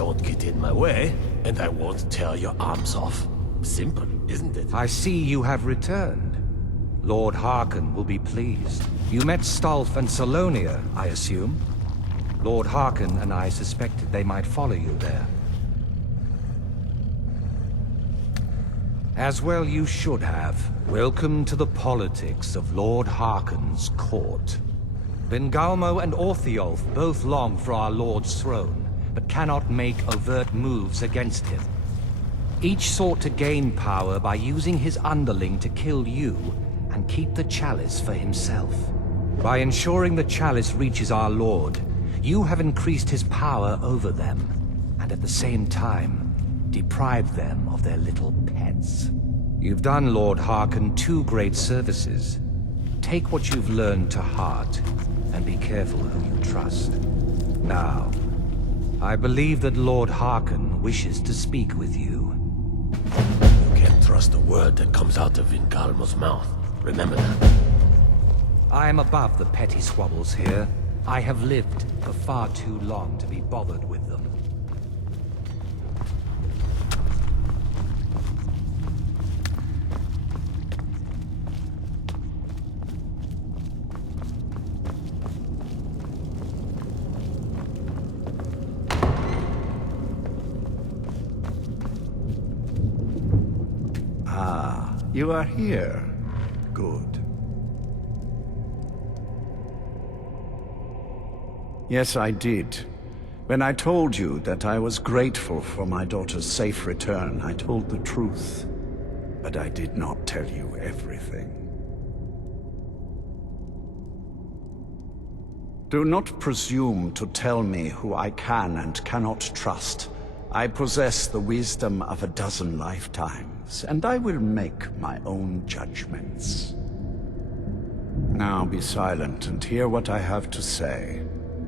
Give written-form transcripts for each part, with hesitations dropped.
don't get in my way, and I won't tear your arms off. Simple, isn't it? I see you have returned. Lord Harkon will be pleased. You met Stolf and Salonia, I assume? Lord Harkon and I suspected they might follow you there. As well you should have. Welcome to the politics of Lord Harkon's court. Bengalmo and Orthiolf both long for our Lord's throne, but cannot make overt moves against him. Each sought to gain power by using his underling to kill you and keep the chalice for himself. By ensuring the chalice reaches our Lord, you have increased his power over them, and at the same time, deprived them of their little pets. You've done Lord Harkon 2 great services. Take what you've learned to heart, and be careful who you trust. Now, I believe that Lord Harkon wishes to speak with you. You can't trust a word that comes out of Vingalmo's mouth. Remember that. I am above the petty squabbles here. I have lived for far too long to be bothered with them. Ah, you are here. Good. Yes, I did. When I told you that I was grateful for my daughter's safe return, I told the truth. But I did not tell you everything. Do not presume to tell me who I can and cannot trust. I possess the wisdom of 12 lifetimes, and I will make my own judgments. Now be silent and hear what I have to say.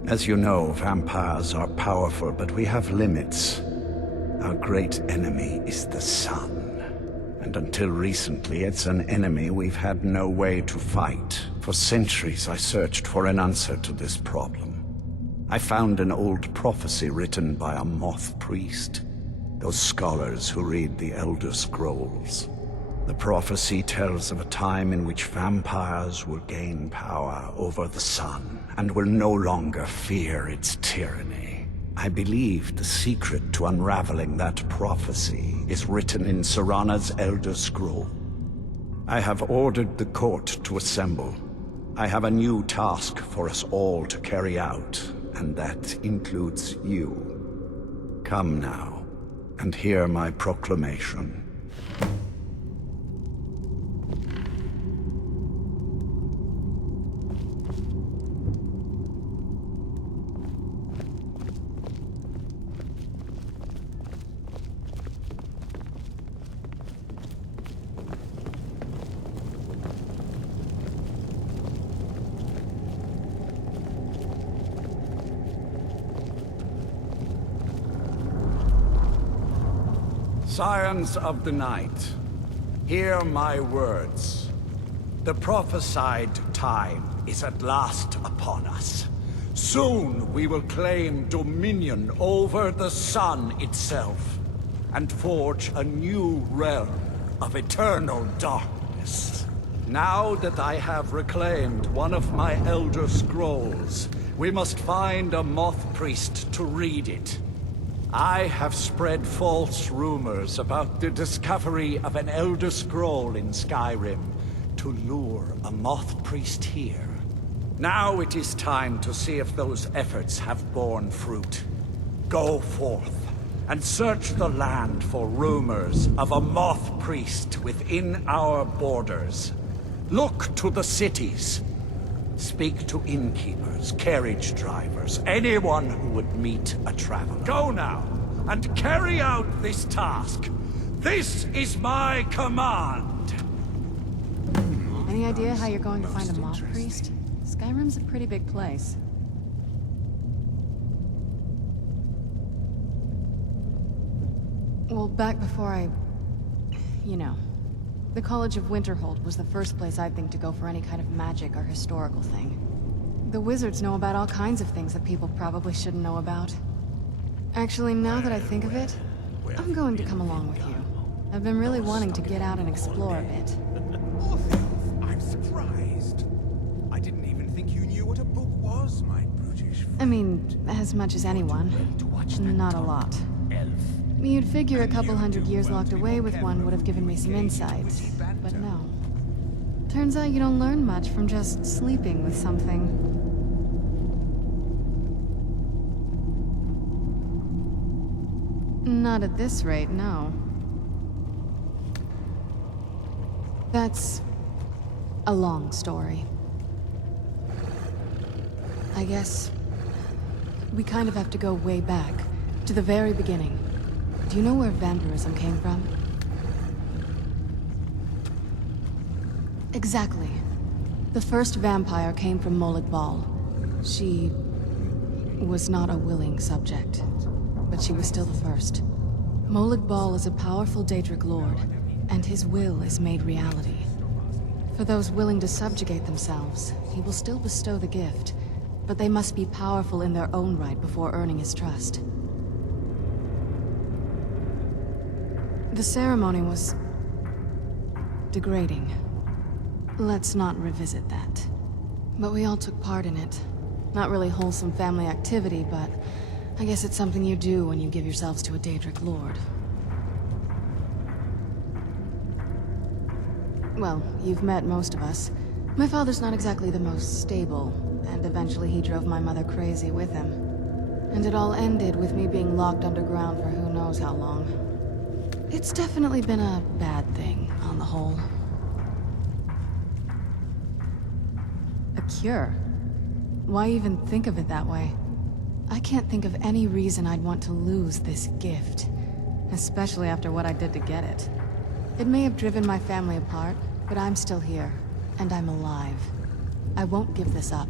As you know, vampires are powerful, but we have limits. Our great enemy is the sun. And until recently, it's an enemy we've had no way to fight. For centuries, I searched for an answer to this problem. I found an old prophecy written by a moth priest. Those scholars who read the Elder Scrolls. The prophecy tells of a time in which vampires will gain power over the sun and will no longer fear its tyranny. I believe the secret to unraveling that prophecy is written in Serana's Elder Scroll. I have ordered the court to assemble. I have a new task for us all to carry out, and that includes you. Come now, and hear my proclamation. Scions of the Night, hear my words. The prophesied time is at last upon us. Soon we will claim dominion over the sun itself, and forge a new realm of eternal darkness. Now that I have reclaimed one of my Elder Scrolls, we must find a moth priest to read it. I have spread false rumors about the discovery of an Elder Scroll in Skyrim to lure a moth priest here. Now it is time to see if those efforts have borne fruit. Go forth and search the land for rumors of a moth priest within our borders. Look to the cities. Speak to innkeepers, carriage drivers, anyone who would meet a traveler. Go now, and carry out this task. This is my command! Any idea how you're going to find a moth priest? Skyrim's a pretty big place. Well, back before you know. The College of Winterhold was the first place I'd think to go for any kind of magic or historical thing. The wizards know about all kinds of things that people probably shouldn't know about. Actually, now that I think of it, I'm going to come along with you. I've been really wanting to get out and explore a bit. I'm surprised. I didn't even think you knew what a book was, my brutish friend. I mean, as much as anyone. Not a lot. You'd figure a couple hundred years locked away with one would have given me some insight, but no. Turns out you don't learn much from just sleeping with something. Not at this rate, no. That's a long story. I guess we kind of have to go way back, to the very beginning. Do you know where vampirism came from? Exactly. The first vampire came from Molag Bal. She was not a willing subject, but she was still the first. Molag Bal is a powerful Daedric lord, and his will is made reality. For those willing to subjugate themselves, he will still bestow the gift, but they must be powerful in their own right before earning his trust. The ceremony was degrading. Let's not revisit that. But we all took part in it. Not really wholesome family activity, but I guess it's something you do when you give yourselves to a Daedric lord. Well, you've met most of us. My father's not exactly the most stable, and eventually he drove my mother crazy with him. And it all ended with me being locked underground for who knows how long. It's definitely been a bad thing, on the whole. A cure? Why even think of it that way? I can't think of any reason I'd want to lose this gift. Especially after what I did to get it. It may have driven my family apart, but I'm still here. And I'm alive. I won't give this up.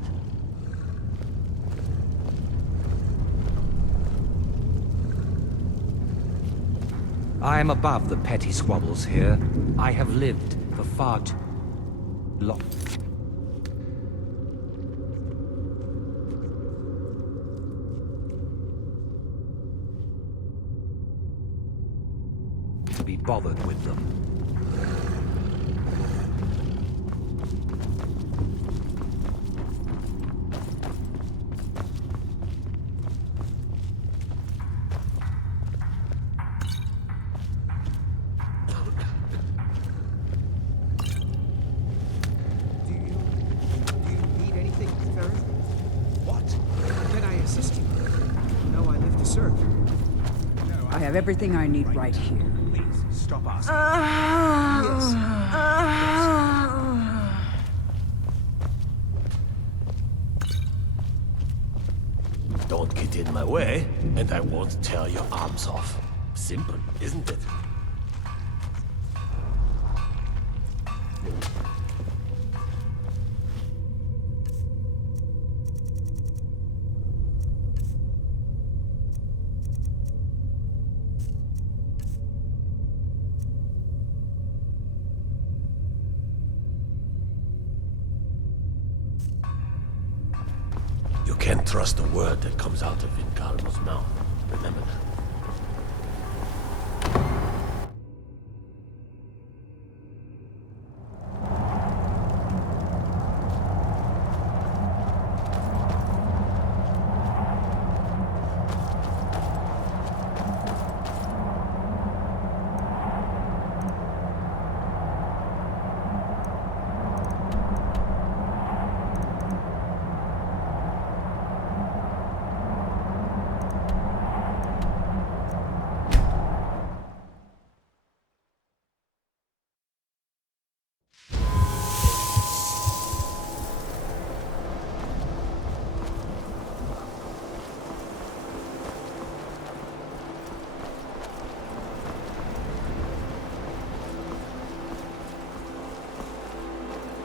I am above the petty squabbles here. I have lived for far too long to be bothered with them. I have everything I need right here. Please, stop asking. Don't get in my way, and I won't tear your arms off. Simple, isn't it? You can't trust a word that comes out of Vingalmo's mouth. Remember that.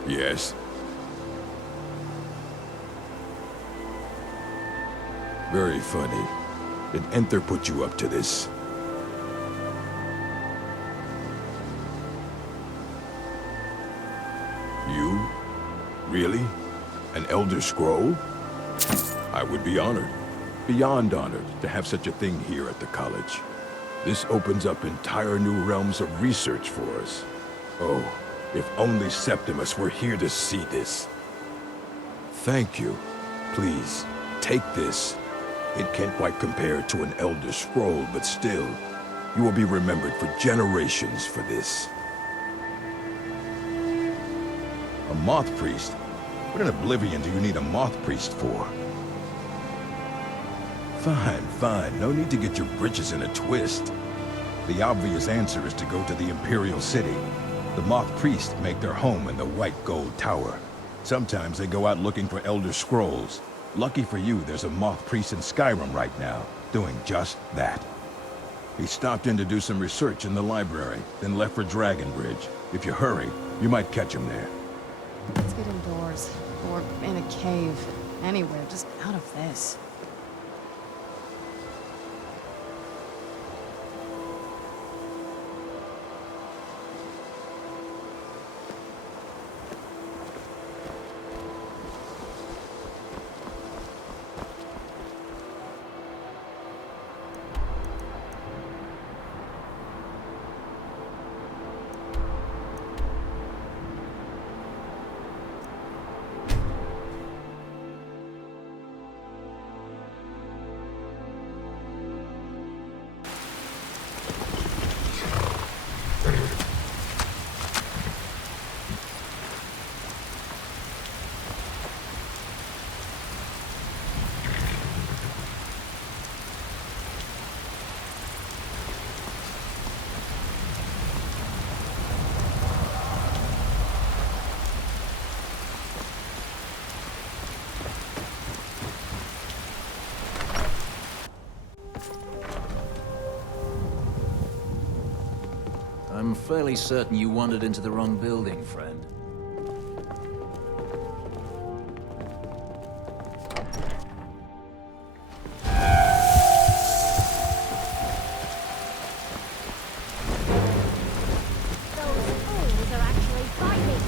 Yes. Very funny. Did Enter put you up to this? You? Really? An Elder Scroll? I would be honored. beyond honored to have such a thing here at the college. This opens up entire new realms of research for us. Oh, if only Septimus were here to see this. Thank you. Please, take this. It can't quite compare to an Elder Scroll, but still, you will be remembered for generations for this. A Moth Priest? What in Oblivion do you need a Moth Priest for? Fine, fine. No need to get your britches in a twist. The obvious answer is to go to the Imperial City. The Moth Priests make their home in the White Gold Tower. Sometimes they go out looking for Elder Scrolls. Lucky for you, there's a Moth Priest in Skyrim right now, doing just that. He stopped in to do some research in the library, then left for Dragonbridge. If you hurry, you might catch him there. Let's get indoors. Or in a cave. Anywhere, just out of this. I'm fairly certain you wandered into the wrong building, friend. Those fools are actually fighting!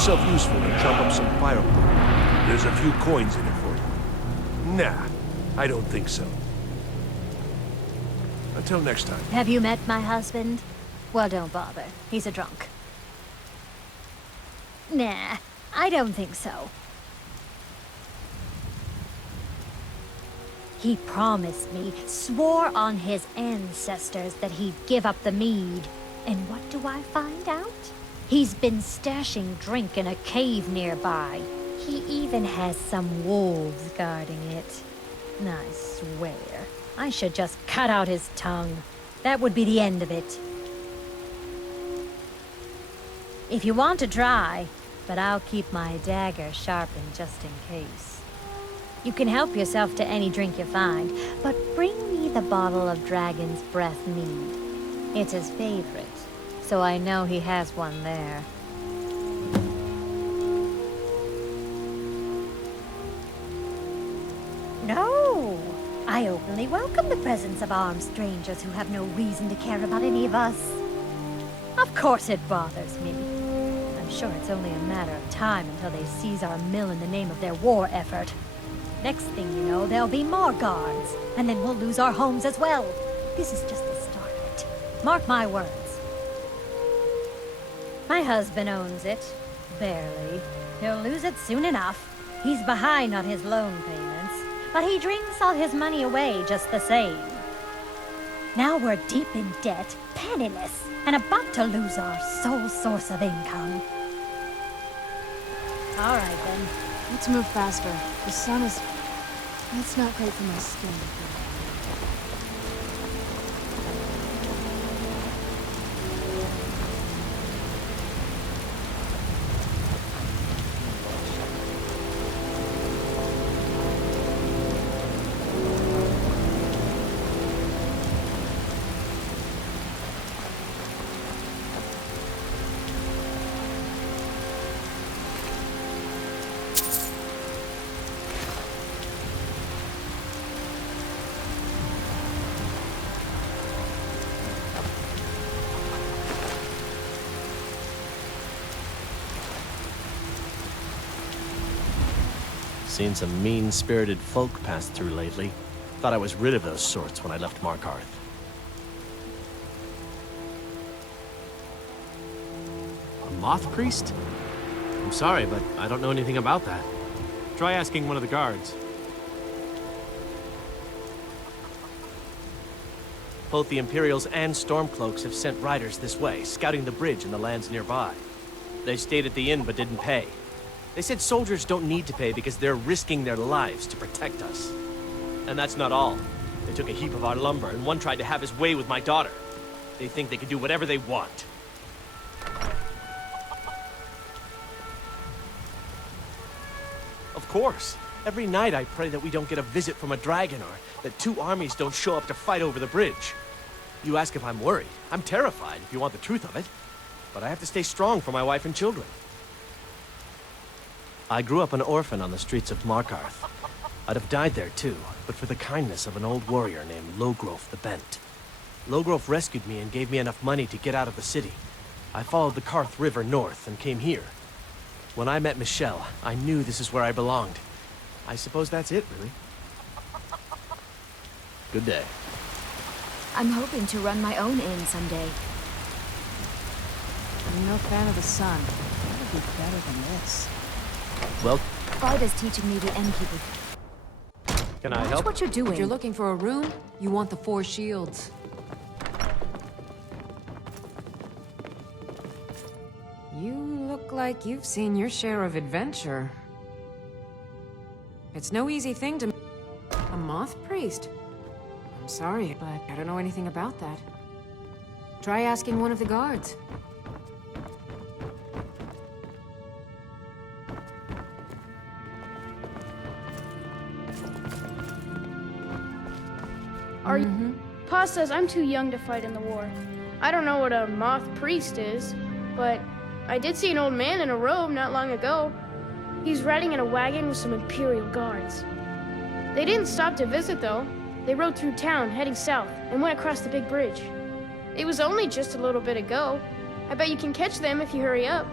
yourself useful and chop up some firewood. There's a few coins in it for you. Nah, I don't think so. Until next time. Have you met my husband? Well, don't bother. He's a drunk. Nah, I don't think so. He promised me, swore on his ancestors that he'd give up the mead. And what do I find out? He's been stashing drink in a cave nearby. He even has some wolves guarding it. I swear, I should just cut out his tongue. That would be the end of it. If you want to try, but I'll keep my dagger sharpened just in case. You can help yourself to any drink you find, but bring me the bottle of Dragon's Breath mead. It's his favorite, so I know he has one there. No! I openly welcome the presence of armed strangers who have no reason to care about any of us. Of course it bothers me. I'm sure it's only a matter of time until they seize our mill in the name of their war effort. Next thing you know, there'll be more guards, and then we'll lose our homes as well. This is just the start of it. Mark my words. My husband owns it. Barely. He'll lose it soon enough. He's behind on his loan payments, but he drinks all his money away just the same. Now we're deep in debt, penniless, and about to lose our sole source of income. All right, then. Let's move faster. The sun is... It's not great for my skin. Seen some mean-spirited folk pass through lately. Thought I was rid of those sorts when I left Markarth. A moth priest? I'm sorry, but I don't know anything about that. Try asking one of the guards. Both the Imperials and Stormcloaks have sent riders this way, scouting the bridge and the lands nearby. They stayed at the inn but didn't pay. They said soldiers don't need to pay because they're risking their lives to protect us. And that's not all. They took a heap of our lumber, and one tried to have his way with my daughter. They think they can do whatever they want. Of course. Every night I pray that we don't get a visit from a dragon, or that two armies don't show up to fight over the bridge. You ask if I'm worried. I'm terrified, if you want the truth of it. But I have to stay strong for my wife and children. I grew up an orphan on the streets of Markarth. I'd have died there too, but for the kindness of an old warrior named Logrolf the Bent. Logrolf rescued me and gave me enough money to get out of the city. I followed the Karth River north and came here. When I met Michelle, I knew this is where I belonged. I suppose that's it, really. Good day. I'm hoping to run my own inn someday. I'm no fan of the sun. What would be better than this? Well, Vida's teaching me the innkeeper. can I Watch help? what you're doing. If you're looking for a room, you want the Four Shields. You look like you've seen your share of adventure. It's no easy thing to... A moth priest? I'm sorry, but I don't know anything about that. Try asking one of the guards. Pa says I'm too young to fight in the war. I don't know what a moth priest is, but I did see an old man in a robe not long ago. He's riding in a wagon with some Imperial guards. They didn't stop to visit, though. They rode through town, heading south, and went across the big bridge. It was only just a little bit ago. I bet you can catch them if you hurry up.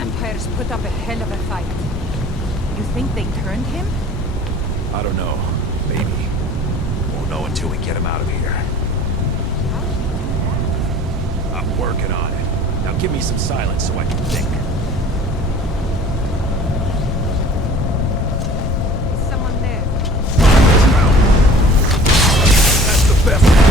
vampires put up a hell of a fight. You think they turned him? I don't know. Maybe. Won't know until we get him out of here. I'm working on it. Now give me some silence so I can think. Is someone there? That's the best.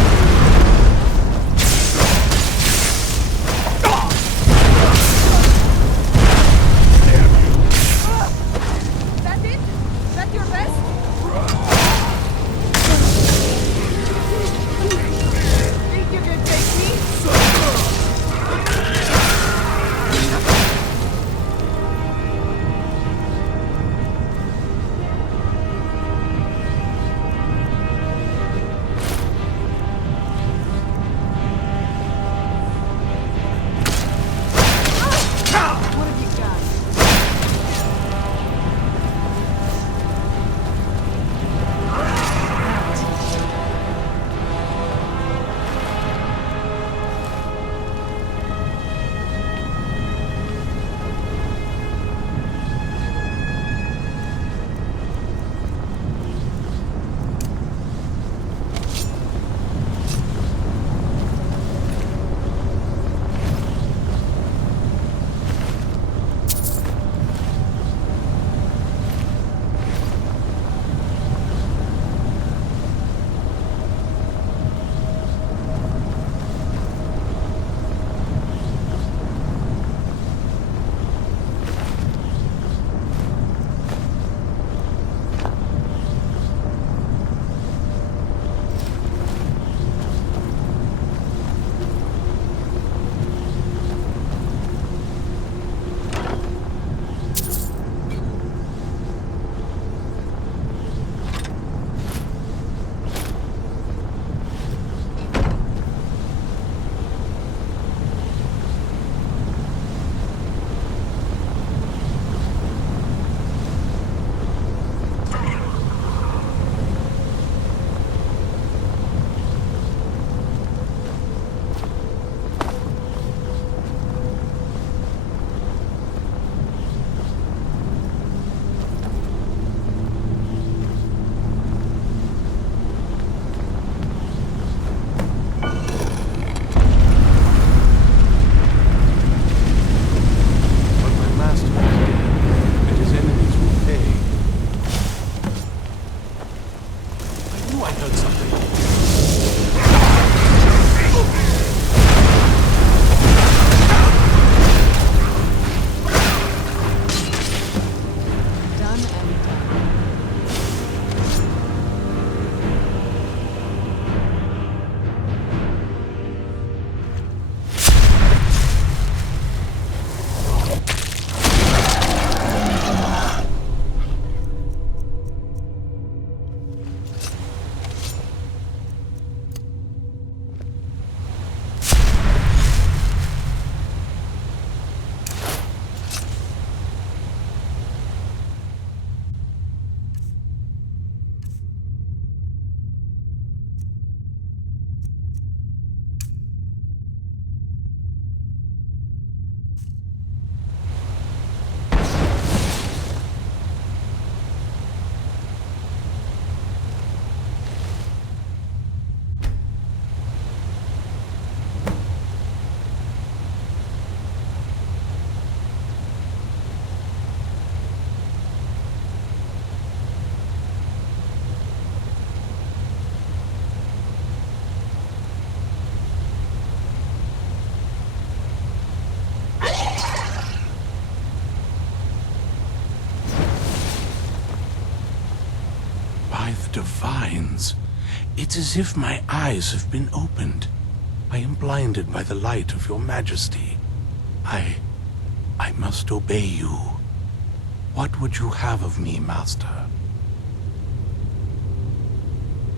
Divines. It's as if my eyes have been opened. I am blinded by the light of your majesty. I must obey you. What would you have of me, master?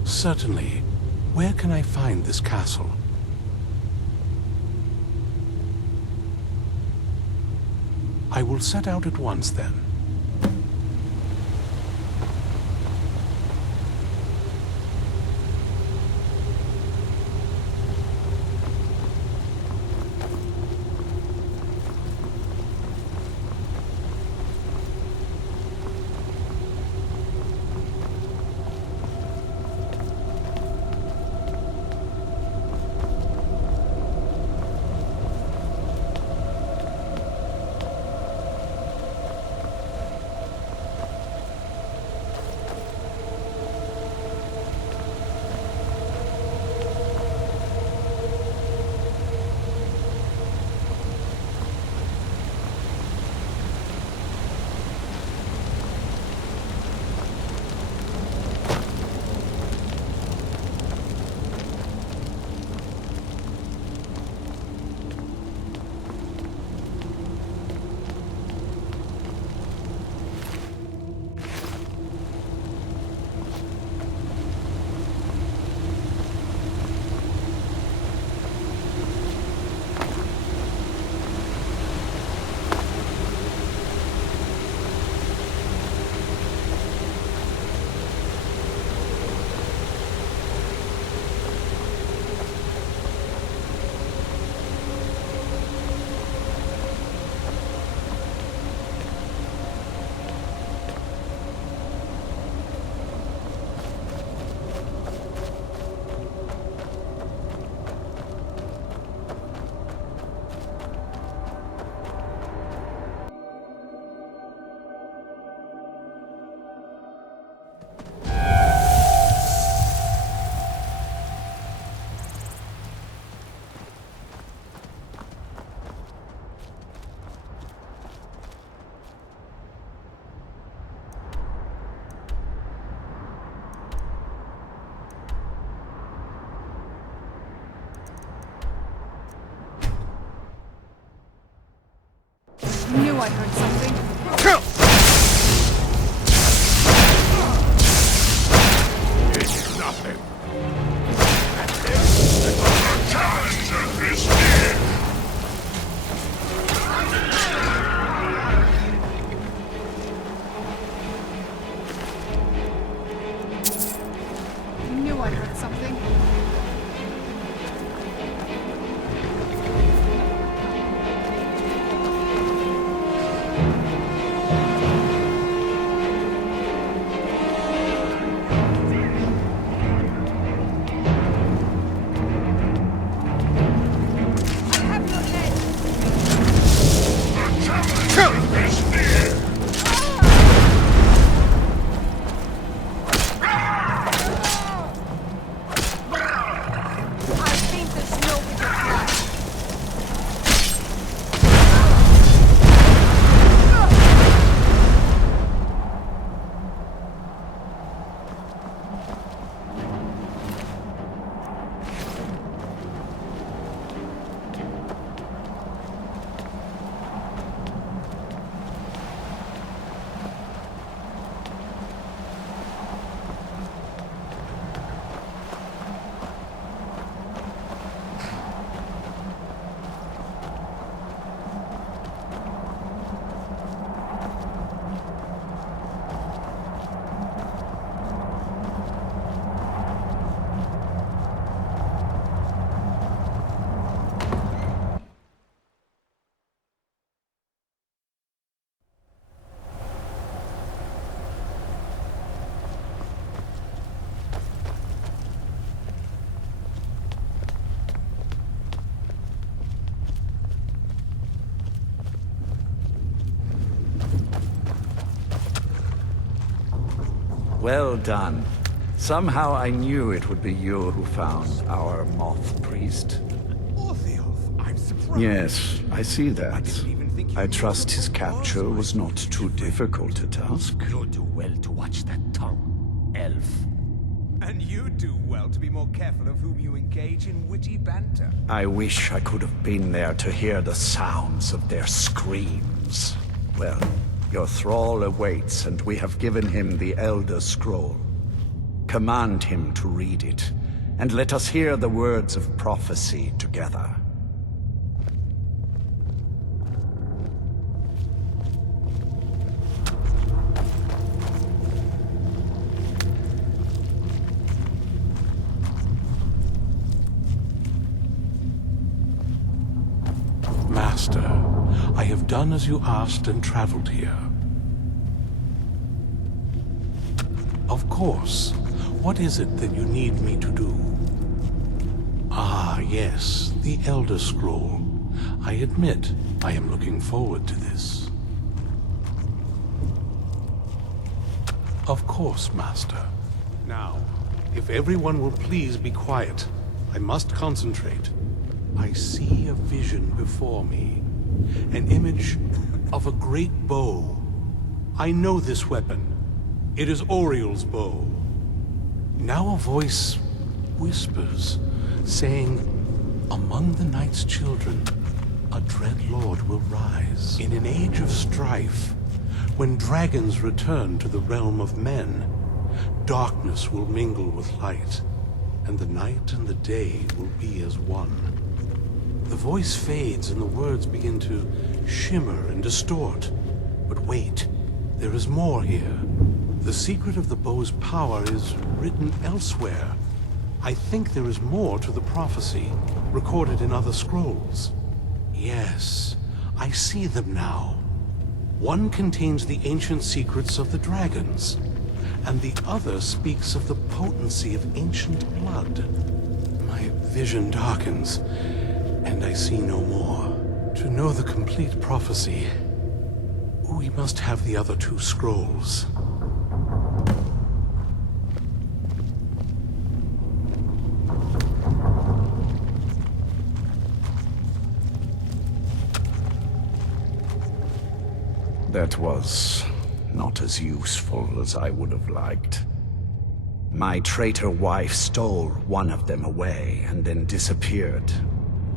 Certainly. Where can I find this castle? I will set out at once then. I heard something. It's nothing. Knew I heard something. Well done. Somehow I knew it would be you who found our moth priest. I'm surprised. Yes, I see that. I trust his capture was not too difficult a task. You do well to watch that tongue, elf. And you do well to be more careful of whom you engage in witty banter. I wish I could have been there to hear the sounds of their screams. Well, your thrall awaits, and we have given him the Elder Scroll. Command him to read it, and let us hear the words of prophecy together. Master, I have done as you asked and traveled here. Of course. What is it that you need me to do? Ah, yes, the Elder Scroll. I admit, I am looking forward to this. Of course, Master. Now, if everyone will please be quiet, I must concentrate. I see a vision before me. An image of a great bow. I know this weapon. It is Oriel's bow. Now a voice whispers, saying, among the night's children, a dread lord will rise. In an age of strife, when dragons return to the realm of men, darkness will mingle with light, and the night and the day will be as one. The voice fades and the words begin to shimmer and distort. But wait, there is more here. The secret of the bow's power is written elsewhere. I think there is more to the prophecy, recorded in other scrolls. Yes, I see them now. One contains the ancient secrets of the dragons, and the other speaks of the potency of ancient blood. My vision darkens, and I see no more. To know the complete prophecy, we must have the other two scrolls. That was not as useful as I would have liked. My traitor wife stole one of them away and then disappeared.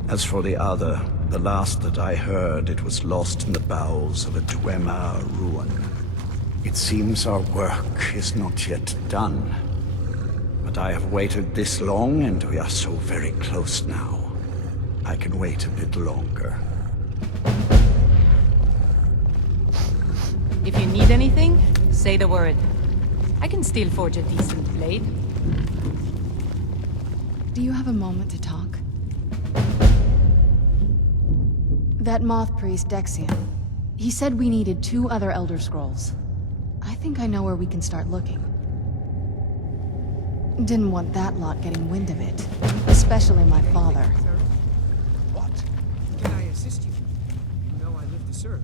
As for the other, The last that I heard, it was lost in the bowels of a Dwemer ruin. It seems our work is not yet done. But I have waited this long, and we are so very close now. I can wait a bit longer. If you need anything, say the word. I can still forge a decent blade. Do you have a moment to talk? That moth priest, Dexian, he said we needed 2 other Elder Scrolls. I think I know where we can start looking. Didn't want that lot getting wind of it, especially my father. What? Can I assist you? No, I live to serve.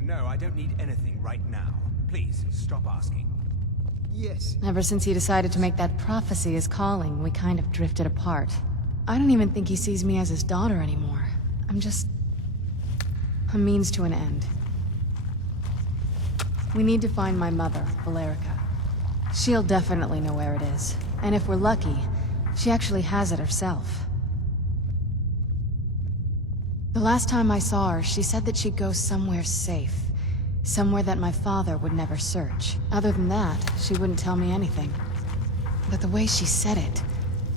No, I don't need anything right now. Please, stop asking. Yes. Ever since he decided to make that prophecy his calling, we kind of drifted apart. I don't even think he sees me as his daughter anymore. I'm just a means to an end. We need to find my mother, Valerica. She'll definitely know where it is. And if we're lucky, she actually has it herself. The last time I saw her, she said that she'd go somewhere safe. Somewhere that my father would never search. Other than that, she wouldn't tell me anything. But the way she said it,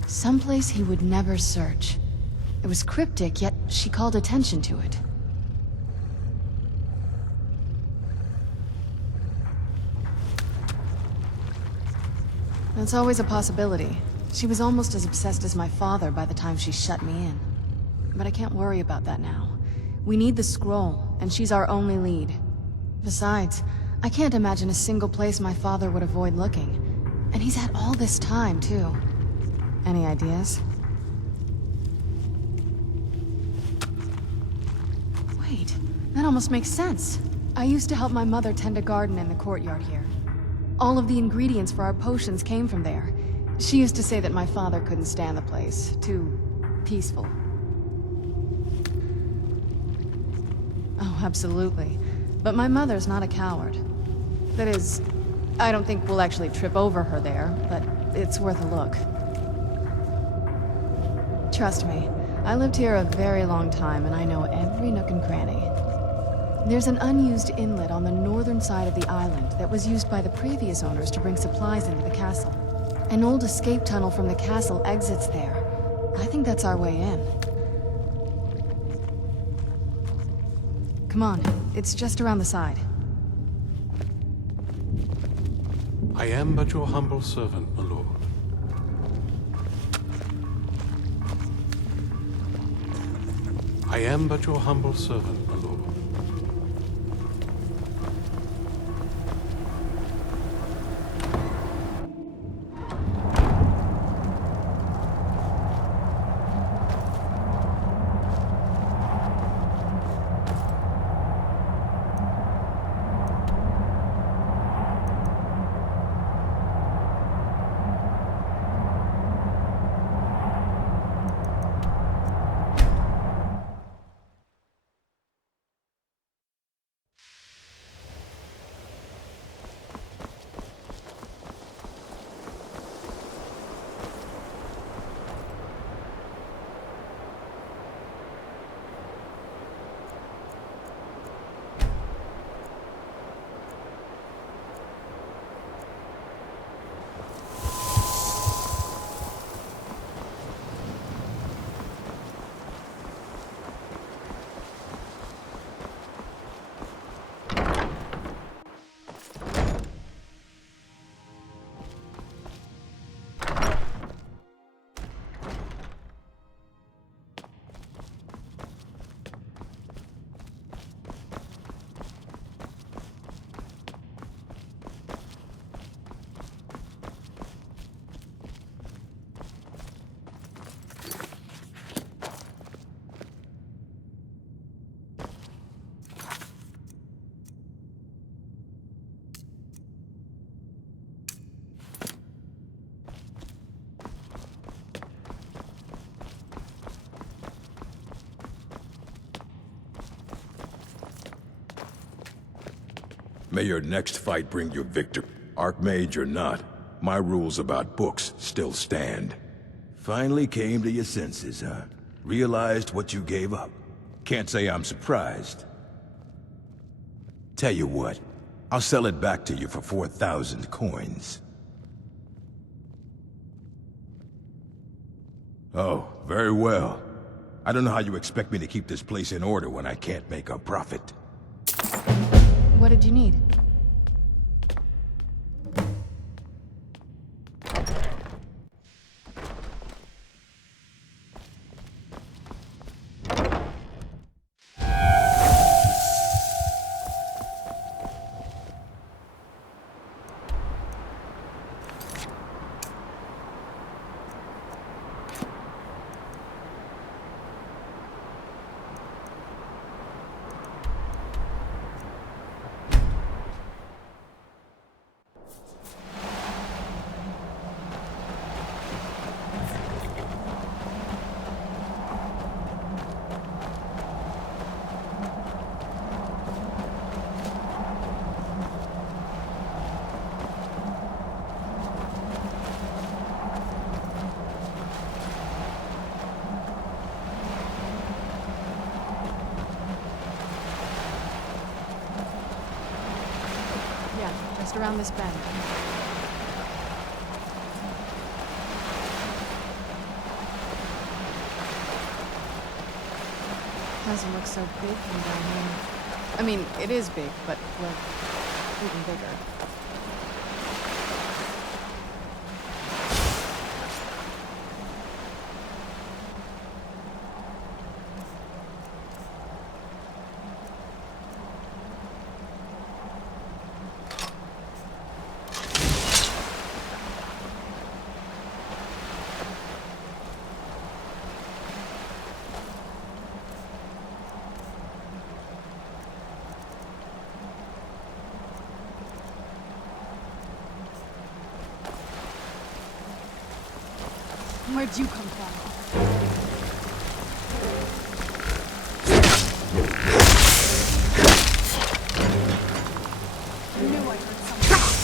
someplace he would never search. It was cryptic, yet she called attention to it. That's always a possibility. She was almost as obsessed as my father by the time she shut me in. But I can't worry about that now. We need the scroll, and she's our only lead. Besides, I can't imagine a single place my father would avoid looking. And he's had all this time, too. Any ideas? Wait, that almost makes sense. I used to help my mother tend a garden in the courtyard here. All of the ingredients for our potions came from there. She used to say that my father couldn't stand the place. Too peaceful. Oh, absolutely. But my mother's not a coward. That is, I don't think we'll actually trip over her there, but it's worth a look. Trust me, I lived here a very long time and I know every nook and cranny. There's an unused inlet on the northern side of the island that was used by the previous owners to bring supplies into the castle. An old escape tunnel from the castle exits there. I think that's our way in. Come on, it's just around the side. I am but your humble servant, my lord. I am but your humble servant, my lord. May your next fight bring you victory. Archmage or not, my rules about books still stand. Finally came to your senses, huh? Realized what you gave up. Can't say I'm surprised. Tell you what, I'll sell it back to you for 4,000 coins. Oh, very well. I don't know how you expect me to keep this place in order when I can't make a profit. What did you need? Just around this bend. Doesn't look so big from down here. I mean, it is big, but, well, even bigger. Where'd you come from? I knew I heard something.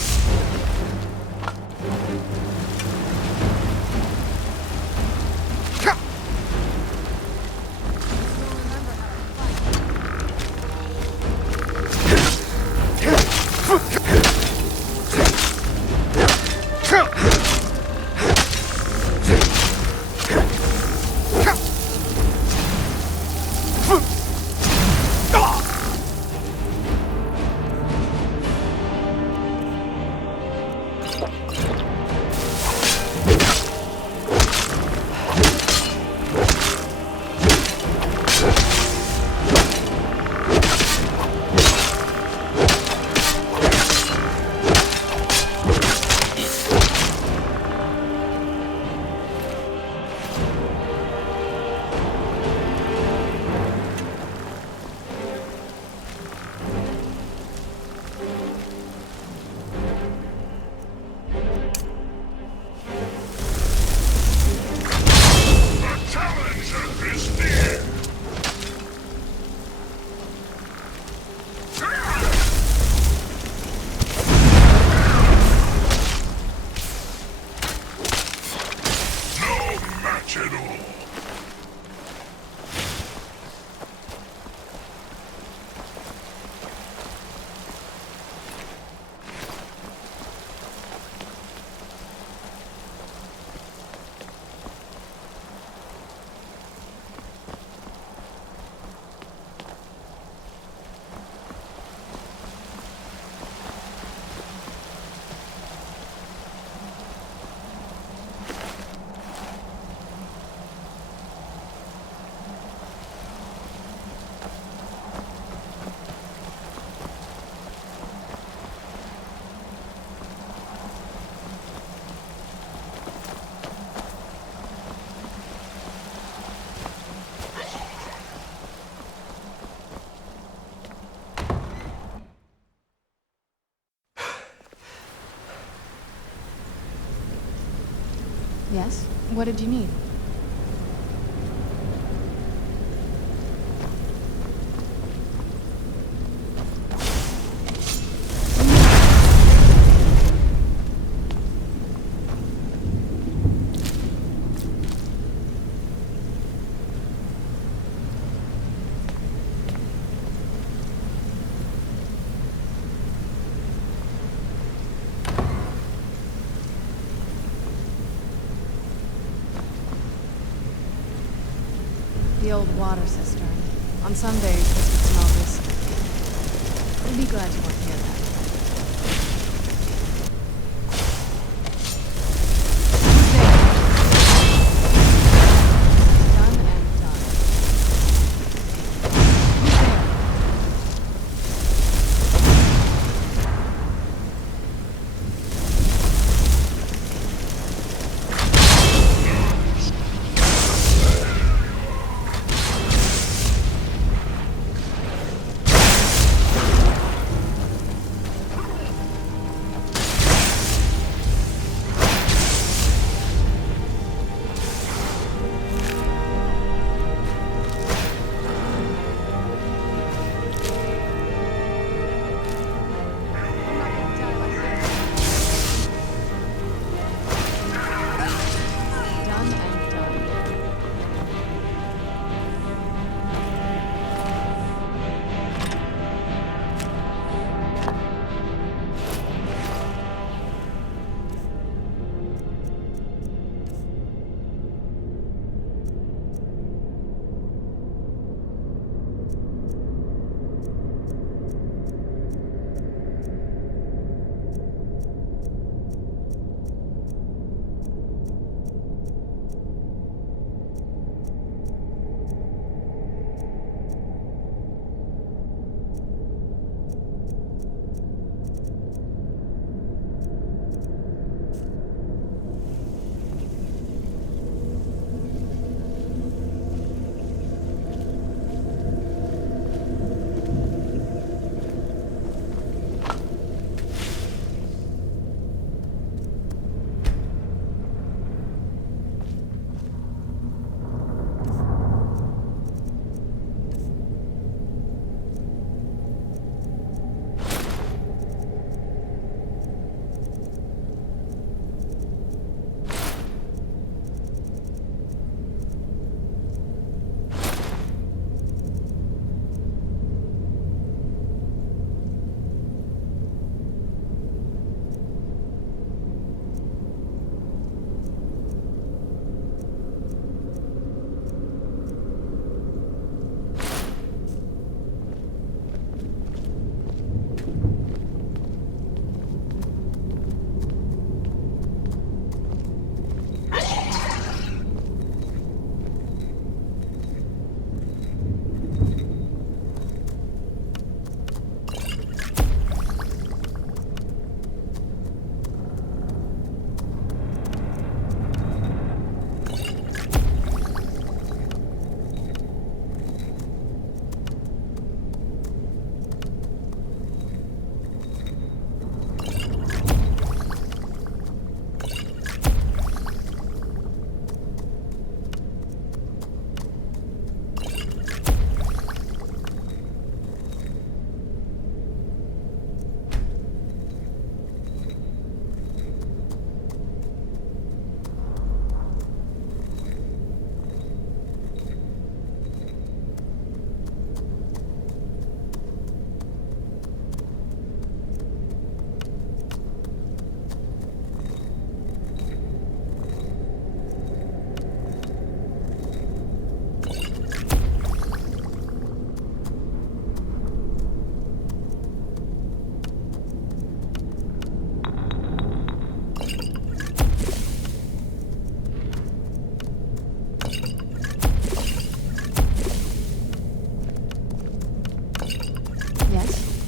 Yes? What did you need? the old water cistern. On some days, this would smell this. You'll be glad you weren't here then.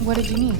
What did you need?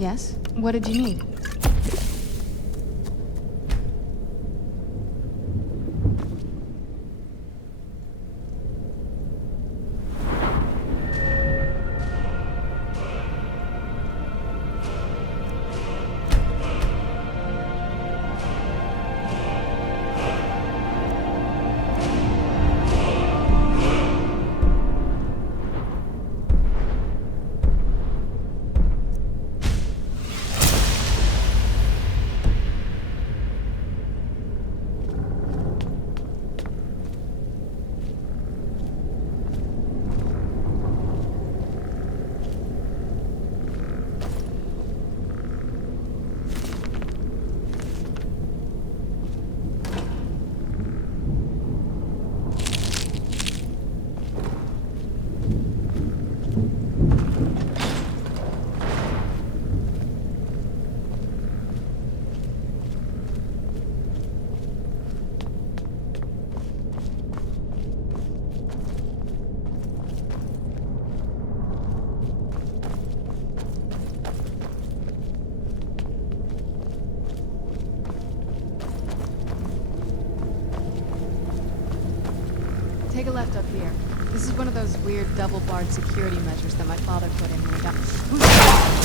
Yes? What did you need? Take a left up here. This is one of those weird double-barred security measures that my father put in when he got...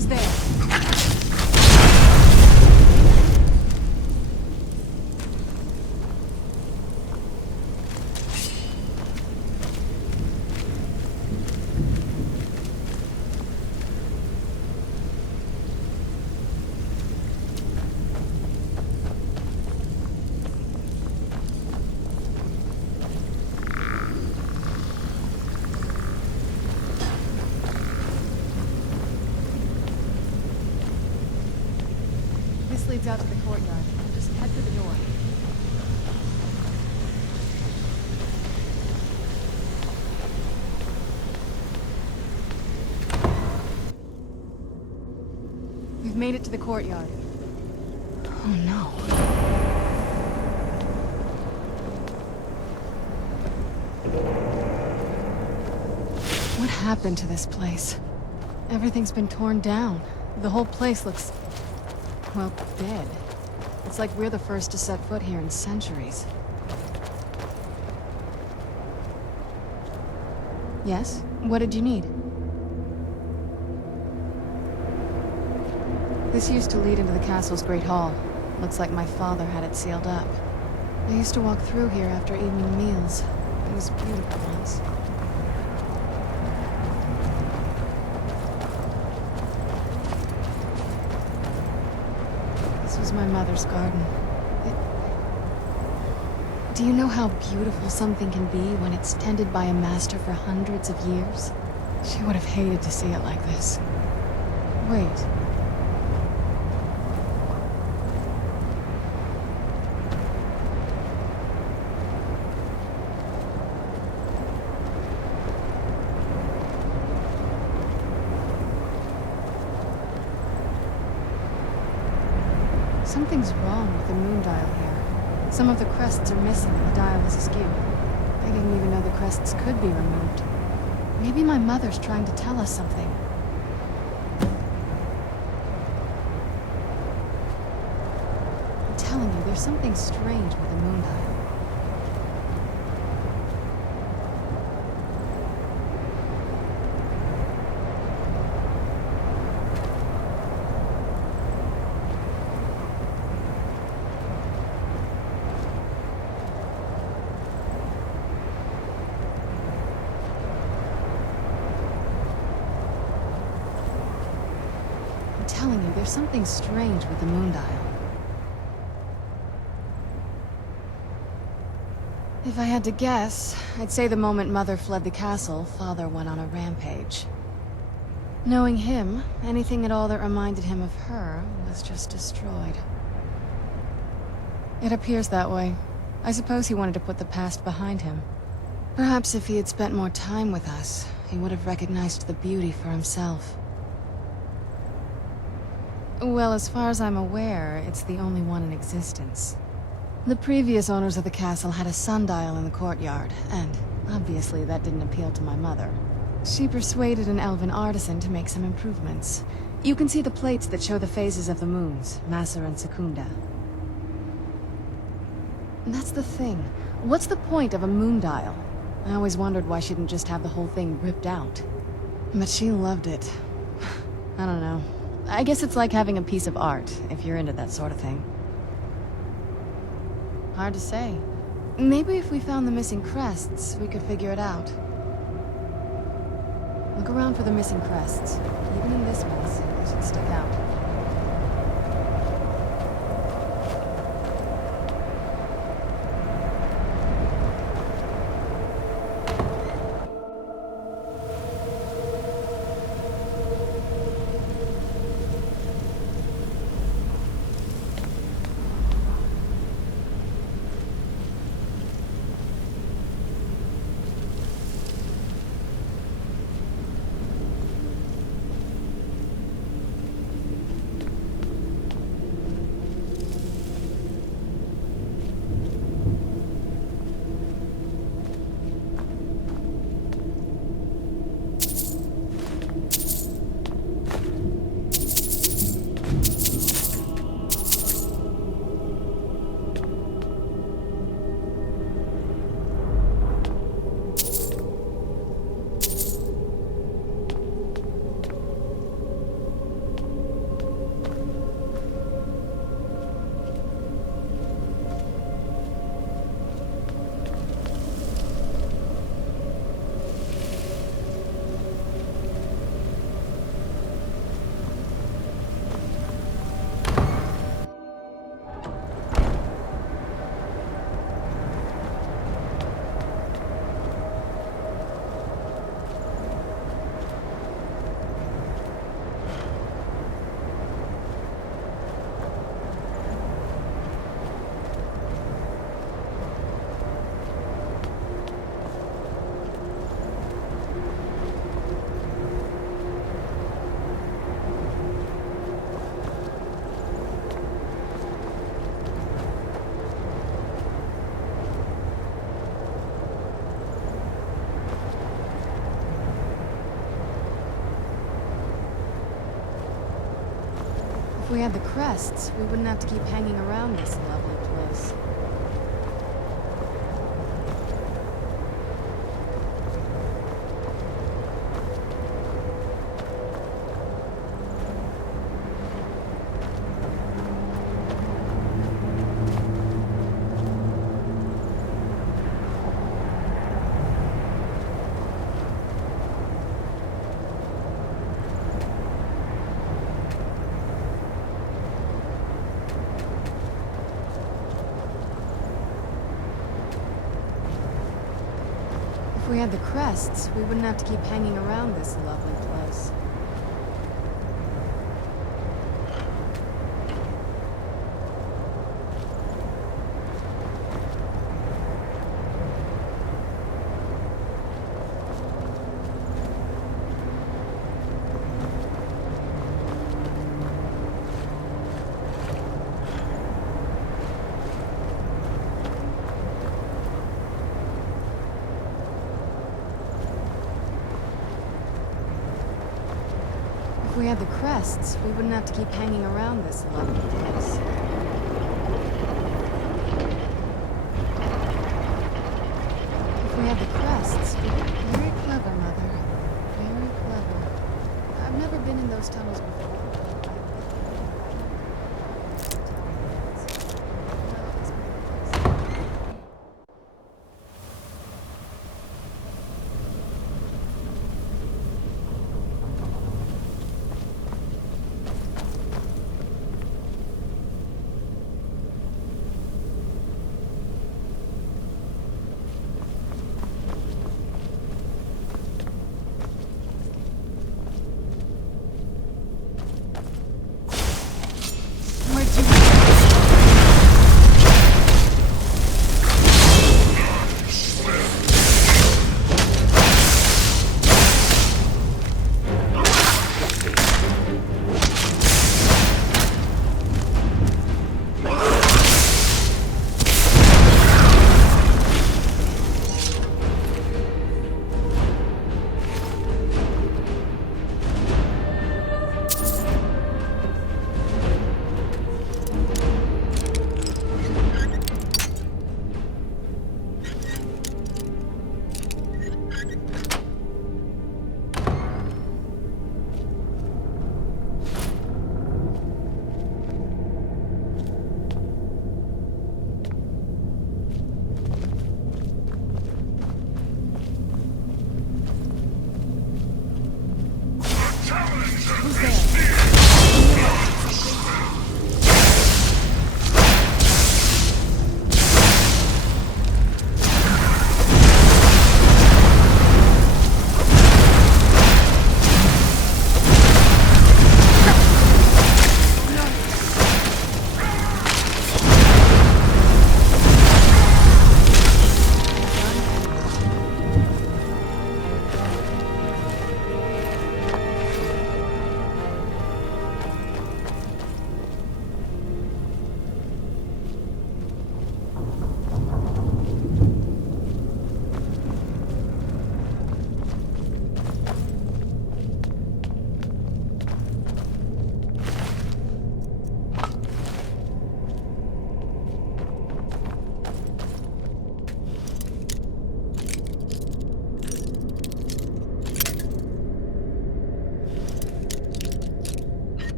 Who's there? This leads out to the courtyard. Just head through the door. We've made it to the courtyard. Oh no. What happened to this place? Everything's been torn down. The whole place looks, well, dead. It's like we're the first to set foot here in centuries. Yes? What did you need? This used to lead into the castle's great hall. Looks like my father had it sealed up. I used to walk through here after evening meals. It was beautiful once. This was my mother's garden. Do you know how beautiful something can be when it's tended by a master for hundreds of years? She would have hated to see it like this. Wait. Something's wrong with the moon dial here. Some of the crests are missing and the dial is askew. I didn't even know the crests could be removed. Maybe my mother's trying to tell us something. I'm telling you, there's something strange with the moon dial. Telling you, there's something strange with the moon dial. If I had to guess, I'd say the moment Mother fled the castle, Father went on a rampage. Knowing him, anything at all that reminded him of her was just destroyed. It appears that way. I suppose he wanted to put the past behind him. Perhaps if he had spent more time with us, he would have recognized the beauty for himself. Well, as far as I'm aware, it's the only one in existence. The previous owners of the castle had a sundial in the courtyard, and obviously that didn't appeal to my mother. She persuaded an elven artisan to make some improvements. You can see the plates that show the phases of the moons, Maser and Secunda. And that's the thing. What's the point of a moon dial? I always wondered why she didn't just have the whole thing ripped out. But she loved it. I don't know. I guess it's like having a piece of art, if you're into that sort of thing. Hard to say. Maybe if we found the missing crests, we could figure it out. Look around for the missing crests. Even in this mess, they should stick out. If we had the crests, we wouldn't have to keep hanging around this lovely place. If we had the crests, we wouldn't have to keep hanging around this lovely place. If we had the crests, we wouldn't have to keep hanging around this lovely place. If we had the crests, we would... Very clever, Mother. Very clever. I've never been in those tunnels before.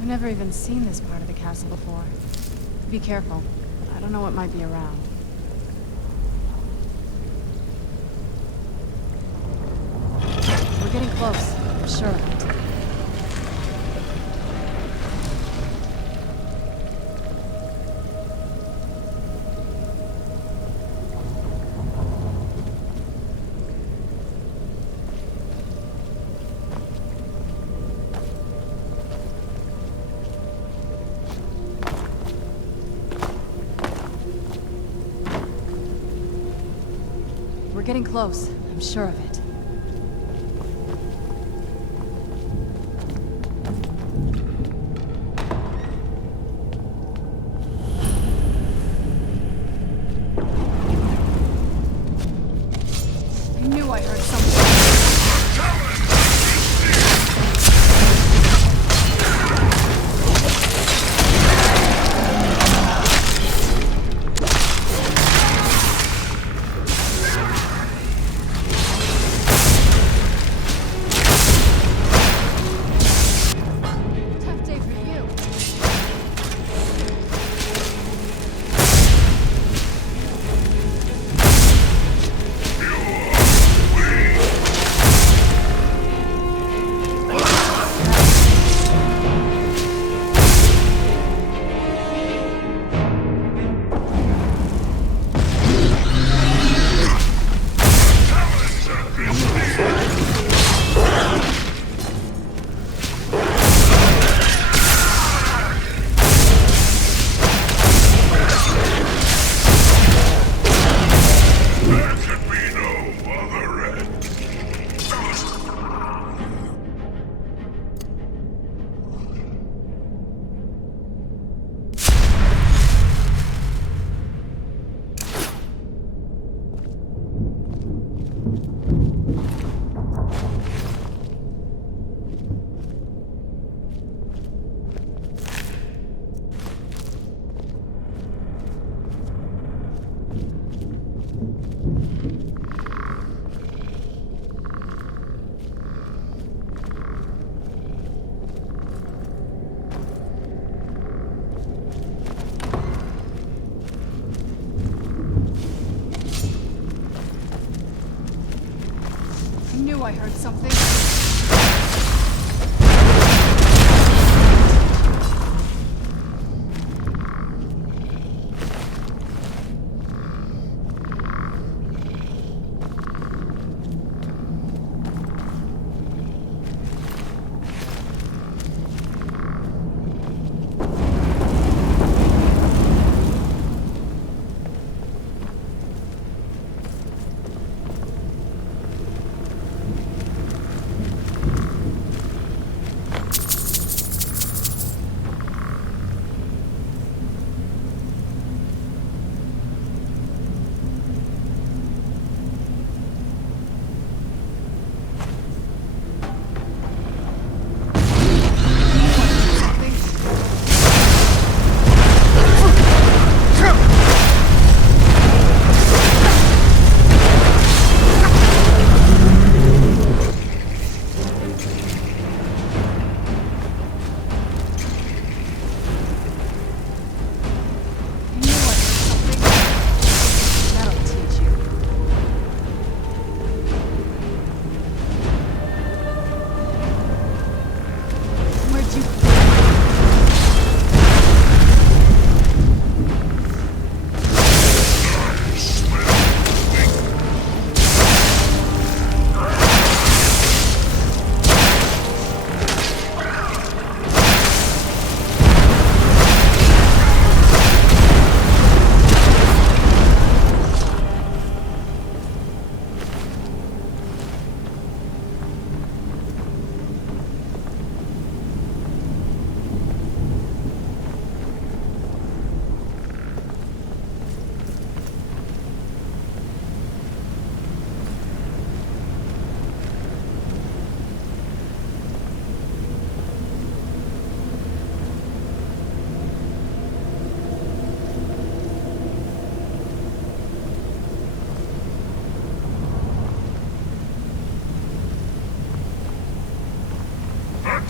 I've never even seen this part of the castle before. Be careful. I don't know what might be around. We're getting close. I'm sure of it. We're getting close. I'm sure of it. I knew I heard something. I heard something.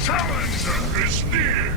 Challenger is near!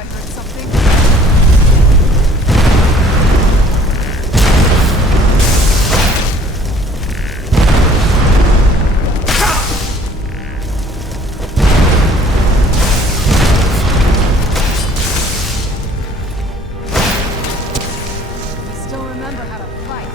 I heard something. I still remember how to fight.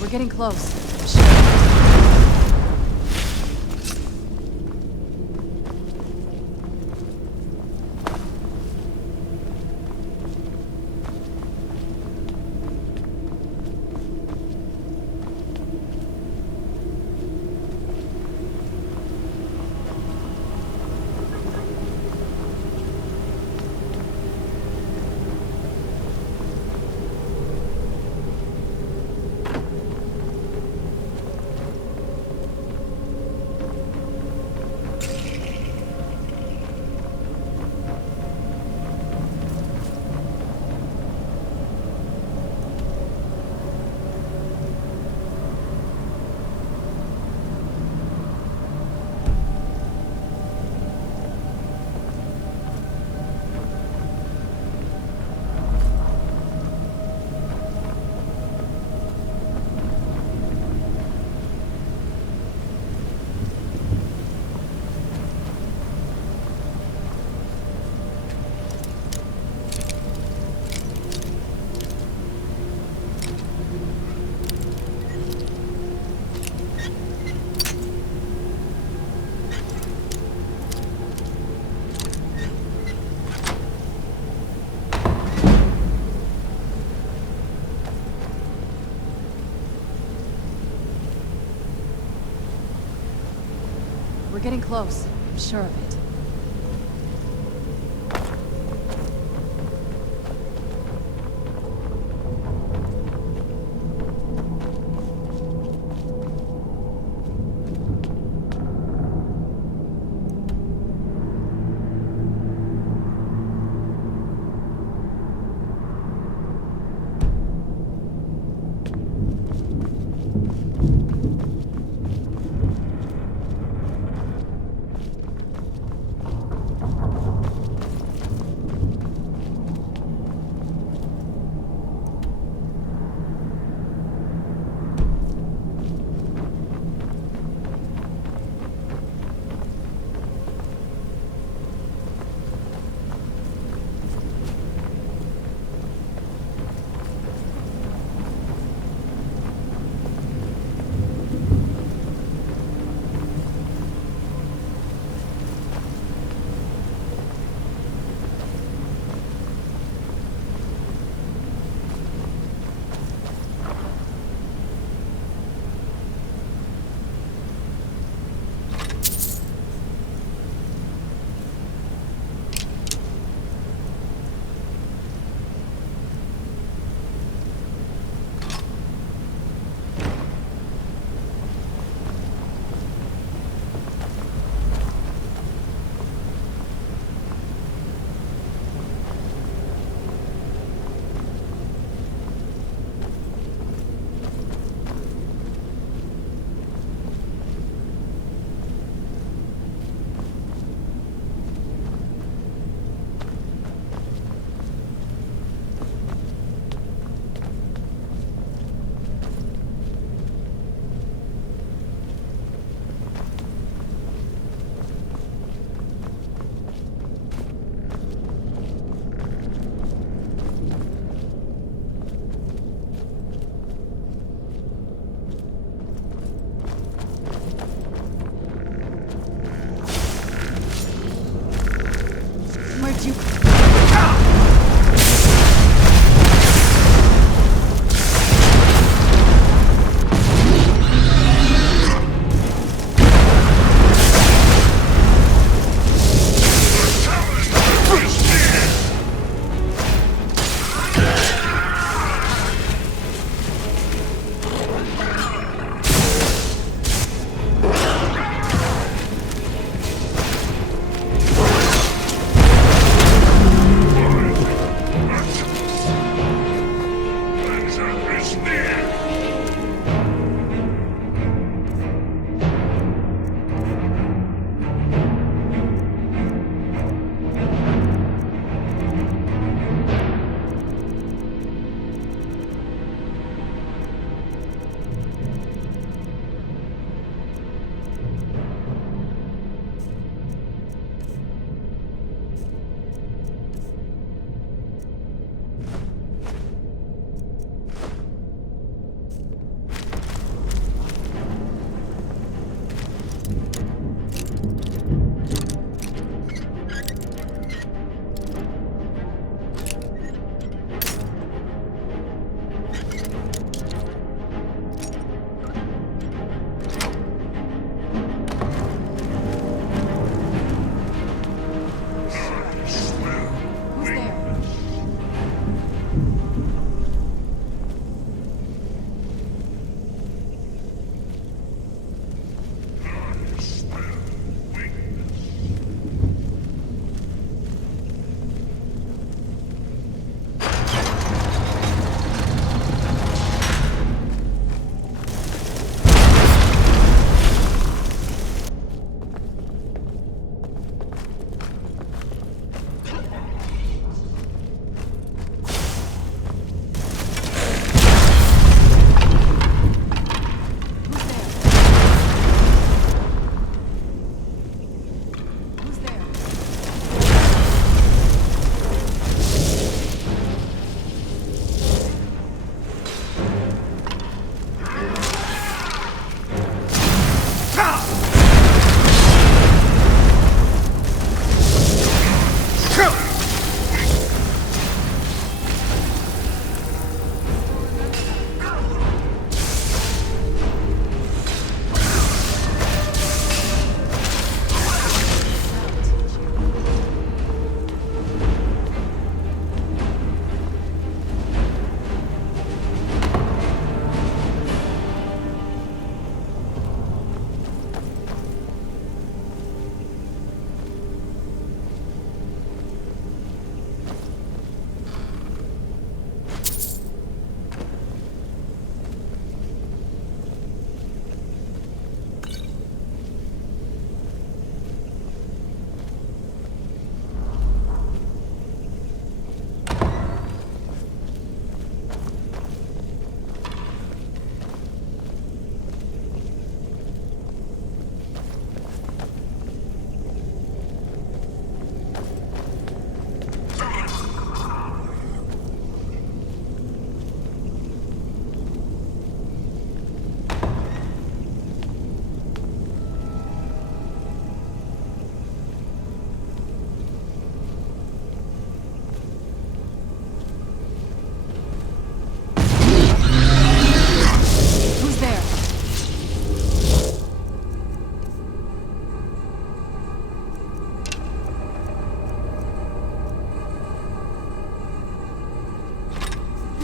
We're getting close. We're getting close. I'm sure of it.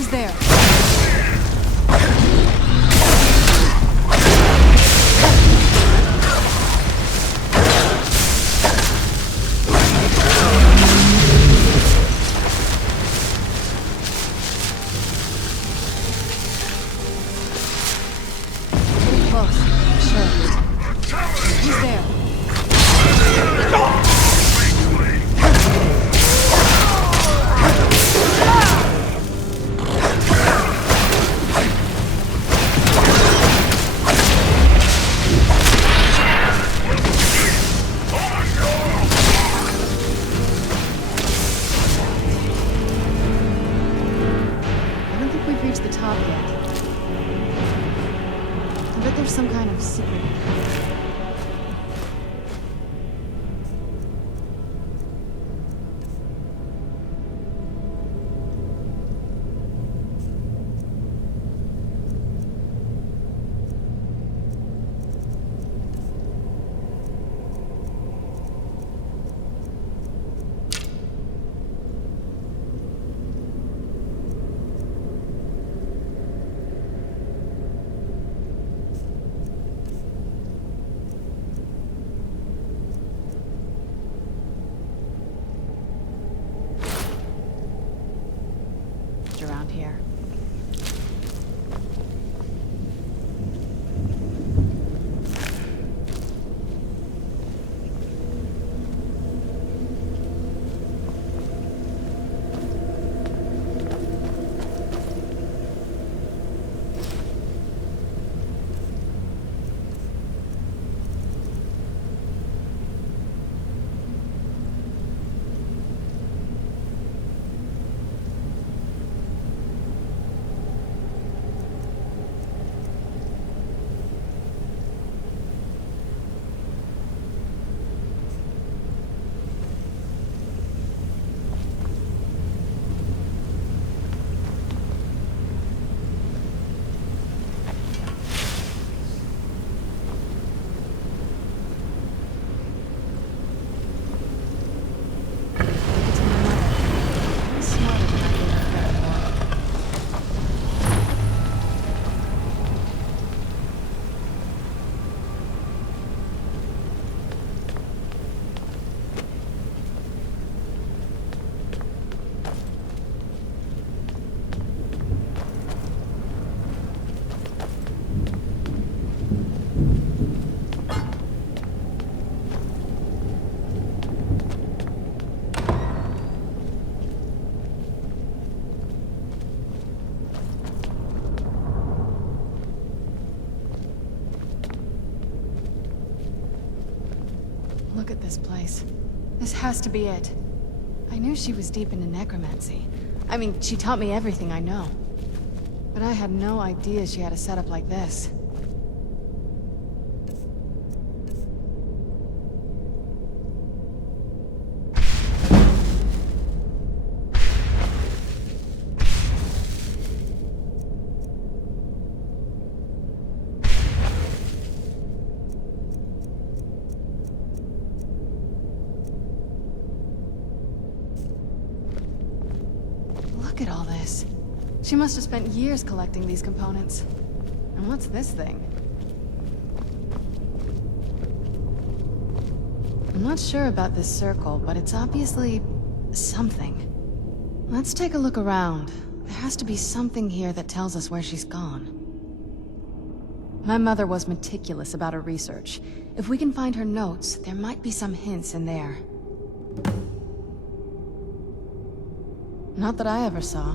Who's there? Pretty close, sure. Who's there? I don't think we've reached the top yet. I bet there's some kind of secret. Around here. Look at this place. This has to be it. I knew she was deep into necromancy. I mean, she taught me everything I know. But I had no idea she had a setup like this. Look at all this. She must have spent years collecting these components. And what's this thing? I'm not sure about this circle, but it's obviously something. Let's take a look around. There has to be something here that tells us where she's gone. My mother was meticulous about her research. If we can find her notes, there might be some hints in there. Not that I ever saw.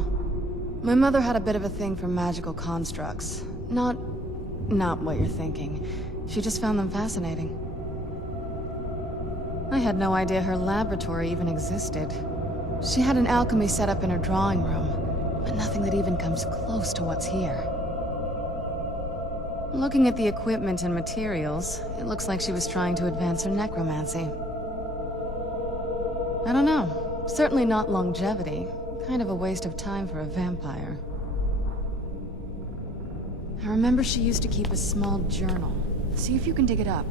My mother had a bit of a thing for magical constructs. Not what you're thinking. She just found them fascinating. I had no idea her laboratory even existed. She had an alchemy set up in her drawing room, but nothing that even comes close to what's here. Looking at the equipment and materials, it looks like she was trying to advance her necromancy. I don't know. Certainly not longevity. Kind of a waste of time for a vampire. I remember she used to keep a small journal. See if you can dig it up.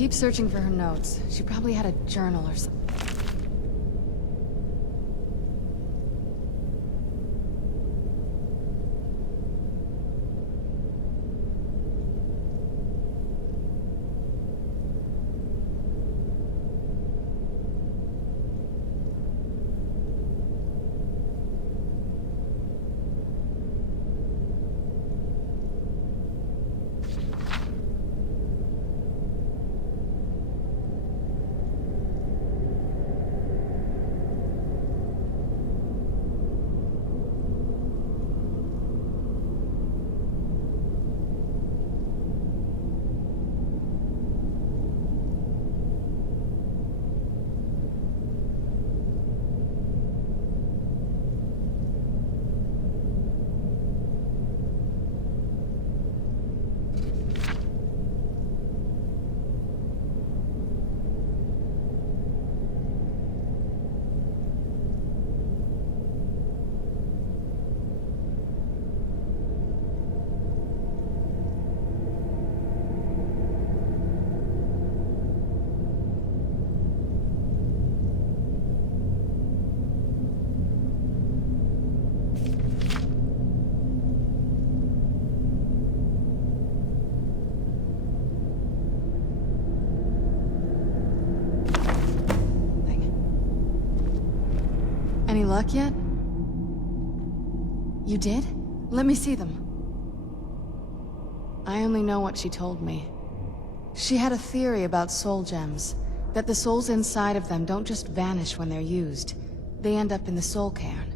Keep searching for her notes. She probably had a journal or something. Any luck yet? You did? Let me see them. I only know what she told me. She had a theory about soul gems, that the souls inside of them don't just vanish when they're used. They end up in the soul cairn.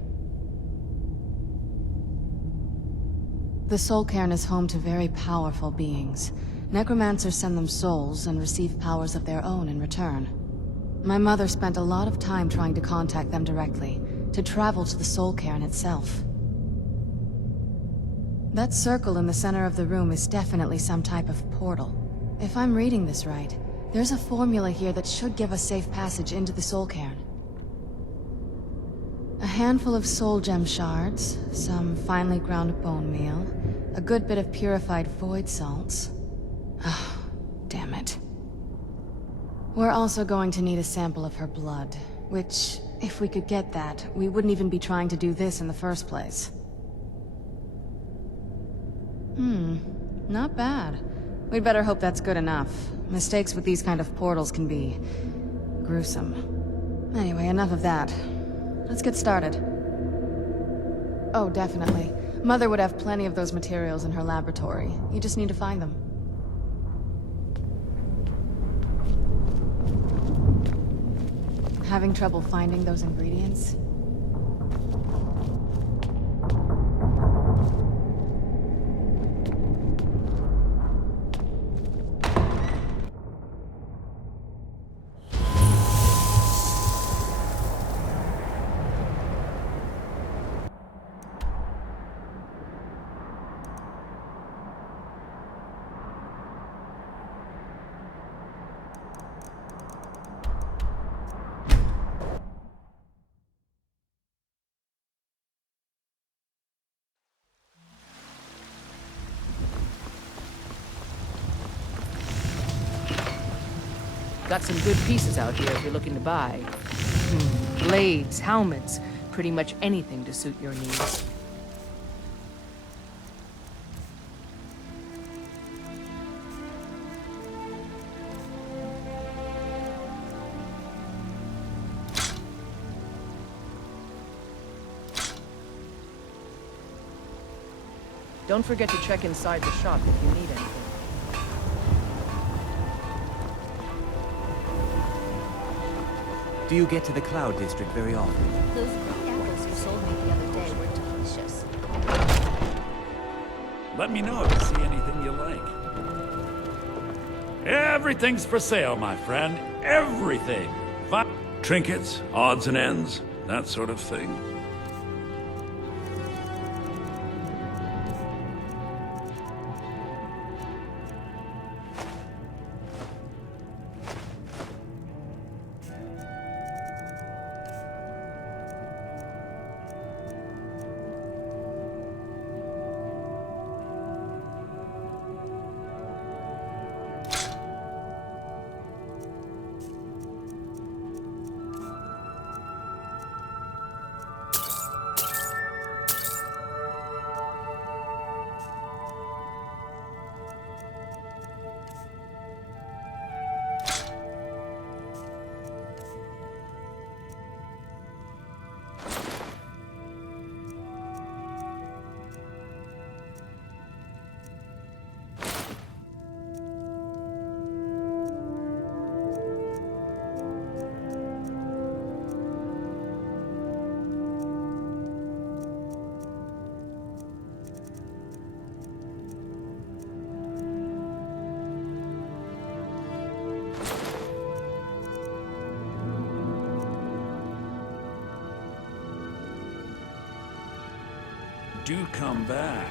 The soul cairn is home to very powerful beings. Necromancers send them souls and receive powers of their own in return. My mother spent a lot of time trying to contact them directly, to travel to the soul cairn itself. That circle in the center of the room is definitely some type of portal. If I'm reading this right, there's a formula here that should give us safe passage into the soul cairn. A handful of soul gem shards, some finely ground bone meal, a good bit of purified void salts. Oh, damn it. We're also going to need a sample of her blood, which, if we could get that, we wouldn't even be trying to do this in the first place. Not bad. We'd better hope that's good enough. Mistakes with these kind of portals can be gruesome. Anyway, enough of that. Let's get started. Oh, definitely. Mother would have plenty of those materials in her laboratory. You just need to find them. Having trouble finding those ingredients? Got some good pieces out here if you're looking to buy. Blades, helmets, pretty much anything to suit your needs. Don't forget to check inside the shop if you need anything. Do you get to the Cloud District very often? Those green apples you sold me the other day were delicious. Let me know if you see anything you like. Everything's for sale, my friend. Everything. Trinkets, odds and ends, that sort of thing. do come back.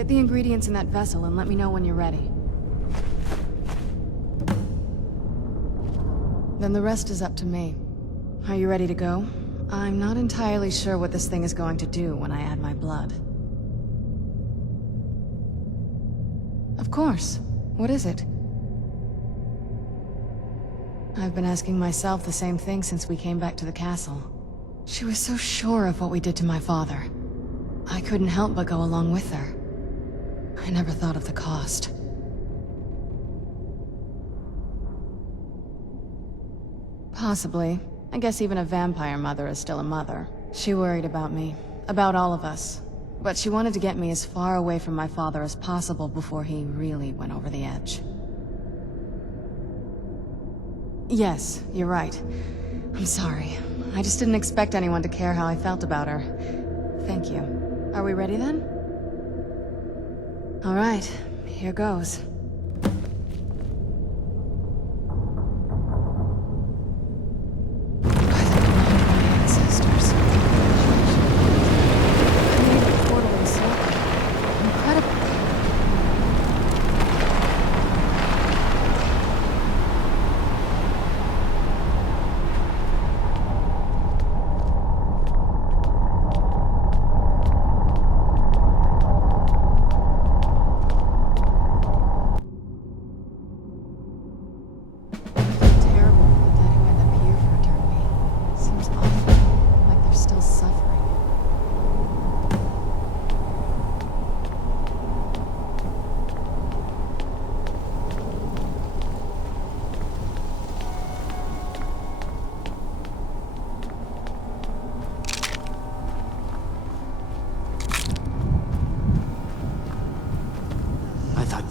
Get the ingredients in that vessel and let me know when you're ready. Then the rest is up to me. Are you ready to go? I'm not entirely sure what this thing is going to do when I add my blood. Of course. What is it? I've been asking myself the same thing since we came back to the castle. She was so sure of what we did to my father. I couldn't help but go along with her. I never thought of the cost. Possibly. I guess even a vampire mother is still a mother. She worried about me. About all of us. But she wanted to get me as far away from my father as possible before he really went over the edge. Yes, you're right. I'm sorry. I just didn't expect anyone to care how I felt about her. Thank you. Are we ready then? All right, here goes.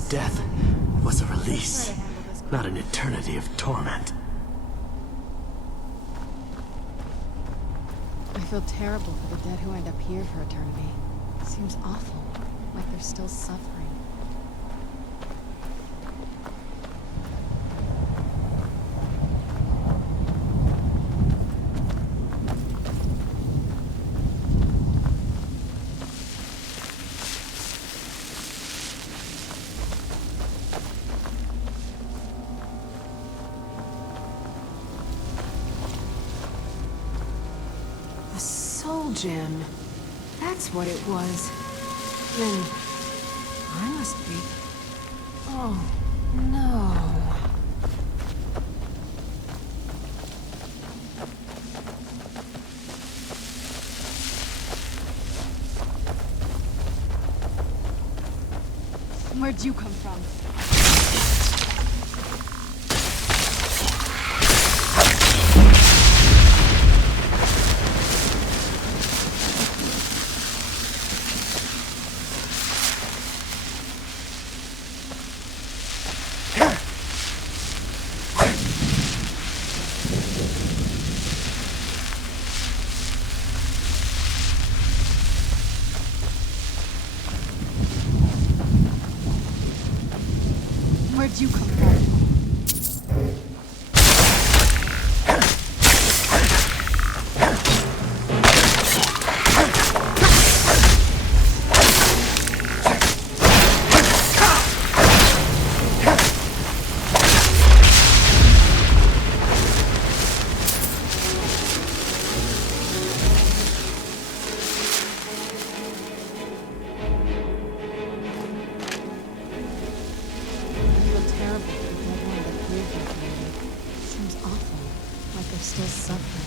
Death was a release, not an eternity of torment. I feel terrible for the dead who end up here for eternity. It seems awful, like they're still suffering. Gem. That's what it was. Then I must be. Oh, no. Where'd you come from? Where'd you come from? Still suffering.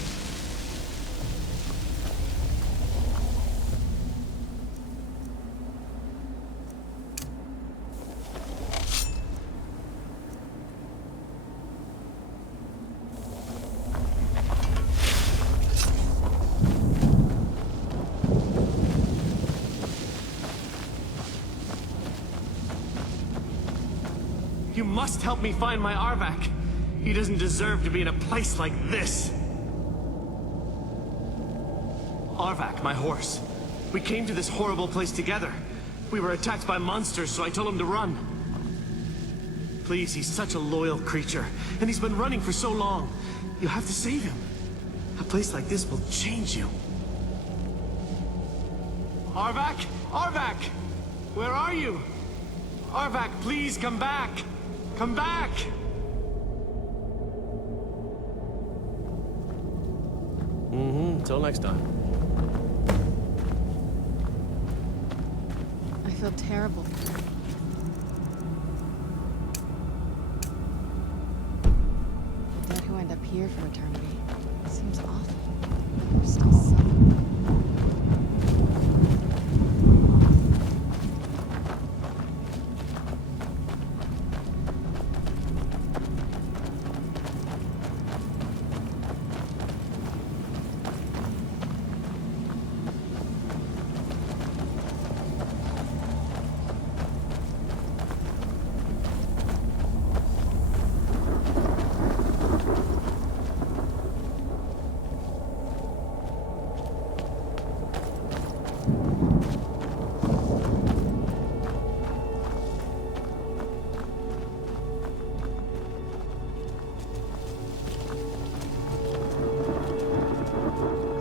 You must help me find my Arvak. He doesn't deserve to be in a place like this. Arvak, my horse. We came to this horrible place together. We were attacked by monsters, so I told him to run. Please, he's such a loyal creature, and he's been running for so long. You have to save him. A place like this will change you. Arvak? Arvak! Where are you? Arvak, please come back! Come back! Until next time. I feel terrible. The dead who end up here for eternity. It seems awful. They're still suffering.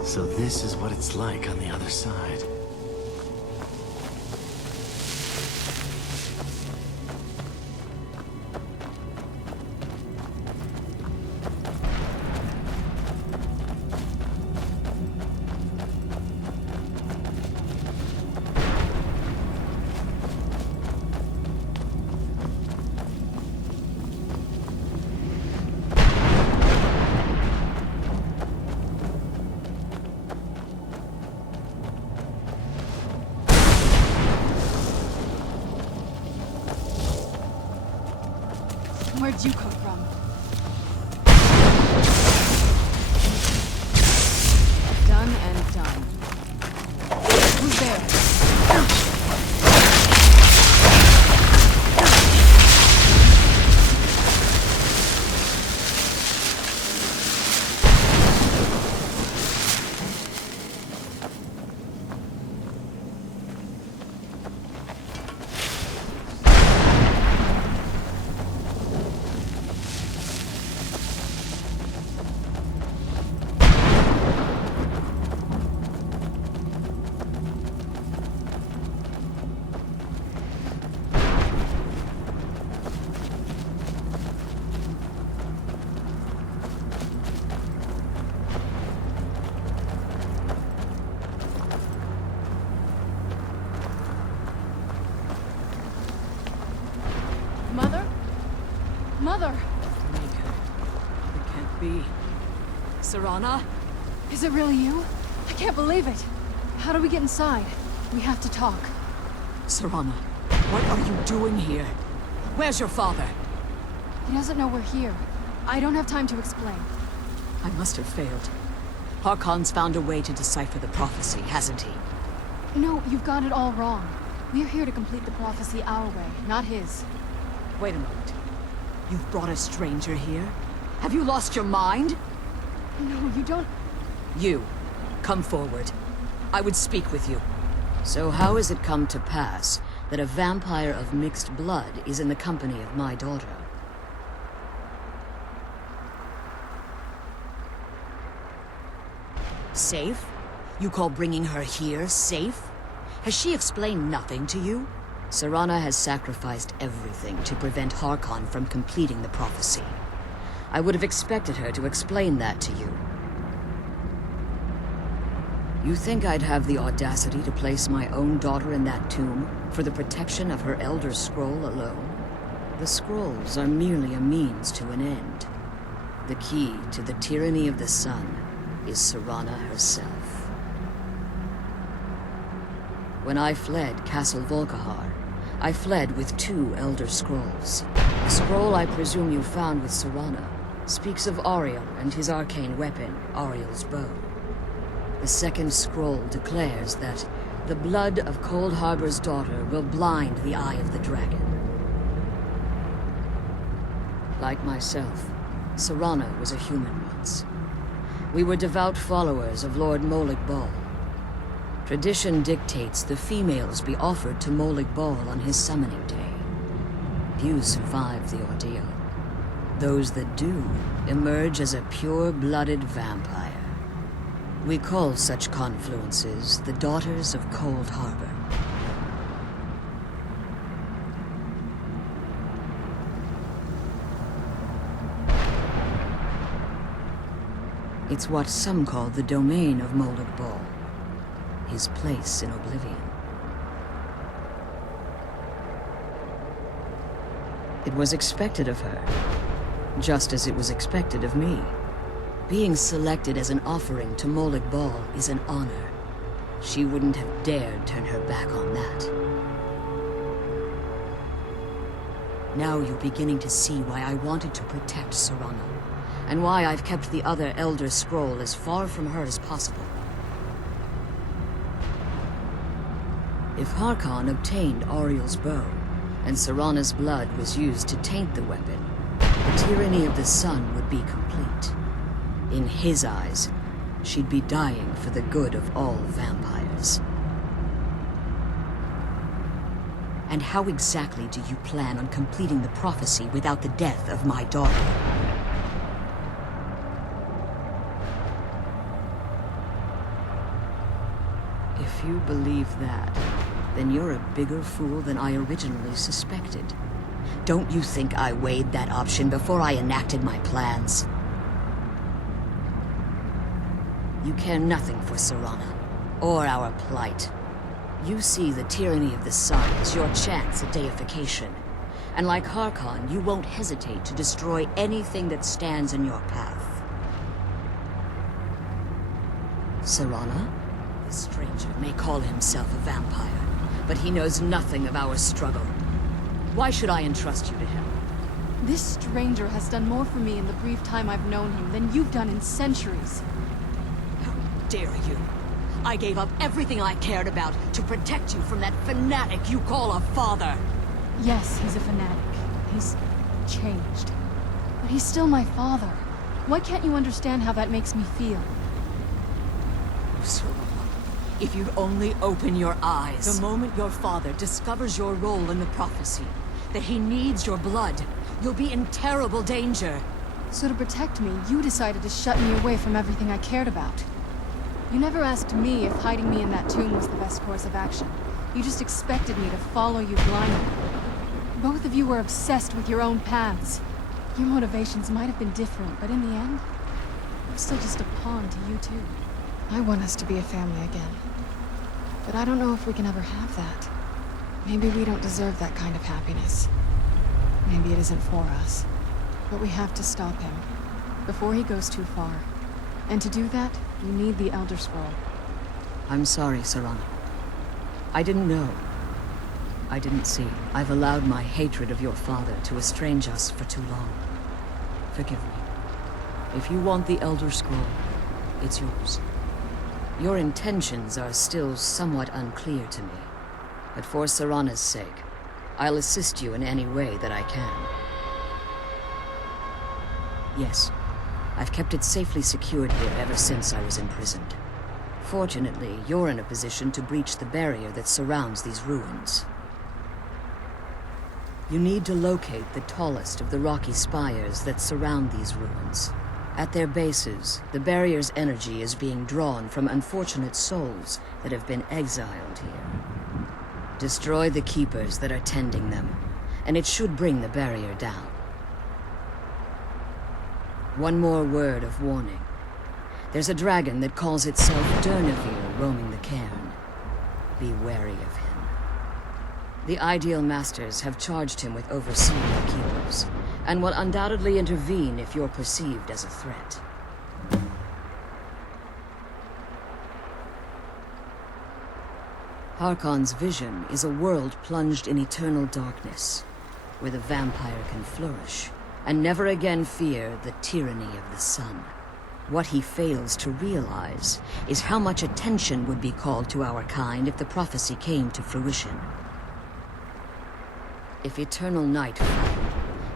So this is what it's like on the other side. Where'd you come from? Done and done. Who's there? Mother? Mother! Mika, it can't be. Serana? Is it really you? I can't believe it. How do we get inside? We have to talk. Serana, what are you doing here? Where's your father? He doesn't know we're here. I don't have time to explain. I must have failed. Harkon's found a way to decipher the prophecy, hasn't he? No, you've got it all wrong. We're here to complete the prophecy our way, not his. Wait a moment. You've brought a stranger here? Have you lost your mind? No, you don't... You, come forward. I would speak with you. So how has it come to pass that a vampire of mixed blood is in the company of my daughter? Safe? You call bringing her here safe? Has she explained nothing to you? Serana has sacrificed everything to prevent Harkon from completing the prophecy. I would have expected her to explain that to you. You think I'd have the audacity to place my own daughter in that tomb for the protection of her Elder Scroll alone? The scrolls are merely a means to an end. The key to the tyranny of the sun is Serana herself. When I fled Castle Volkihar, I fled with 2 Elder Scrolls. The scroll I presume you found with Serana speaks of Auriel and his arcane weapon, Auriel's bow. The second scroll declares that the blood of Cold Harbor's daughter will blind the eye of the dragon. Like myself, Serana was a human once. We were devout followers of Lord Molag Bal. Tradition dictates the females be offered to Molag Bal on his summoning day. Few survive the ordeal. Those that do emerge as a pure-blooded vampire. We call such confluences the Daughters of Cold Harbor. It's what some call the domain of Molag Bal. His place in oblivion. It was expected of her, just as it was expected of me. Being selected as an offering to Molag Bal is an honor. She wouldn't have dared turn her back on that. Now you're beginning to see why I wanted to protect Serana, and why I've kept the other Elder Scroll as far from her as possible. If Harkon obtained Auriel's bow, and Serana's blood was used to taint the weapon, the tyranny of the sun would be complete. In his eyes, she'd be dying for the good of all vampires. And how exactly do you plan on completing the prophecy without the death of my daughter? If you believe that, then you're a bigger fool than I originally suspected. Don't you think I weighed that option before I enacted my plans? You care nothing for Serana, or our plight. You see the tyranny of the sun as your chance at deification. And like Harkon, you won't hesitate to destroy anything that stands in your path. Serana? The stranger may call himself a vampire, but he knows nothing of our struggle. Why should I entrust you to him? This stranger has done more for me in the brief time I've known him than you've done in centuries. How dare you? I gave up everything I cared about to protect you from that fanatic you call a father. Yes, he's a fanatic. He's changed. But he's still my father. Why can't you understand how that makes me feel? Serana, if you'd only open your eyes. The moment your father discovers your role in the prophecy, that he needs your blood, you'll be in terrible danger. So to protect me, you decided to shut me away from everything I cared about. You never asked me if hiding me in that tomb was the best course of action. You just expected me to follow you blindly. Both of you were obsessed with your own paths. Your motivations might have been different, but in the end, I'm still just a pawn to you too. I want us to be a family again. But I don't know if we can ever have that. Maybe we don't deserve that kind of happiness. Maybe it isn't for us. But we have to stop him, before he goes too far. And to do that, we need the Elder Scroll. I'm sorry, Serana. I didn't know. I didn't see. I've allowed my hatred of your father to estrange us for too long. Forgive me. If you want the Elder Scroll, it's yours. Your intentions are still somewhat unclear to me, but for Serana's sake, I'll assist you in any way that I can. Yes, I've kept it safely secured here ever since I was imprisoned. Fortunately, you're in a position to breach the barrier that surrounds these ruins. You need to locate the tallest of the rocky spires that surround these ruins. At their bases, the barrier's energy is being drawn from unfortunate souls that have been exiled here. Destroy the keepers that are tending them, and it should bring the barrier down. One more word of warning. There's a dragon that calls itself Durnevere roaming the cairn. Be wary of him. The Ideal Masters have charged him with overseeing the keepers, and will undoubtedly intervene if you're perceived as a threat. Harkon's vision is a world plunged in eternal darkness, where the vampire can flourish, and never again fear the tyranny of the sun. What he fails to realize is how much attention would be called to our kind if the prophecy came to fruition. If eternal night fell,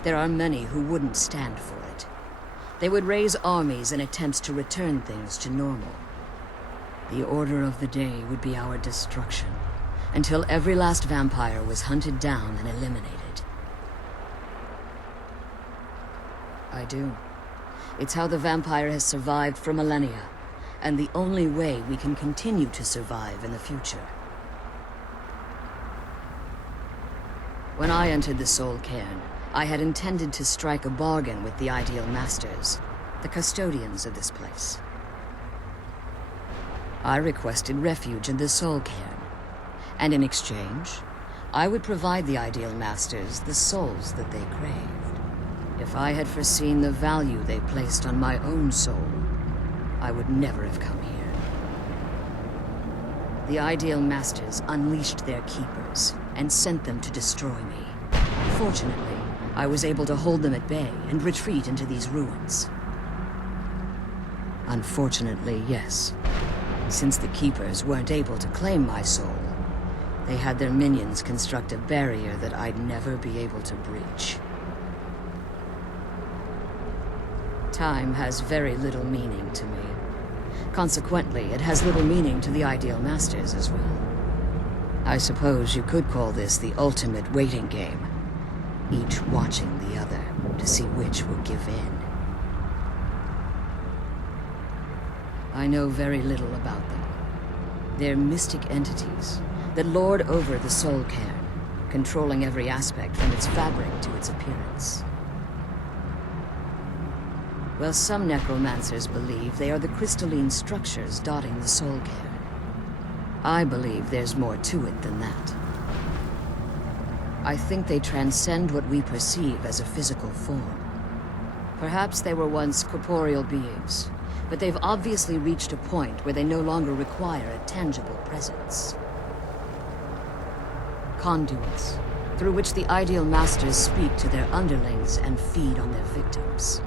there are many who wouldn't stand for it. They would raise armies in attempts to return things to normal. The order of the day would be our destruction, until every last vampire was hunted down and eliminated. I do. It's how the vampire has survived for millennia, and the only way we can continue to survive in the future. When I entered the Soul Cairn, I had intended to strike a bargain with the Ideal Masters, the custodians of this place. I requested refuge in the Soul Cairn, and in exchange, I would provide the Ideal Masters the souls that they craved. If I had foreseen the value they placed on my own soul, I would never have come here. The Ideal Masters unleashed their keepers and sent them to destroy me. Fortunately, I was able to hold them at bay and retreat into these ruins. Unfortunately, yes. Since the keepers weren't able to claim my soul, they had their minions construct a barrier that I'd never be able to breach. Time has very little meaning to me. Consequently, it has little meaning to the Ideal Masters as well. I suppose you could call this the ultimate waiting game, each watching the other to see which will give in. I know very little about them. They're mystic entities that lord over the soul cairn, controlling every aspect from its fabric to its appearance. Well, some necromancers believe they are the crystalline structures dotting the soul cairn. I believe there's more to it than that. I think they transcend what we perceive as a physical form. Perhaps they were once corporeal beings, but they've obviously reached a point where they no longer require a tangible presence. Conduits, through which the Ideal Masters speak to their underlings and feed on their victims.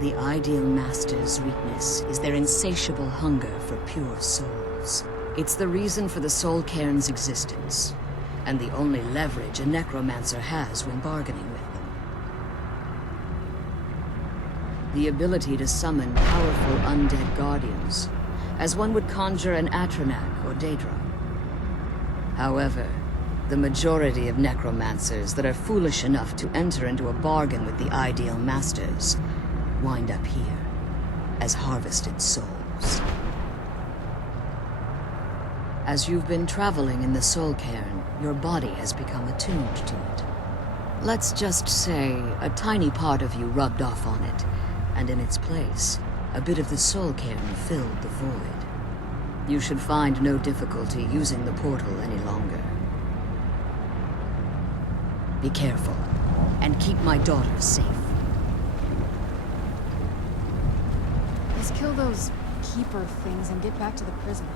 The Ideal Masters' weakness is their insatiable hunger for pure souls. It's the reason for the Soul Cairn's existence, and the only leverage a necromancer has when bargaining with them. The ability to summon powerful undead guardians, as one would conjure an Atronak or Daedra. However, the majority of necromancers that are foolish enough to enter into a bargain with the Ideal Masters wind up here, as harvested souls. As you've been traveling in the Soul Cairn, your body has become attuned to it. Let's just say a tiny part of you rubbed off on it, and in its place, a bit of the Soul Cairn filled the void. You should find no difficulty using the portal any longer. Be careful, and keep my daughter safe. Let's kill those keeper things and get back to the prison.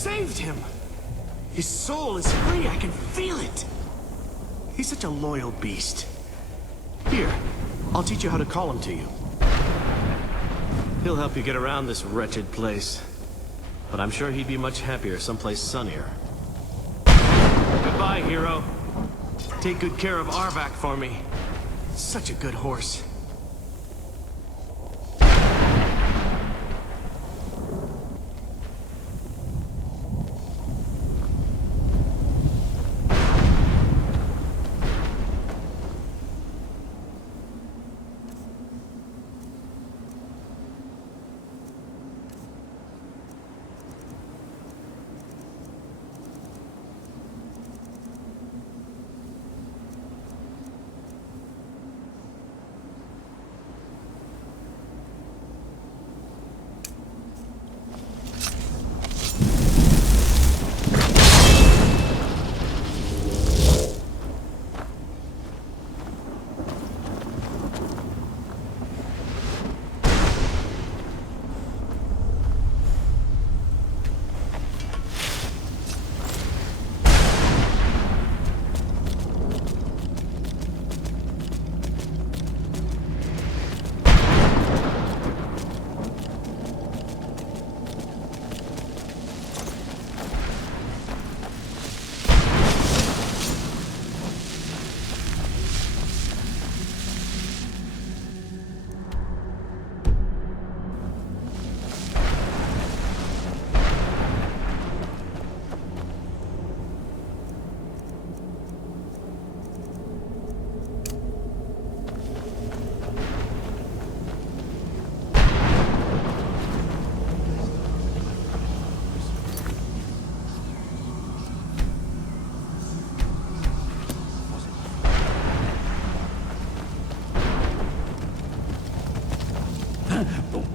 saved him! His soul is free, I can feel it! He's such a loyal beast. Here, I'll teach you how to call him to you. He'll help you get around this wretched place. But I'm sure he'd be much happier someplace sunnier. Goodbye, hero. Take good care of Arvak for me. Such a good horse.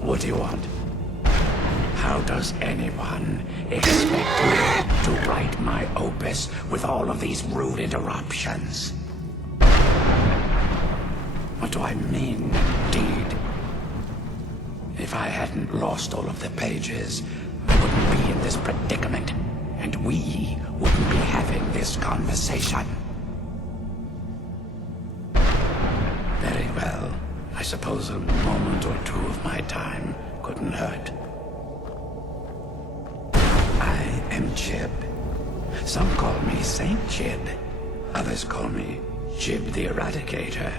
What do you want? How does anyone expect me to write my opus with all of these rude interruptions? What do I mean, indeed? If I hadn't lost all of the pages, I wouldn't be in this predicament, and we wouldn't be having this conversation. Very well. I suppose a moment or two of my time couldn't hurt. I am Jib. Some call me Saint Jib. Others call me Jib the Eradicator.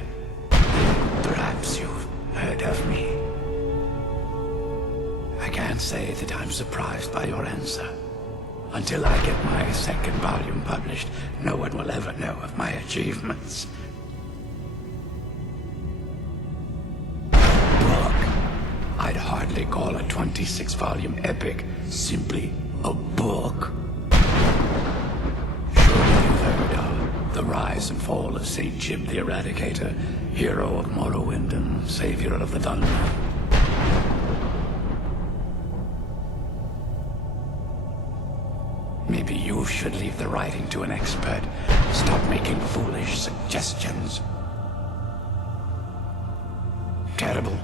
Perhaps you've heard of me. I can't say that I'm surprised by your answer. Until I get my second volume published, no one will ever know of my achievements. I'd hardly call a 26-volume epic simply a book. Surely you've heard of the rise and fall of St. Jib the Eradicator, hero of Morrowind and savior of the Dawnguard. Maybe you should leave the writing to an expert. Stop making foolish suggestions. Terrible.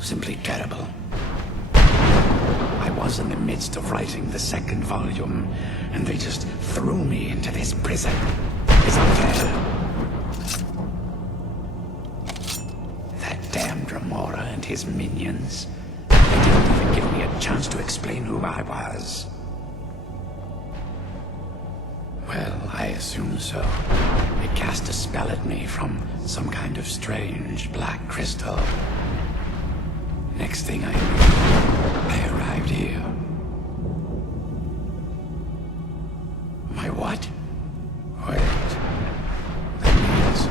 Simply terrible. I was in the midst of writing the second volume, and they just threw me into this prison. It's unfair. That damned Remora and his minions. They didn't even give me a chance to explain who I was. Well, I assume so. It cast a spell at me from some kind of strange black crystal. Next thing I knew, I arrived here. My what? Wait. That means...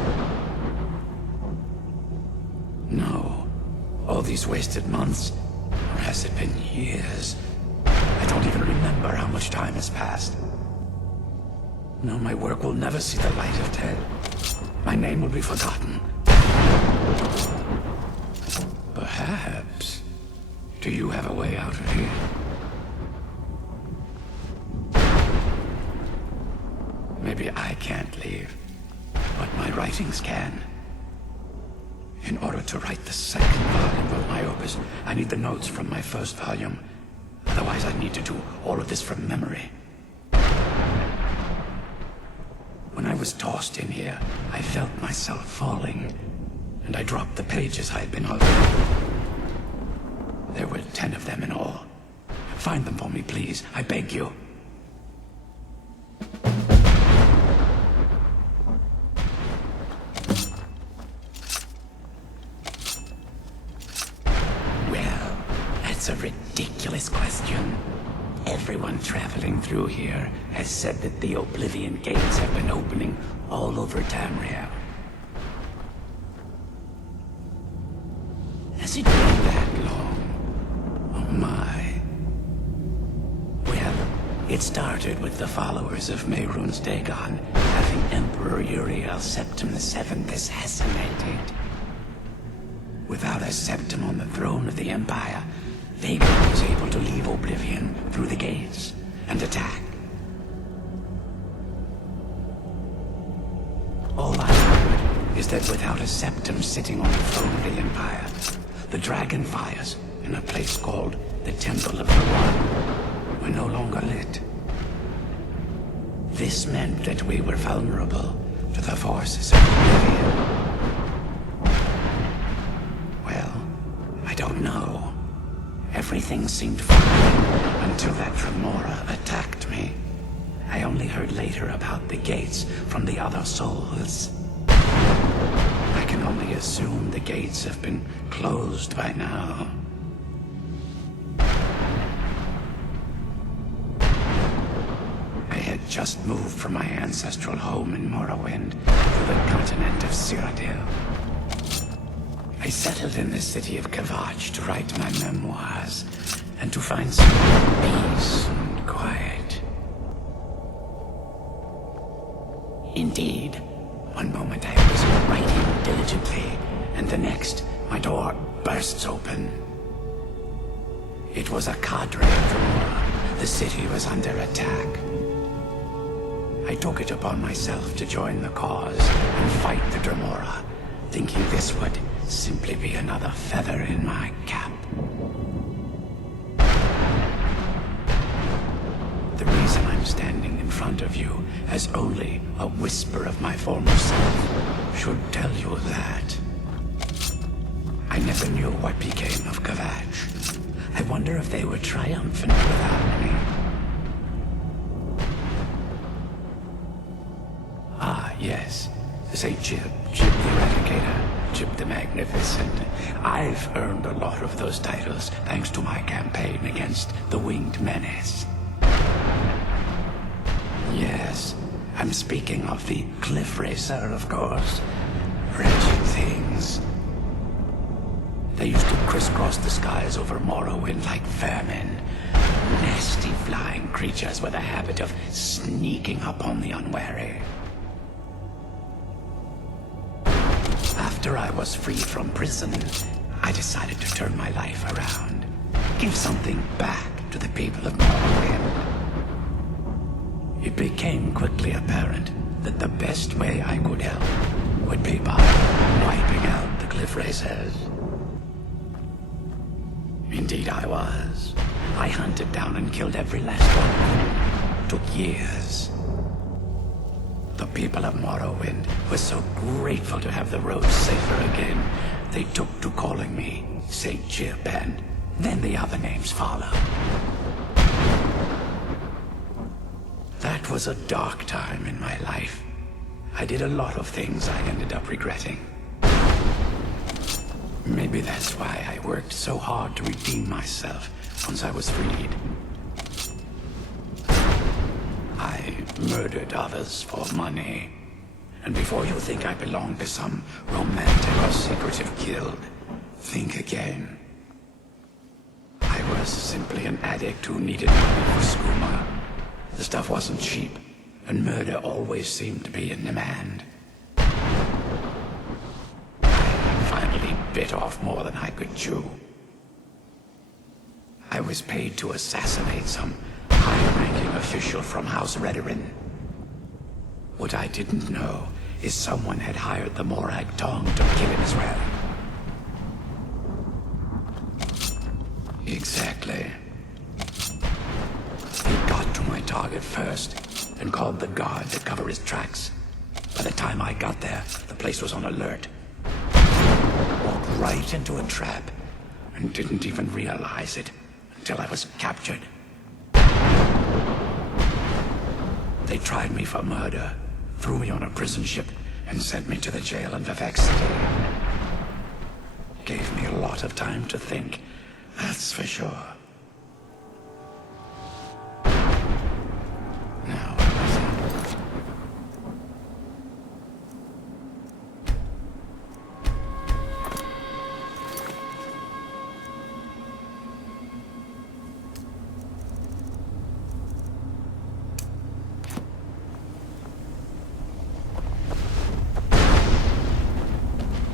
No. All these wasted months? Or has it been years? I don't even remember how much time has passed. No, my work will never see the light of day. My name will be forgotten. Perhaps. Do you have a way out of here? Maybe I can't leave, but my writings can. In order to write the second volume of my opus, I need the notes from my first volume. Otherwise, I'd need to do all of this from memory. When I was tossed in here, I felt myself falling, and I dropped the pages I had been holding. There were 10 of them in all. Find them for me, please. I beg you. Well, that's a ridiculous question. Everyone traveling through here has said that the Oblivion Gates have been opening all over Tamriel. Has it been that long? Oh my. Well, it started with the followers of Mehrunes Dagon having Emperor Uriel Septim VII assassinated. Without a Septim on the throne of the Empire, Dagon was able to leave Oblivion through the gates and attack. All I heard is that without a Septim sitting on the throne of the Empire, the dragon fires in a place called the Temple of the One were no longer lit. This meant that we were vulnerable to the forces of Oblivion. Well, I don't know. Everything seemed fine until that Dremora attacked me. I only heard later about the gates from the other souls. I can only assume the gates have been closed by now. I had just moved from my ancestral home in Morrowind to the continent of Cyrodiil. I settled in the city of Kavach to write my memoirs and to find some peace and quiet. Indeed, one moment I was writing diligently, and the next, my door bursts open. It was a cadre of Dremora. The city was under attack. I took it upon myself to join the cause and fight the Dremora, thinking this would simply be another feather in my cap. The reason I'm standing in front of you as only a whisper of my former self should tell you that. I never knew what became of Kavach. I wonder if they were triumphant without me. Ah, yes. Say Jib the Eradicator, Jib the Magnificent. I've earned a lot of those titles thanks to my campaign against the Winged Menace. Yes, I'm speaking of the Cliff Racer, of course. Wretched things. They used to crisscross the skies over Morrowind like vermin. Nasty flying creatures with a habit of sneaking up on the unwary. After I was freed from prison, I decided to turn my life around. Give something back to the people of Morrowind. It became quickly apparent that the best way I could help would be by wiping out the Cliff Racers. Indeed I was. I hunted down and killed every last one of them. Took years. The people of Morrowind were so grateful to have the roads safer again, they took to calling me Saint Jib, and then the other names followed. That was a dark time in my life. I did a lot of things I ended up regretting. Maybe that's why I worked so hard to redeem myself once I was freed. I murdered others for money. And before you think I belong to some romantic or secretive guild, think again. I was simply an addict who needed money for skooma. The stuff wasn't cheap, and murder always seemed to be in demand. I finally bit off more than I could chew. I was paid to assassinate some high-ranking official from House Redorin. What I didn't know is someone had hired the Morag Tong to kill him as well. Exactly. first, and called the guard to cover his tracks. By the time I got there, the place was on alert. Walked right into a trap, and didn't even realize it until I was captured. They tried me for murder, threw me on a prison ship, and sent me to the jail in Vivek City. Gave me a lot of time to think, that's for sure. Now,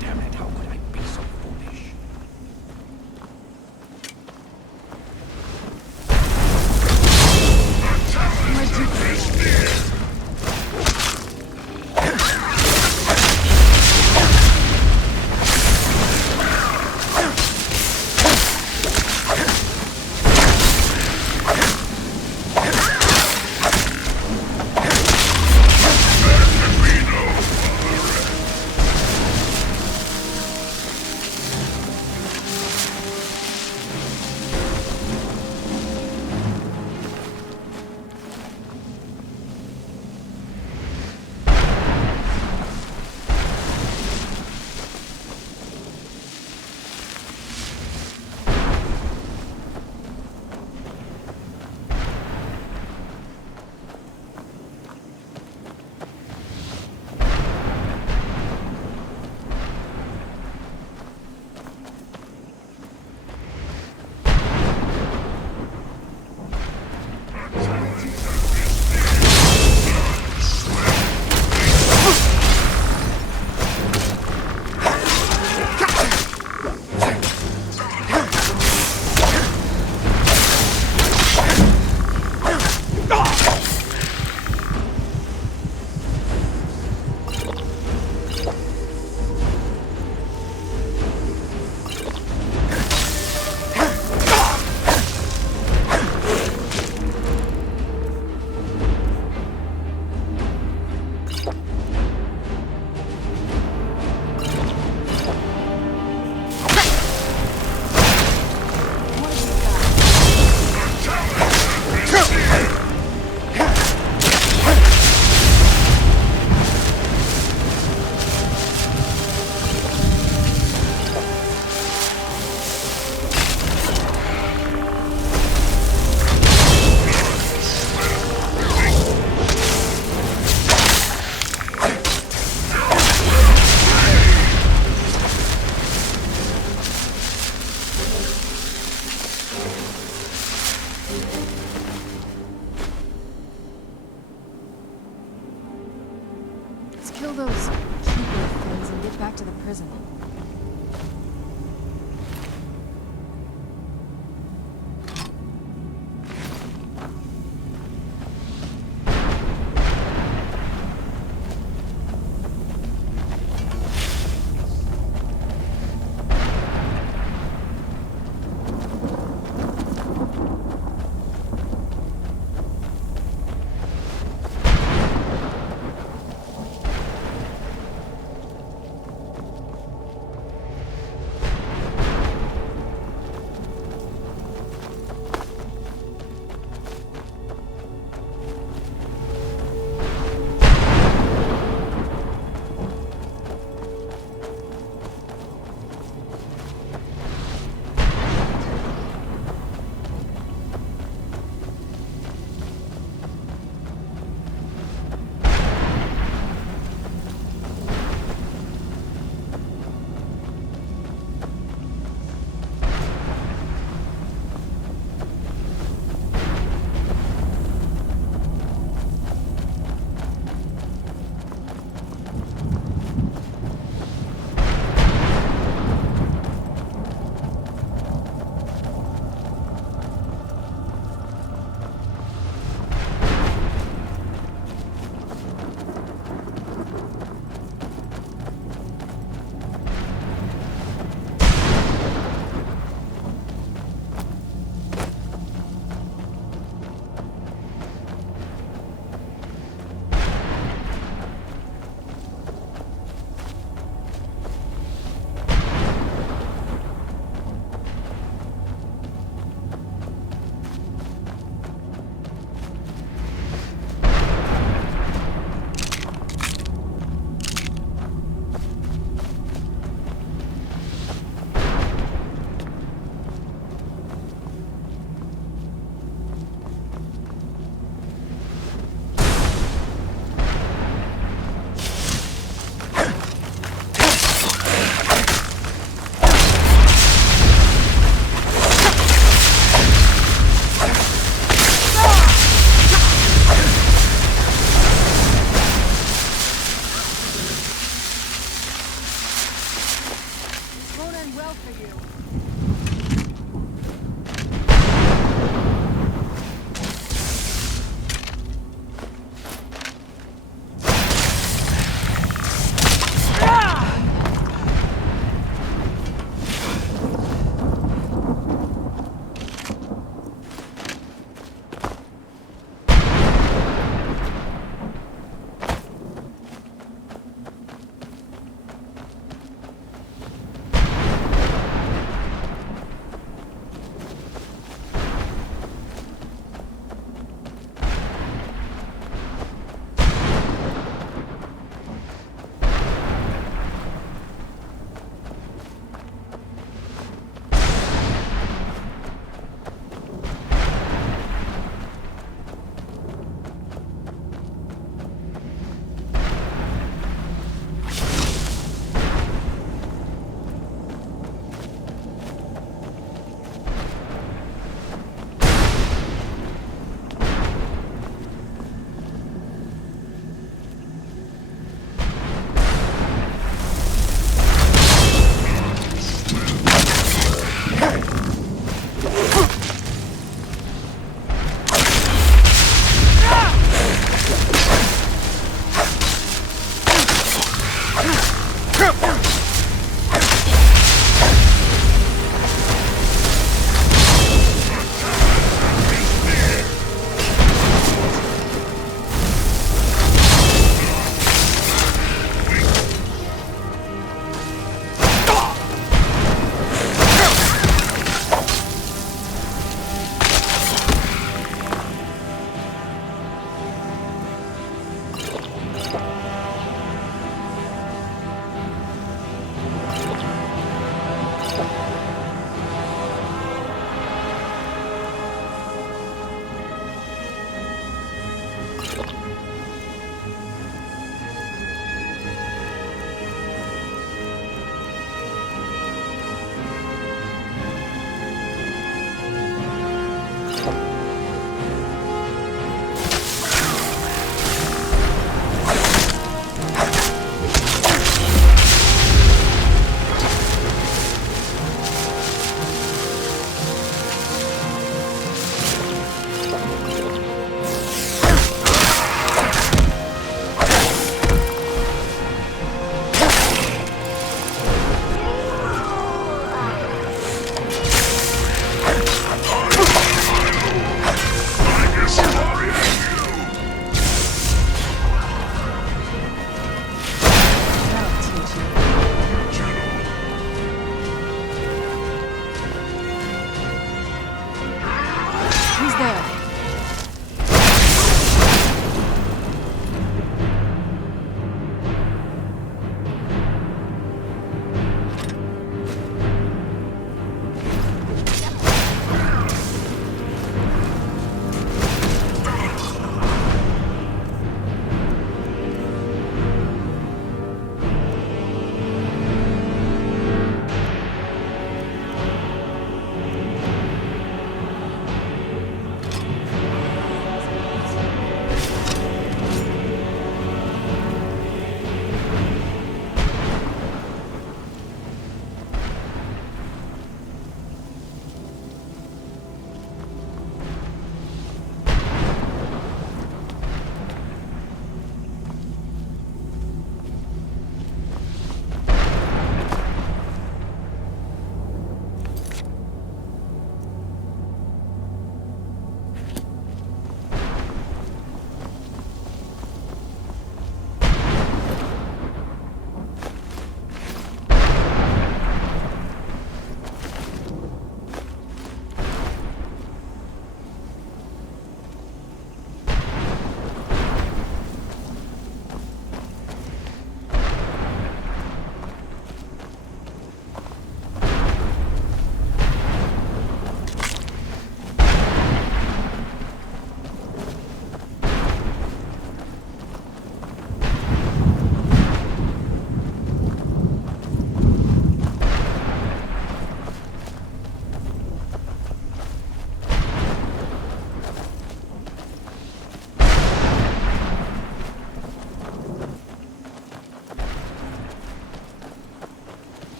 damn it, how could I be so foolish? Let's kill those keeper things and get back to the prison. spell for you.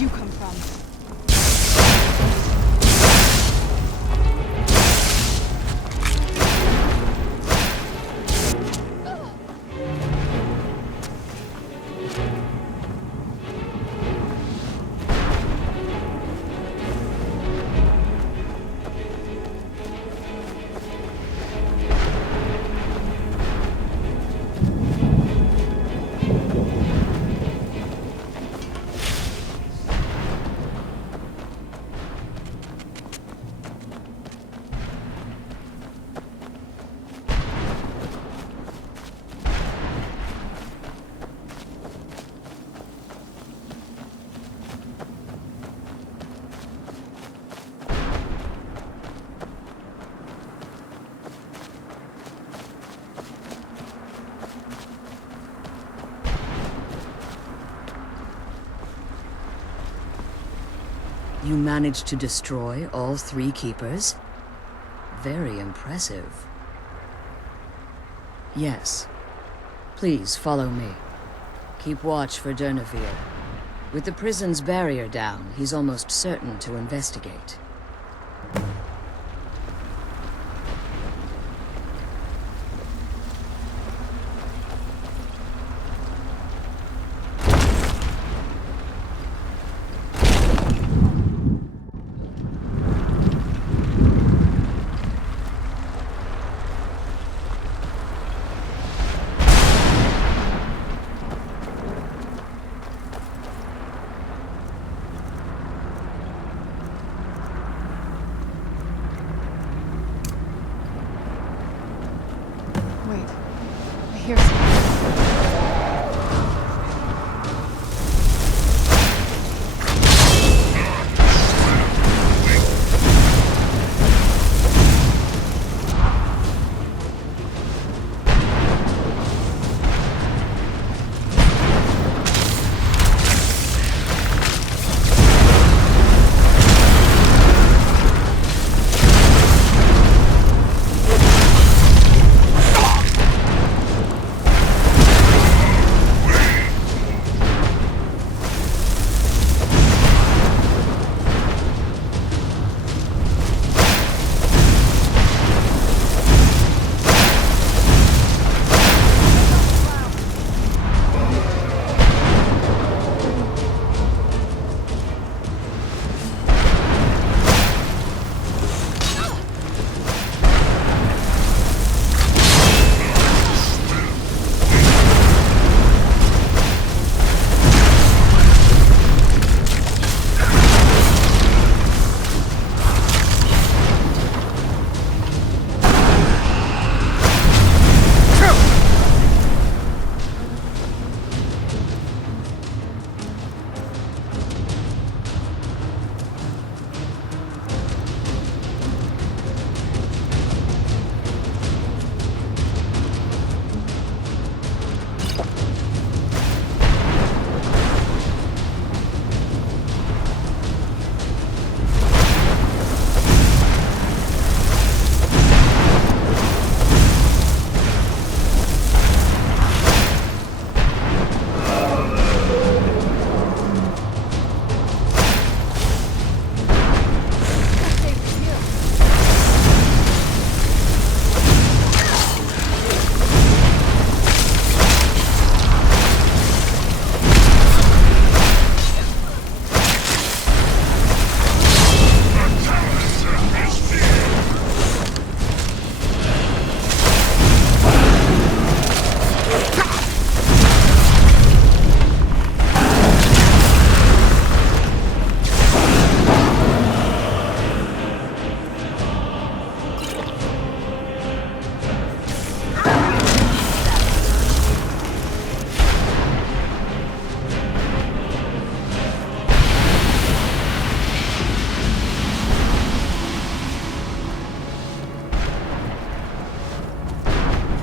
you come from? You managed to destroy all 3 keepers? Very impressive. Yes. Please follow me. Keep watch for Durnevere. With the prison's barrier down, he's almost certain to investigate.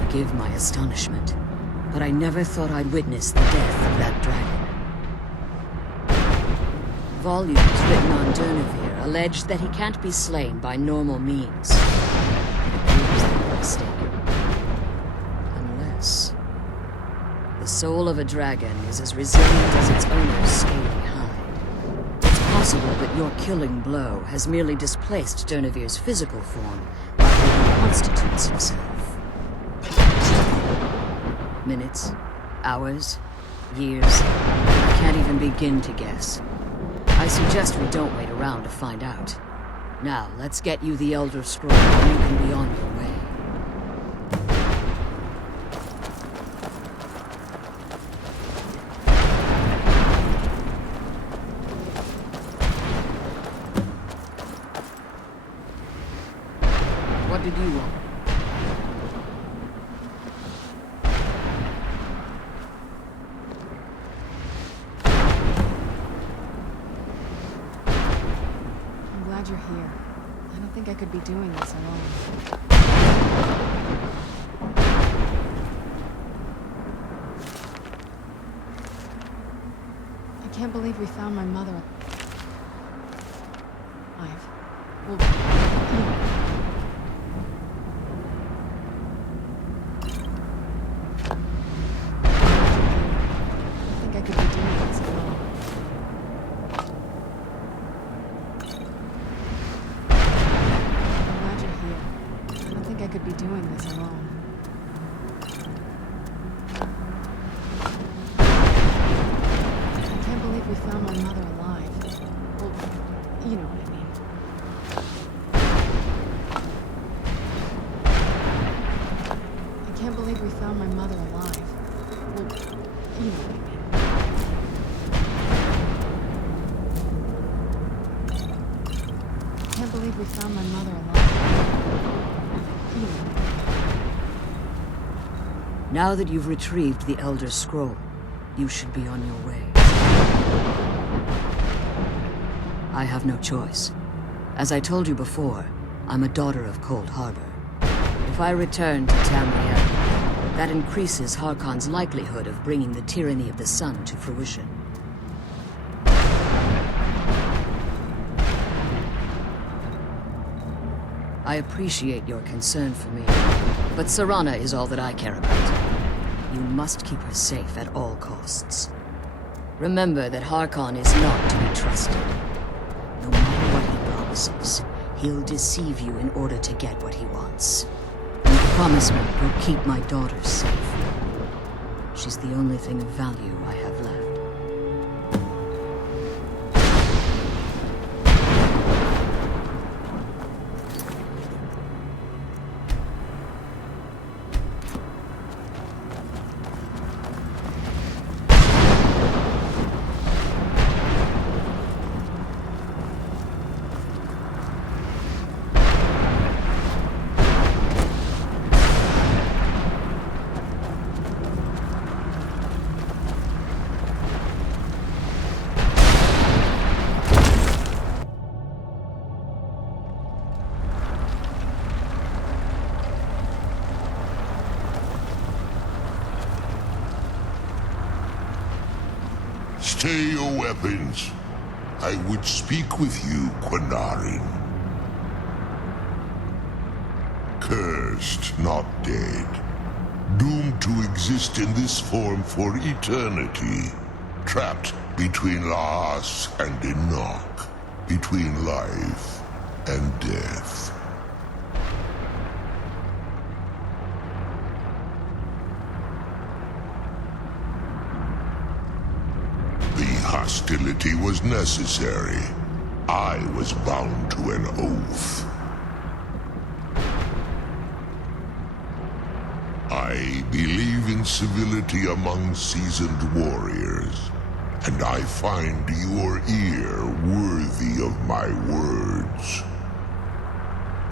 Forgive my astonishment, but I never thought I'd witness the death of that dragon. Volumes written on Durnevere allege that he can't be slain by normal means. It appears they were mistaken. Unless the soul of a dragon is as resilient as its owner's scaly hide. possible that your killing blow has merely displaced Dernevir's physical form, while he reconstitutes himself. Minutes, hours, years, I can't even begin to guess. I suggest we don't wait around to find out. Now, let's get you the Elder Scroll, and you can be on your way. What did you want? I'm glad you're here. I don't think I could be doing this alone. I can't believe we found my mother alive. Well, you know. I could be doing this alone. I'm glad you're here. I don't think I could be doing this alone. I can't believe we found my mother alive. Well, you know what I mean. I can't believe we found my mother alive. Well, you know what I mean. I can't believe we found my mother alive. Now that you've retrieved the Elder Scroll, you should be on your way. I have no choice. As I told you before, I'm a daughter of Cold Harbor. If I return to Tamriel, that increases Harkon's likelihood of bringing the tyranny of the sun to fruition. I appreciate your concern for me, but Serana is all that I care about. You must keep her safe at all costs. Remember that Harkon is not to be trusted. No matter what he promises, he'll deceive you in order to get what he wants. And promise me you'll keep my daughter safe. She's the only thing of value I have left. Stay your weapons. I would speak with you, Quinarin. Cursed, not dead. Doomed to exist in this form for eternity. Trapped between Laas and Enoch. Between life and death. Hostility was necessary. I was bound to an oath. I believe in civility among seasoned warriors, and I find your ear worthy of my words.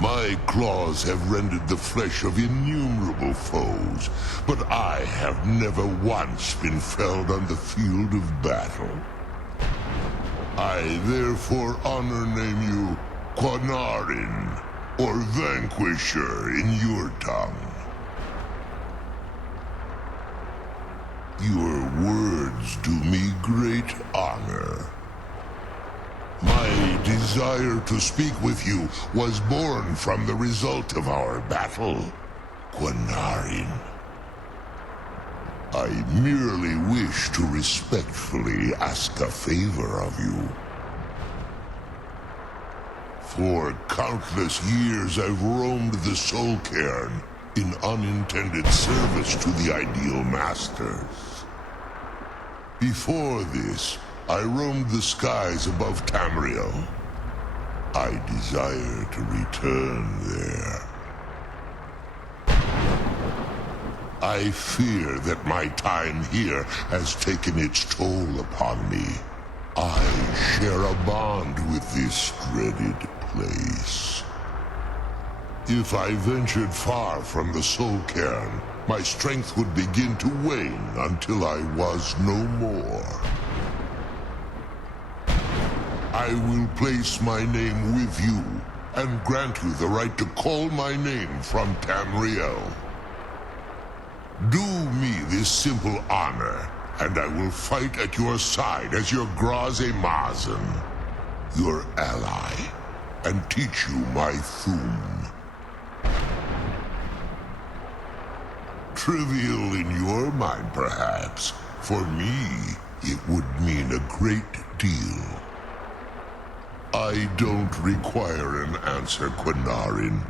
My claws have rended the flesh of innumerable foes, but I have never once been felled on the field of battle. I therefore honor name you Quinarin, or Vanquisher in your tongue. Your words do me great honor. My desire to speak with you was born from the result of our battle, Quinarin. I merely wish to respectfully ask a favor of you. For countless years I've roamed the Soul Cairn in unintended service to the Ideal Masters. Before this, I roamed the skies above Tamriel. I desire to return there. I fear that my time here has taken its toll upon me. I share a bond with this dreaded place. If I ventured far from the Soul Cairn, my strength would begin to wane until I was no more. I will place my name with you and grant you the right to call my name from Tamriel. Do me this simple honor, and I will fight at your side as your Graze Mazen, your ally, and teach you my Thum. Trivial in your mind, perhaps. For me, it would mean a great deal. I don't require an answer, Quinarin.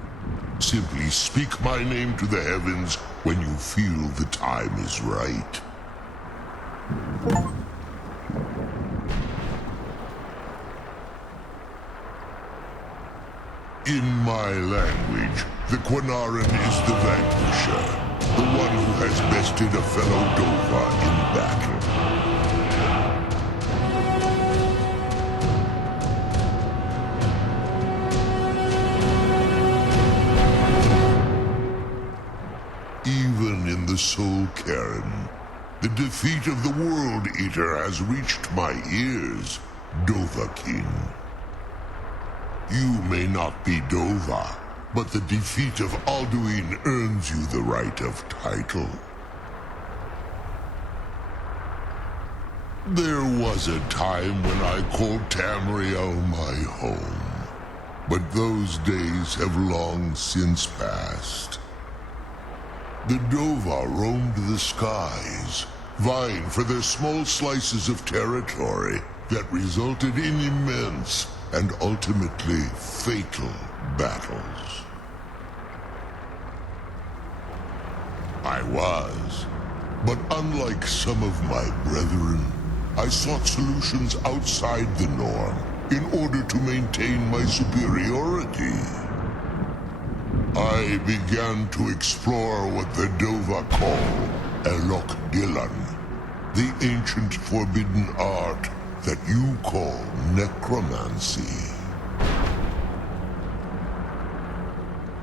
Simply speak my name to the heavens when you feel the time is right. In my language, the Quinarin is the vanquisher, the one who has bested a fellow Dova in battle. Even in the Soul Cairn, the defeat of the World Eater has reached my ears, Dovahkiin. You may not be Dova, but the defeat of Alduin earns you the right of title. There was a time when I called Tamriel my home, but those days have long since passed. The Dova roamed the skies, vying for their small slices of territory that resulted in immense and ultimately fatal battles. I was, but unlike some of my brethren, I sought solutions outside the norm in order to maintain my superiority. I began to explore what the Dova call Elok Dylan, the ancient forbidden art that you call necromancy.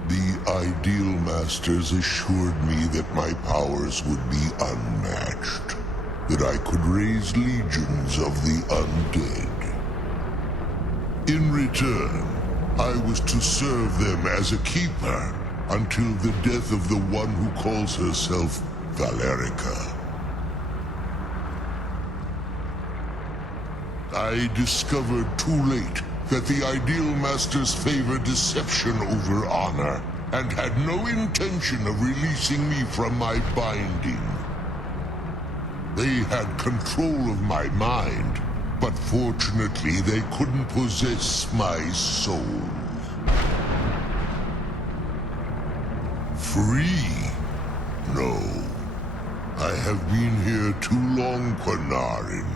The Ideal Masters assured me that my powers would be unmatched, that I could raise legions of the undead. In return, I was to serve them as a keeper until the death of the one who calls herself Valerica. I discovered too late that the Ideal Masters favor deception over honor, and had no intention of releasing me from my binding. They had control of my mind, but fortunately they couldn't possess my soul. Free? No. I have been here too long, Quinarin.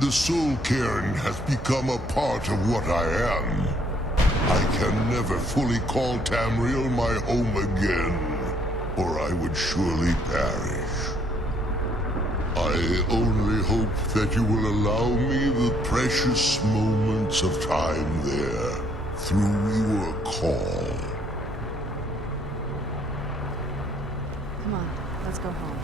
The Soul Cairn has become a part of what I am. I can never fully call Tamriel my home again, or I would surely perish. I only hope that you will allow me the precious moments of time there, through your call. Come on, let's go home.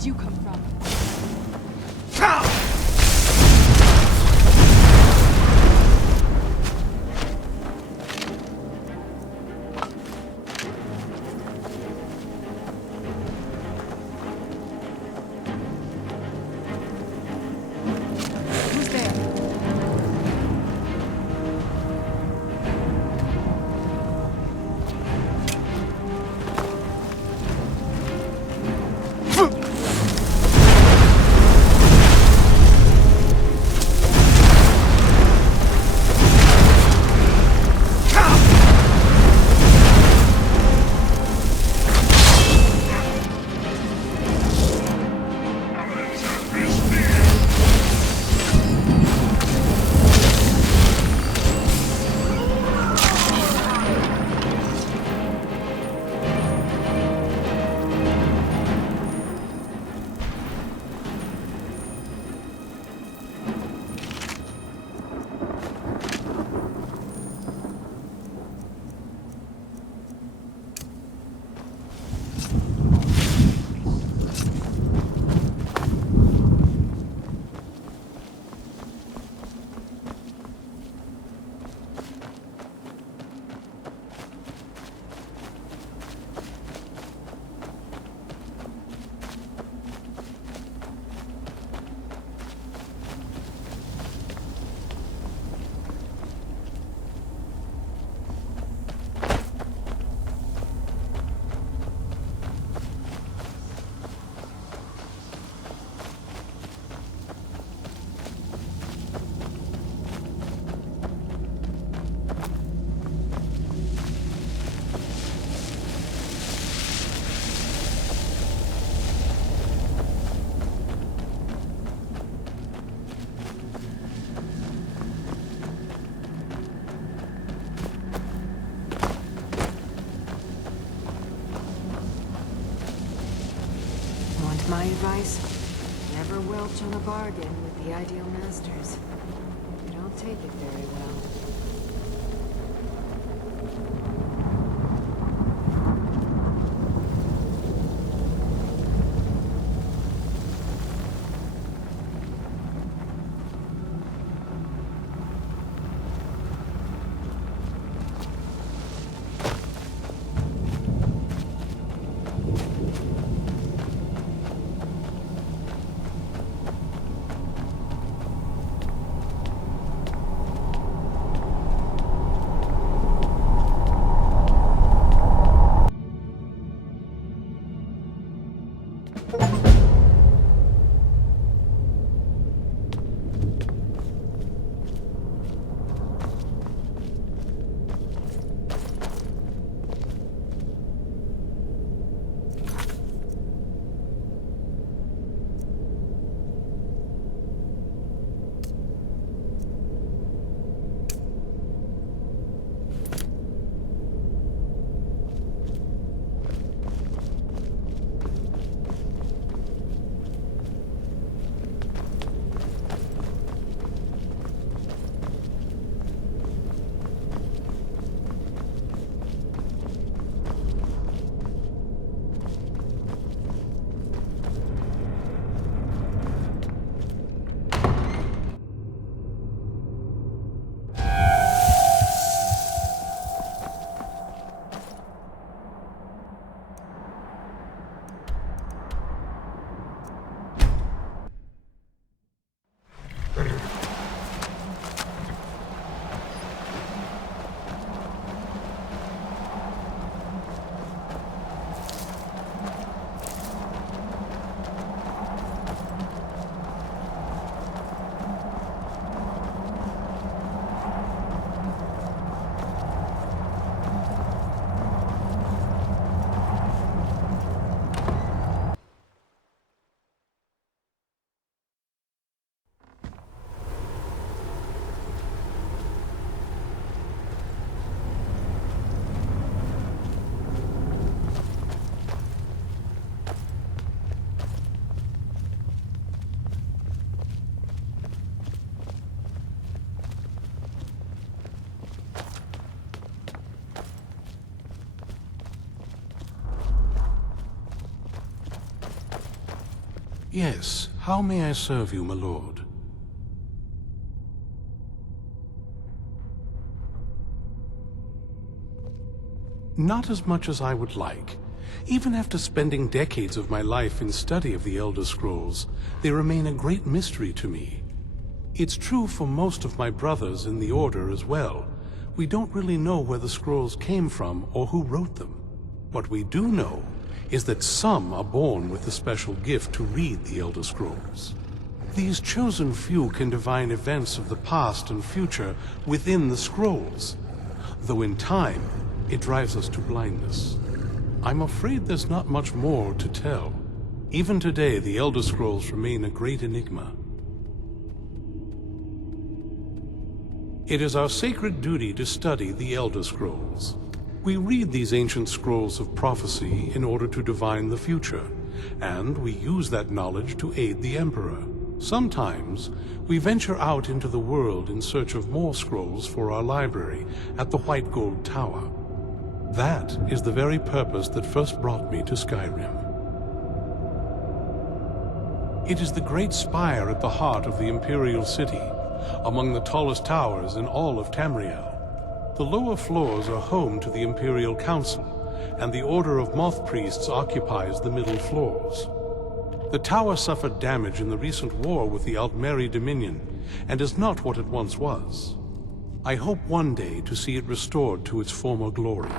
did you come from? My advice? Never welch on a bargain with the ideal masters. They don't take it very well. Yes, how may I serve you, my lord? Not as much as I would like. Even after spending decades of my life in study of the Elder Scrolls, they remain a great mystery to me. It's true for most of my brothers in the Order as well. We don't really know where the scrolls came from or who wrote them. What we do know is that some are born with the special gift to read the Elder Scrolls. These chosen few can divine events of the past and future within the scrolls, though in time, it drives us to blindness. I'm afraid there's not much more to tell. Even today, the Elder Scrolls remain a great enigma. It is our sacred duty to study the Elder Scrolls. We read these ancient scrolls of prophecy in order to divine the future, and we use that knowledge to aid the Emperor. Sometimes, we venture out into the world in search of more scrolls for our library at the White Gold Tower. That is the very purpose that first brought me to Skyrim. It is the great spire at the heart of the Imperial City, among the tallest towers in all of Tamriel. The lower floors are home to the Imperial Council, and the Order of Moth Priests occupies the middle floors. The tower suffered damage in the recent war with the Altmeri Dominion, and is not what it once was. I hope one day to see it restored to its former glory.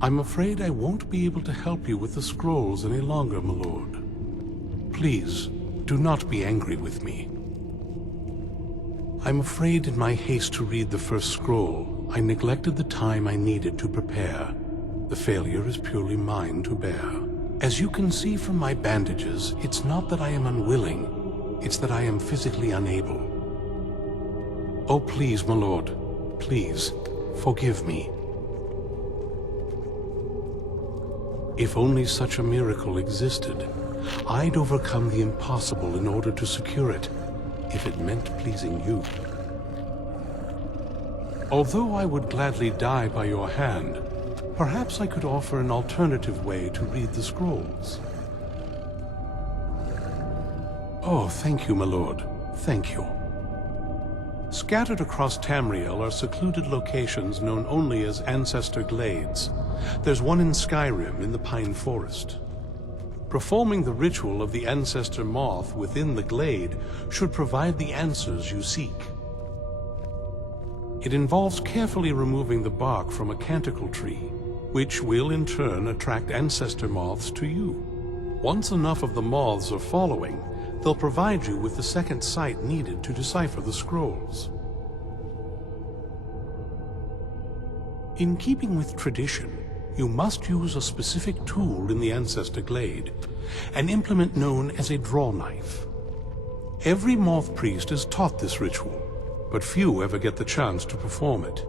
I'm afraid I won't be able to help you with the scrolls any longer, my lord. Please, do not be angry with me. I'm afraid in my haste to read the first scroll, I neglected the time I needed to prepare. The failure is purely mine to bear. As you can see from my bandages, it's not that I am unwilling, it's that I am physically unable. Oh, please, my lord, please, forgive me. If only such a miracle existed, I'd overcome the impossible in order to secure it, if it meant pleasing you. Although I would gladly die by your hand, perhaps I could offer an alternative way to read the scrolls. Oh, thank you, my lord. Thank you. Scattered across Tamriel are secluded locations known only as Ancestor Glades. There's one in Skyrim in the Pine Forest. Performing the ritual of the Ancestor Moth within the glade should provide the answers you seek. It involves carefully removing the bark from a canticle tree, which will in turn attract Ancestor Moths to you. Once enough of the moths are following, they'll provide you with the second sight needed to decipher the scrolls. In keeping with tradition, you must use a specific tool in the Ancestor Glade, an implement known as a draw knife. Every moth priest is taught this ritual, but few ever get the chance to perform it.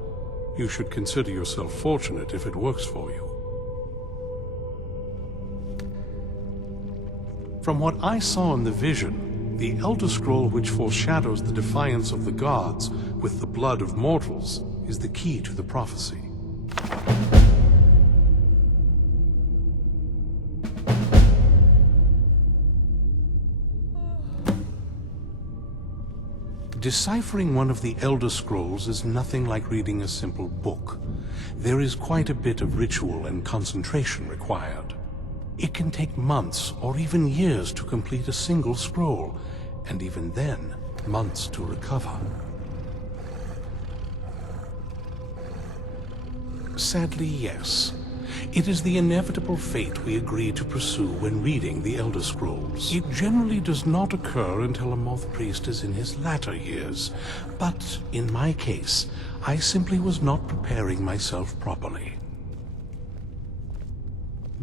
You should consider yourself fortunate if it works for you. From what I saw in the vision, the Elder Scroll which foreshadows the defiance of the gods with the blood of mortals is the key to the prophecy. Deciphering one of the Elder Scrolls is nothing like reading a simple book. There is quite a bit of ritual and concentration required. It can take months or even years to complete a single scroll, and even then, months to recover. Sadly, yes. It is the inevitable fate we agree to pursue when reading the Elder Scrolls. It generally does not occur until a moth priest is in his latter years, but in my case, I simply was not preparing myself properly.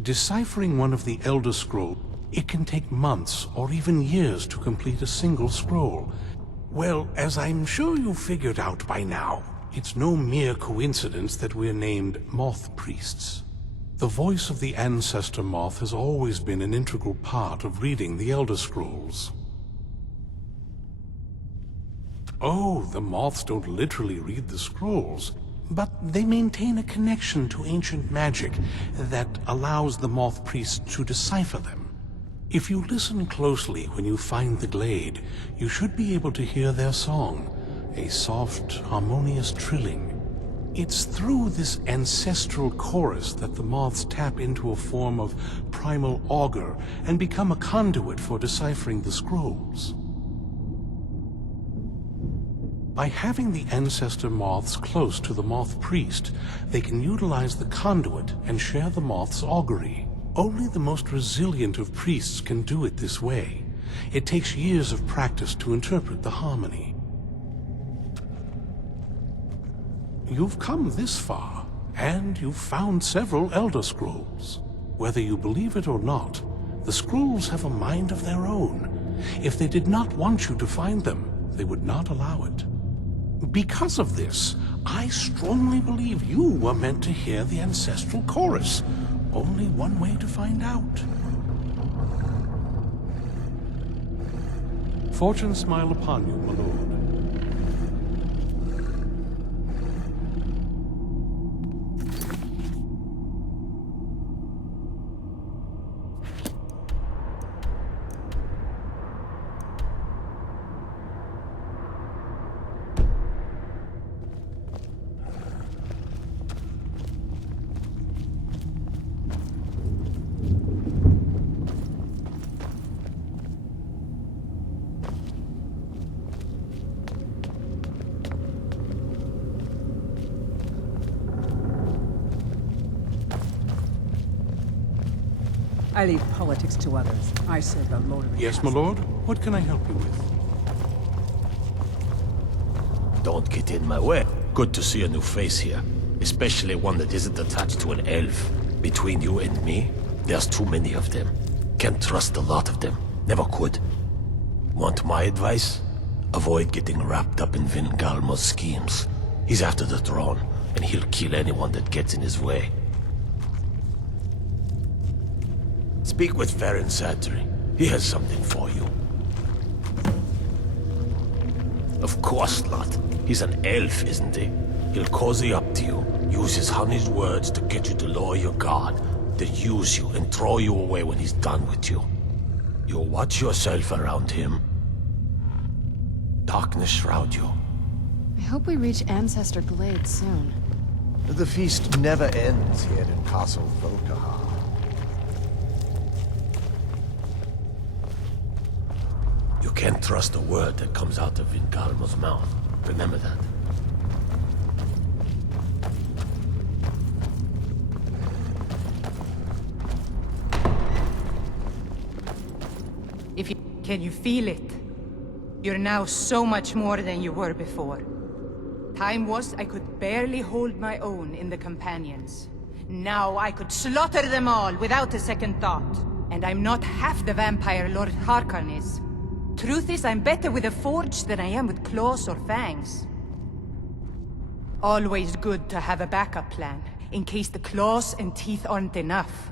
Deciphering one of the Elder Scrolls, it can take months or even years to complete a single scroll. Well, as I'm sure you figured out by now, it's no mere coincidence that we're named Moth Priests. The voice of the Ancestor Moth has always been an integral part of reading the Elder Scrolls. Oh, the moths don't literally read the scrolls. but they maintain a connection to ancient magic that allows the Moth Priest to decipher them. If you listen closely when you find the glade, you should be able to hear their song, a soft, harmonious trilling. It's through this ancestral chorus that the moths tap into a form of primal augur and become a conduit for deciphering the scrolls. By having the ancestor moths close to the Moth Priest, they can utilize the conduit and share the moth's augury. Only the most resilient of priests can do it this way. It takes years of practice to interpret the harmony. You've come this far, and you've found several Elder Scrolls. Whether you believe it or not, the scrolls have a mind of their own. If they did not want you to find them, they would not allow it. Because of this, I strongly believe you were meant to hear the ancestral chorus. Only one way to find out. Fortune smile upon you, my lord. I leave politics to others. I serve the Lord of the Yes, my lord? What can I help you with? Don't get in my way. Good to see a new face here. Especially one that isn't attached to an elf. Between you and me, there's too many of them. Can't trust a lot of them. Never could. Want my advice? Avoid getting wrapped up in Vingalmo's schemes. He's after the throne, and he'll kill anyone that gets in his way. Speak with Farron Satri. He has something for you. Of course not. He's an elf, isn't he? He'll cozy up to you, use his honey's words to get you to lower your guard, to use you and throw you away when he's done with you. You'll watch yourself around him. Darkness shroud you. I hope we reach Ancestor Glade soon. The feast never ends here in Castle Volkahar. You can't trust a word that comes out of Vingalmo's mouth. Remember that. Can you feel it? You're now so much more than you were before. Time was I could barely hold my own in the Companions. Now I could slaughter them all without a second thought. And I'm not half the vampire Lord Harkon is. Truth is, I'm better with a forge than I am with claws or fangs. Always good to have a backup plan, in case the claws and teeth aren't enough.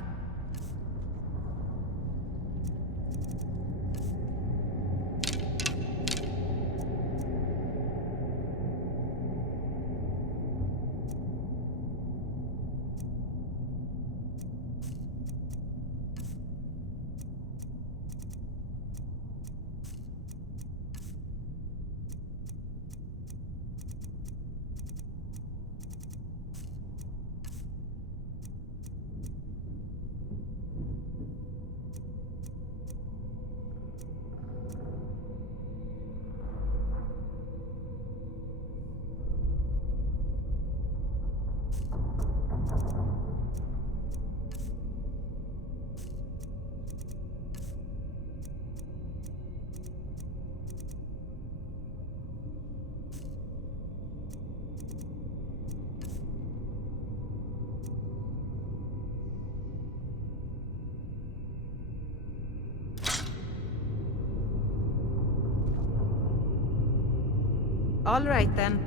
All right, then.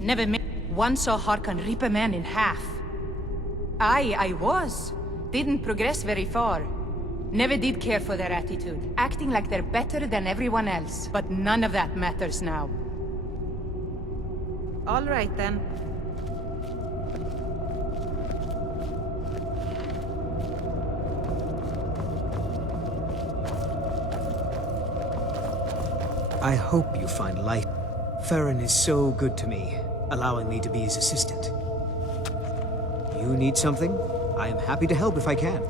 Never once saw Harkon rip a man in half. I was. Didn't progress very far. Never did care for their attitude, acting like they're better than everyone else. But none of that matters now. All right, then. I hope you find life. Farron is so good to me, allowing me to be his assistant. You need something? I am happy to help if I can.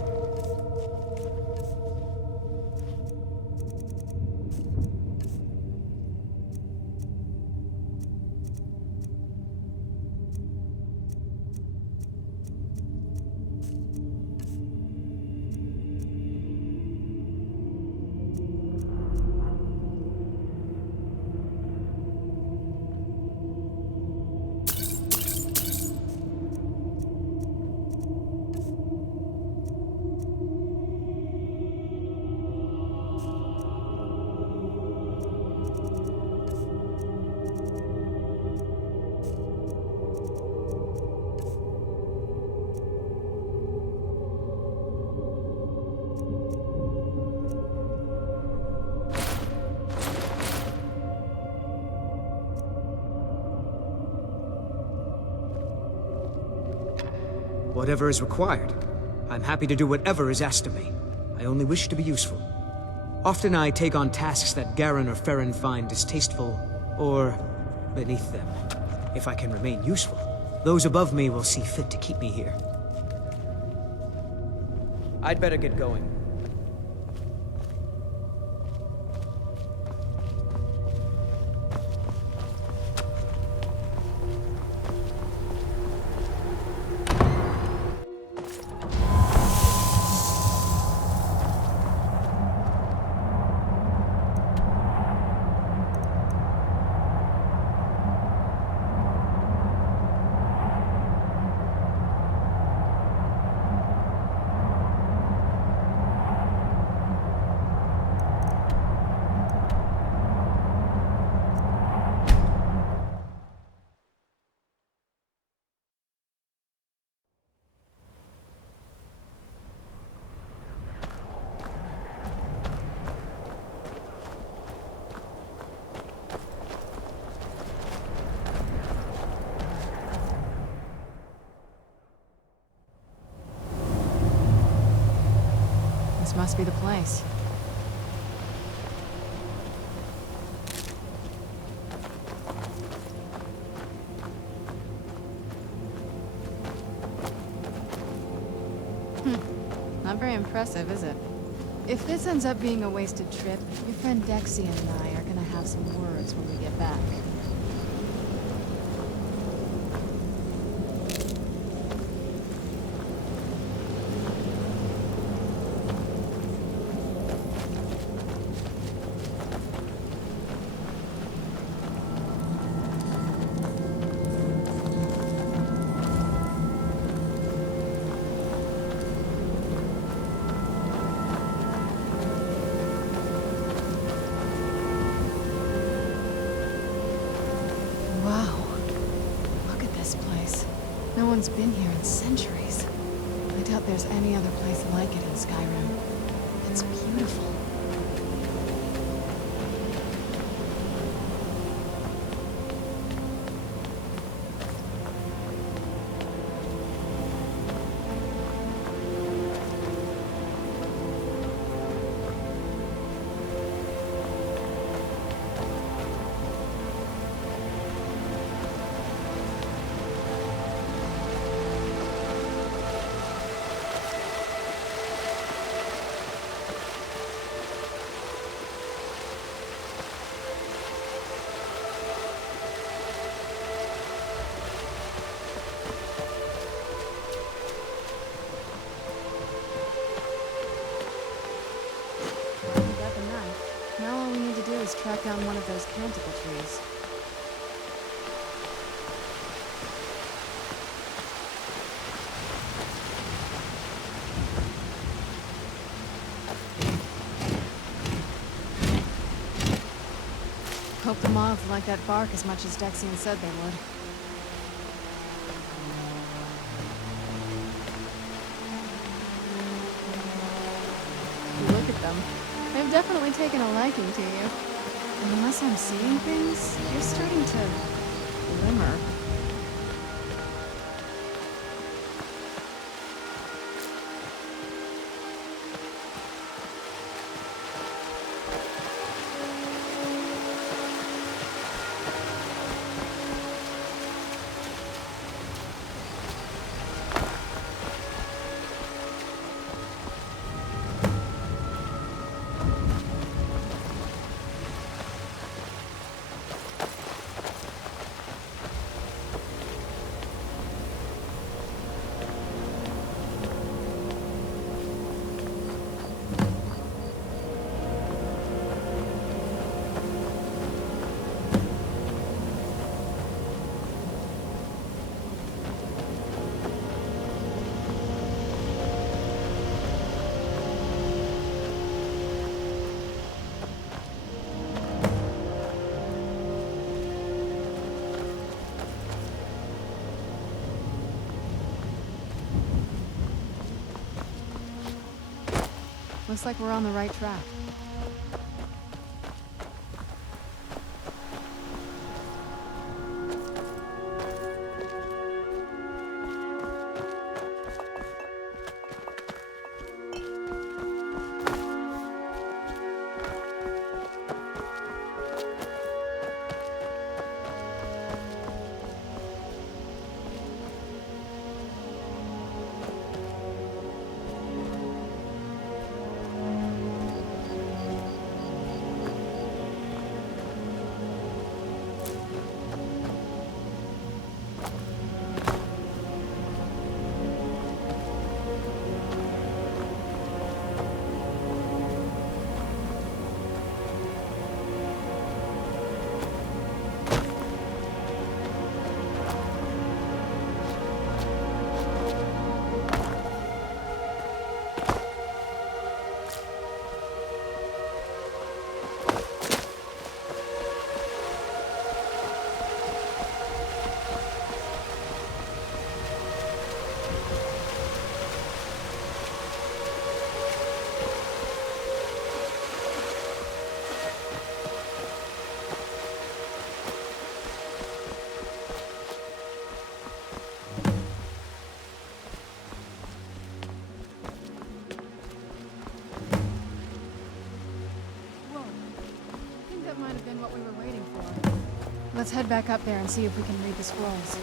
Whatever is required. I'm happy to do whatever is asked of me. I only wish to be useful. Often I take on tasks that Garen or Farron find distasteful or beneath them. If I can remain useful, those above me will see fit to keep me here. I'd better get going. This must be the place. Not very impressive, is it? If this ends up being a wasted trip, your friend Dexy and I are gonna have some words when we get back. No one's been here in centuries. I doubt there's any other place like it in Skyrim. It's beautiful. Track down one of those canticle trees. Hope the moths like that bark as much as Dexian said they would. them. They've definitely taken a liking to you. And unless I'm seeing things, you're starting to glimmer. Looks like we're on the right track. Let's head back up there and see if we can read the scrolls.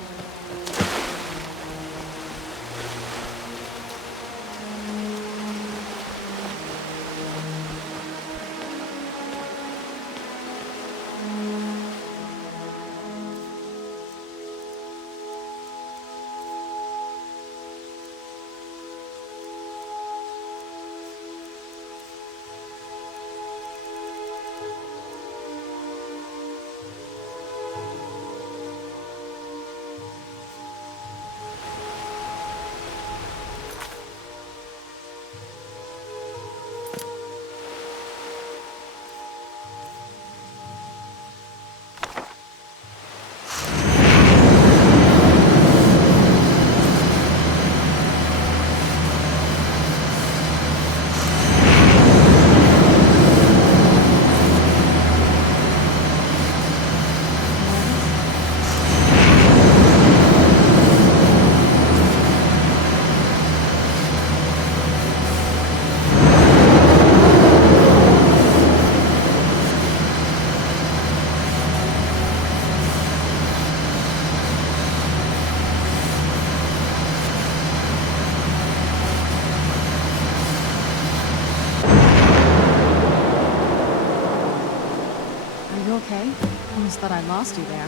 Okay? Almost thought I lost you there.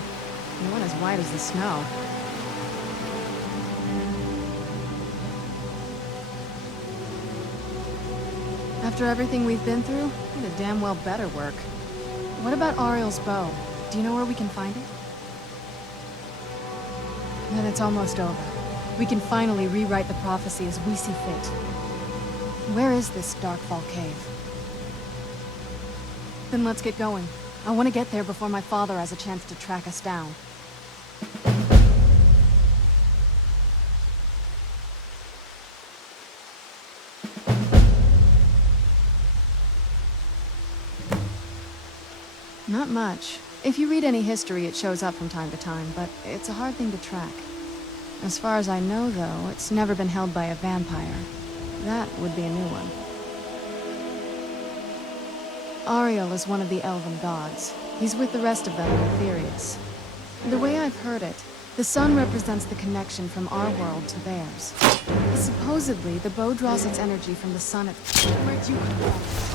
You went as white as the snow. After everything we've been through, it had damn well better work. What about Ariel's bow? Do you know where we can find it? Then it's almost over. We can finally rewrite the prophecy as we see fit. Where is this Darkfall cave? Then let's get going. I want to get there before my father has a chance to track us down. Not much. If you read any history, it shows up from time to time, but it's a hard thing to track. As far as I know, though, it's never been held by a vampire. That would be a new one. Ariel is one of the elven gods. He's with the rest of them in Aetherius. The way I've heard it, the sun represents the connection from our world to theirs. Supposedly, the bow draws its energy from the sun at... Where'd you come from?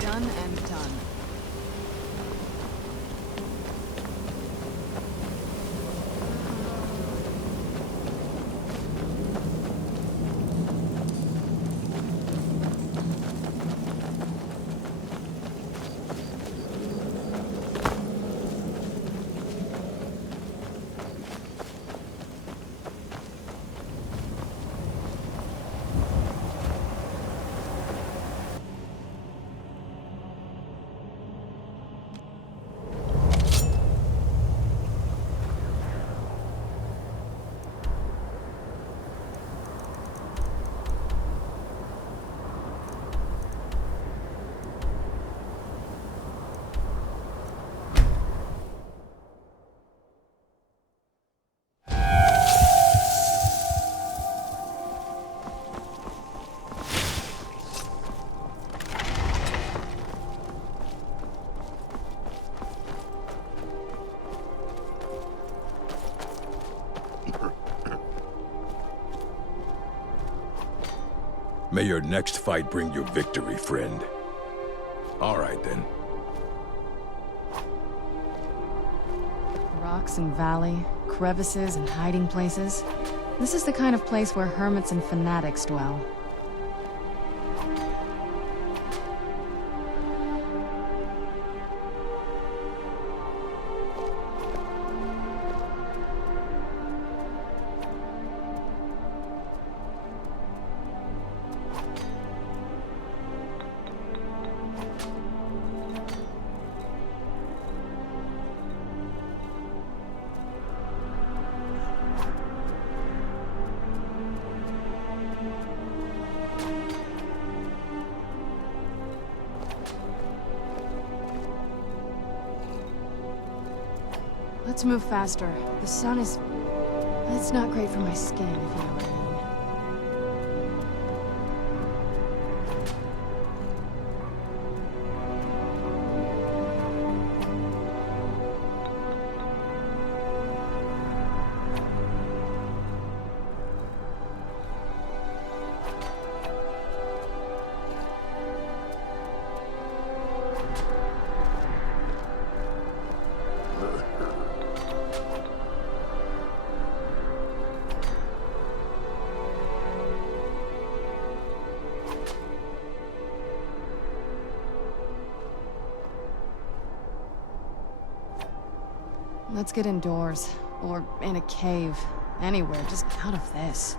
Done and done. May your next fight bring you victory, friend. All right, then. Rocks and valley, crevices and hiding places. This is the kind of place where hermits and fanatics dwell. Let's move faster. The sun is... It's not great for my skin, if you know what I mean. Let's get indoors. Or in a cave. Anywhere, just out of this.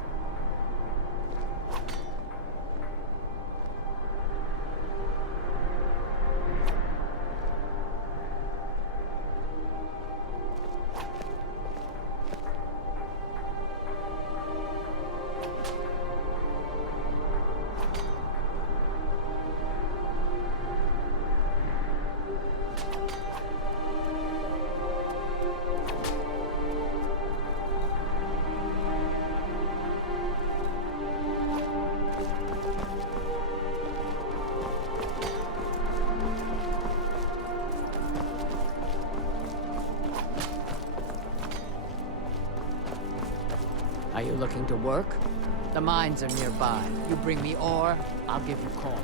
Are you looking to work? The mines are nearby. You bring me ore, I'll give you coin.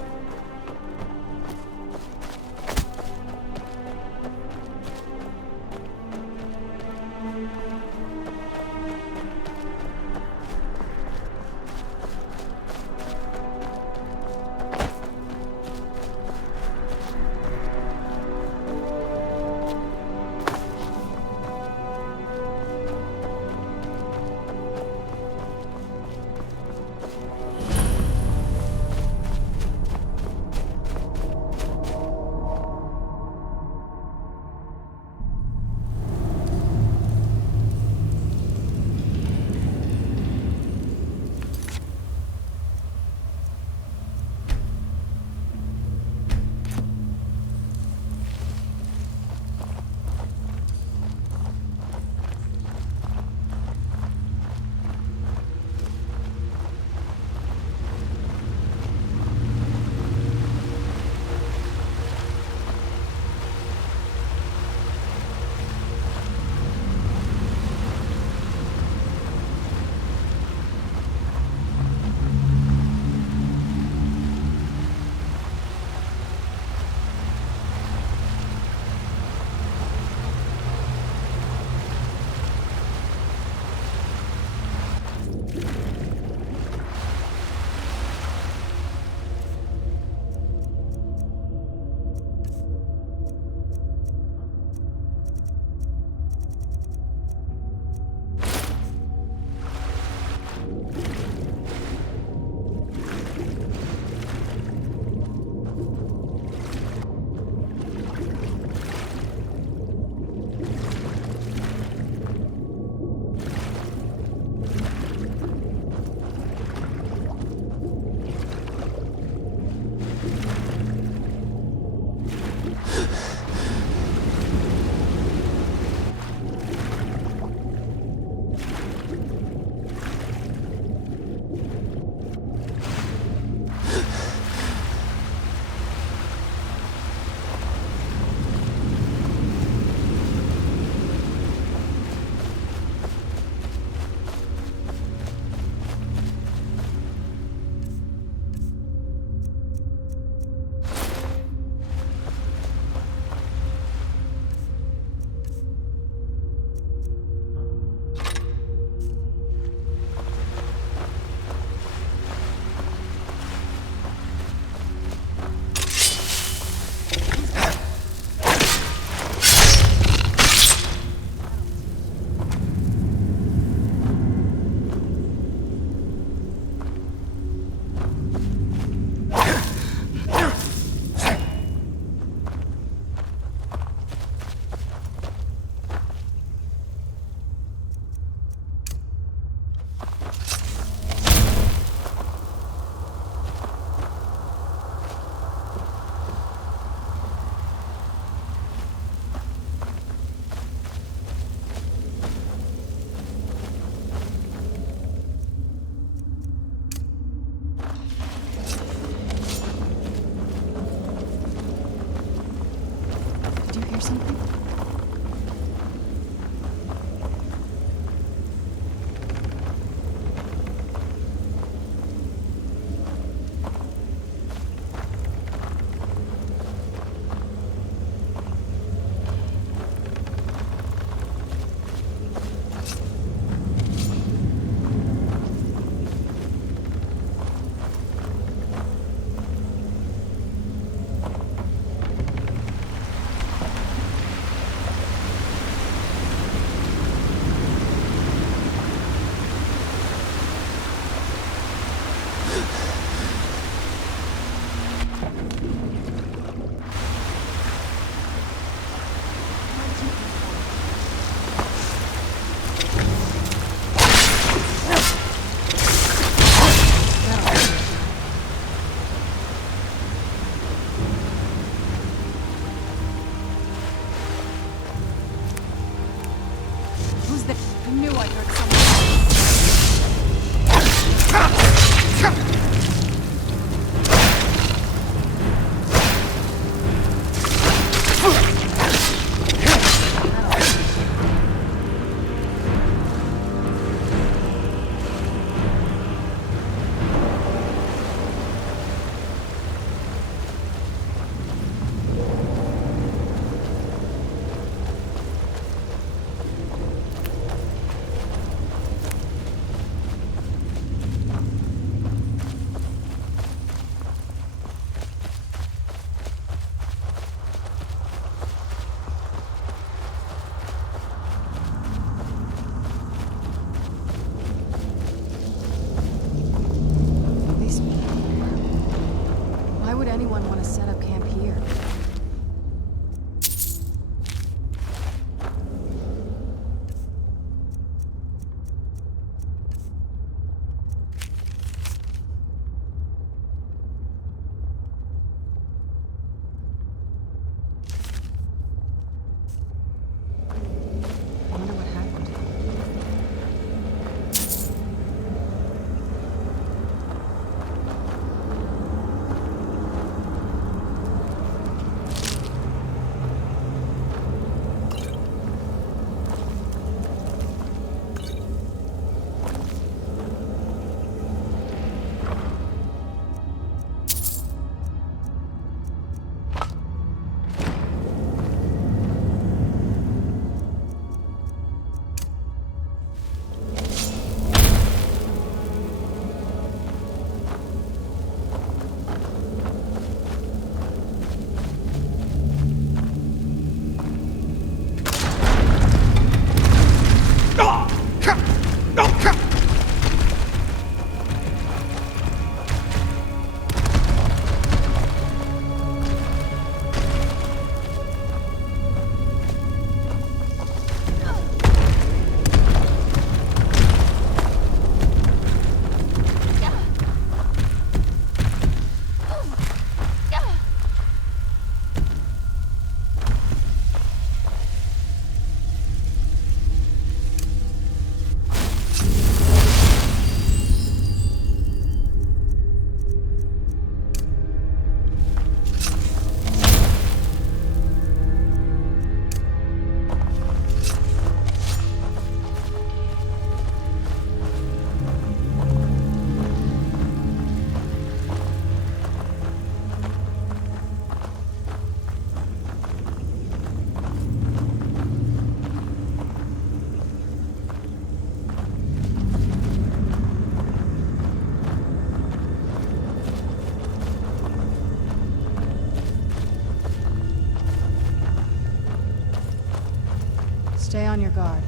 Stay on your guard.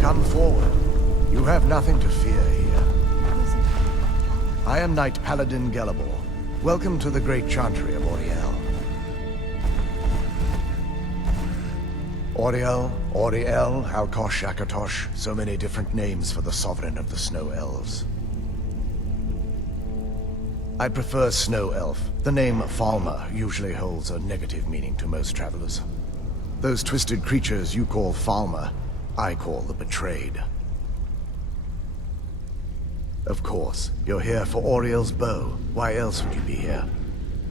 Come forward. You have nothing to fear here. I am Knight Paladin Gelabor. Welcome to the Great Chantry of Auriel. Auriel, Alkosh, Akatosh, so many different names for the Sovereign of the Snow Elves. I prefer Snow Elf. The name Falmer usually holds a negative meaning to most travelers. Those twisted creatures you call Falmer, I call the Betrayed. Of course, you're here for Auriel's bow. Why else would you be here?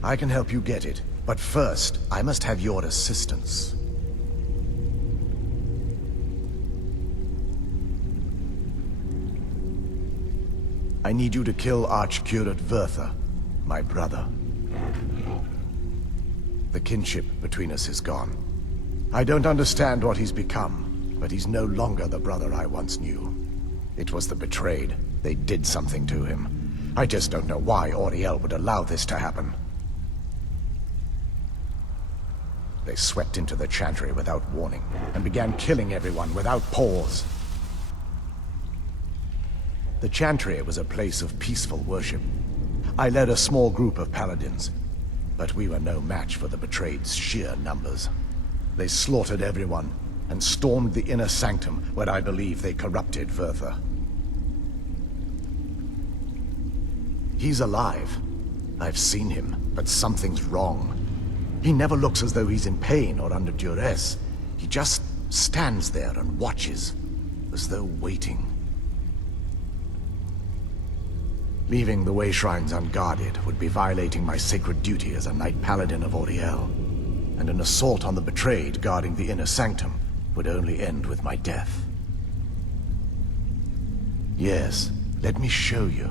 I can help you get it, but first, I must have your assistance. I need you to kill Archcurate Vertha, my brother. The kinship between us is gone. I don't understand what he's become, but he's no longer the brother I once knew. It was the Betrayed. They did something to him. I just don't know why Auriel would allow this to happen. They swept into the Chantry without warning, and began killing everyone without pause. The Chantry was a place of peaceful worship. I led a small group of paladins, but we were no match for the Betrayed's sheer numbers. They slaughtered everyone, and stormed the inner sanctum, where I believe they corrupted Vertha. He's alive. I've seen him, but something's wrong. He never looks as though he's in pain or under duress. He just stands there and watches, as though waiting. Leaving the way shrines unguarded would be violating my sacred duty as a Knight Paladin of Auriel, and an assault on the Betrayed guarding the inner sanctum would only end with my death. Yes, let me show you.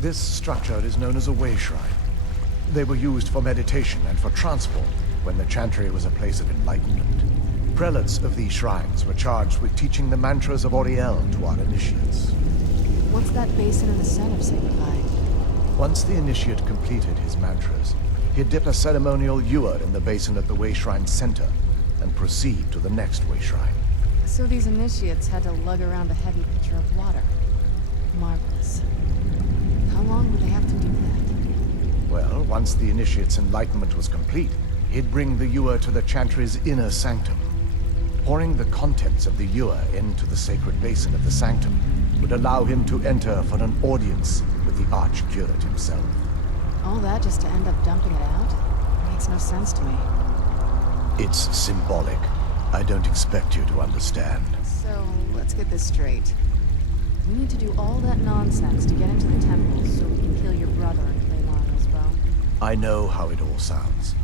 This structure is known as a way shrine. They were used for meditation and for transport when the Chantry was a place of enlightenment. Prelates of these shrines were charged with teaching the mantras of Auriel to our initiates. What's that basin in the center signifying? Once the initiate completed his mantras, he'd dip a ceremonial ewer in the basin at the way shrine's center and proceed to the next way shrine. So these initiates had to lug around a heavy pitcher of water. Marvelous. How long would they have to do that? Well, once the initiate's enlightenment was complete, he'd bring the ewer to the Chantry's inner sanctum. Pouring the contents of the ewer into the sacred basin of the sanctum would allow him to enter for an audience with the Archcurate himself. All that just to end up dumping it out? Makes no sense to me. It's symbolic. I don't expect you to understand. So, let's get this straight. We need to do all that nonsense to get into the temple so we can kill your brother and claim Arnold's bow. I know how it all sounds.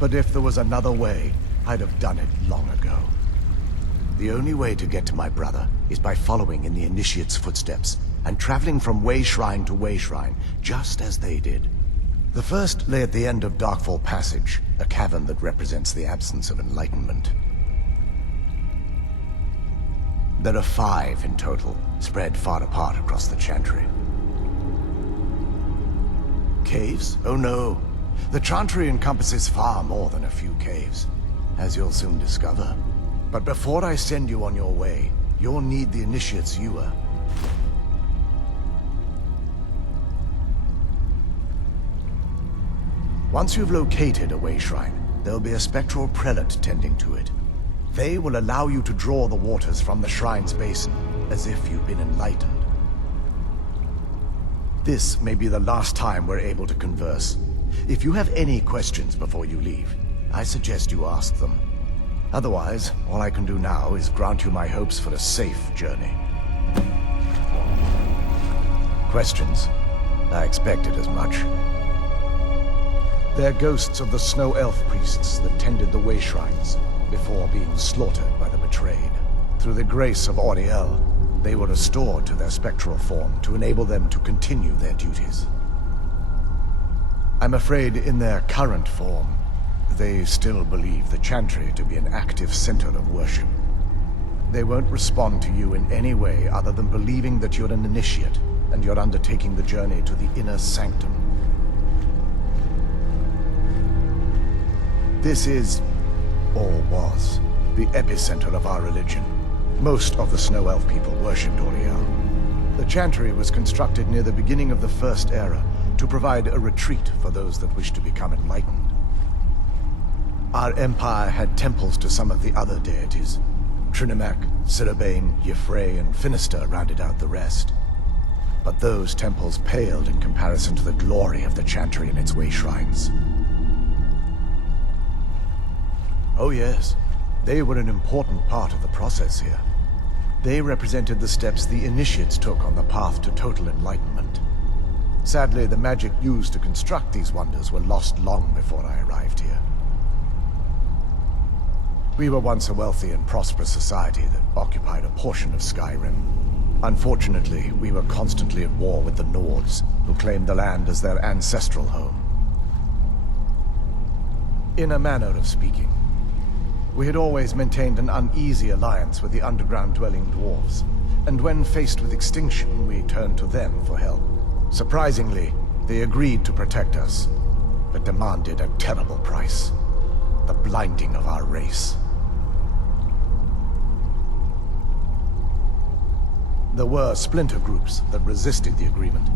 But if there was another way, I'd have done it long ago. The only way to get to my brother is by following in the Initiate's footsteps and traveling from way shrine to way shrine, just as they did. The first lay at the end of Darkfall Passage, a cavern that represents the absence of enlightenment. There are 5 in total, spread far apart across the Chantry. Caves? Oh no. The Chantry encompasses far more than a few caves, as you'll soon discover. But before I send you on your way, you'll need the Initiate's ewer. Once you've located a way shrine, there'll be a spectral prelate tending to it. They will allow you to draw the waters from the shrine's basin, as if you've been enlightened. This may be the last time we're able to converse. If you have any questions before you leave, I suggest you ask them. Otherwise, all I can do now is grant you my hopes for a safe journey. Questions? I expected as much. They're ghosts of the Snow Elf priests that tended the way shrines before being slaughtered by the betrayed. Through the grace of Auriel, they were restored to their spectral form to enable them to continue their duties. I'm afraid in their current form, they still believe the Chantry to be an active center of worship. They won't respond to you in any way other than believing that you're an initiate and you're undertaking the journey to the inner sanctum. This is, or was, the epicenter of our religion. Most of the Snow Elf people worshipped Auriel. The Chantry was constructed near the beginning of the First Era to provide a retreat for those that wished to become enlightened. Our empire had temples to some of the other deities. Trinimac, Sirabane, Yffrey, and Finister rounded out the rest. But those temples paled in comparison to the glory of the Chantry and its way shrines. Oh yes, they were an important part of the process here. They represented the steps the Initiates took on the path to total enlightenment. Sadly, the magic used to construct these wonders were lost long before I arrived here. We were once a wealthy and prosperous society that occupied a portion of Skyrim. Unfortunately, we were constantly at war with the Nords, who claimed the land as their ancestral home. In a manner of speaking, we had always maintained an uneasy alliance with the underground-dwelling dwarves, and when faced with extinction, we turned to them for help. Surprisingly, they agreed to protect us, but demanded a terrible price: the blinding of our race. There were splinter groups that resisted the agreement,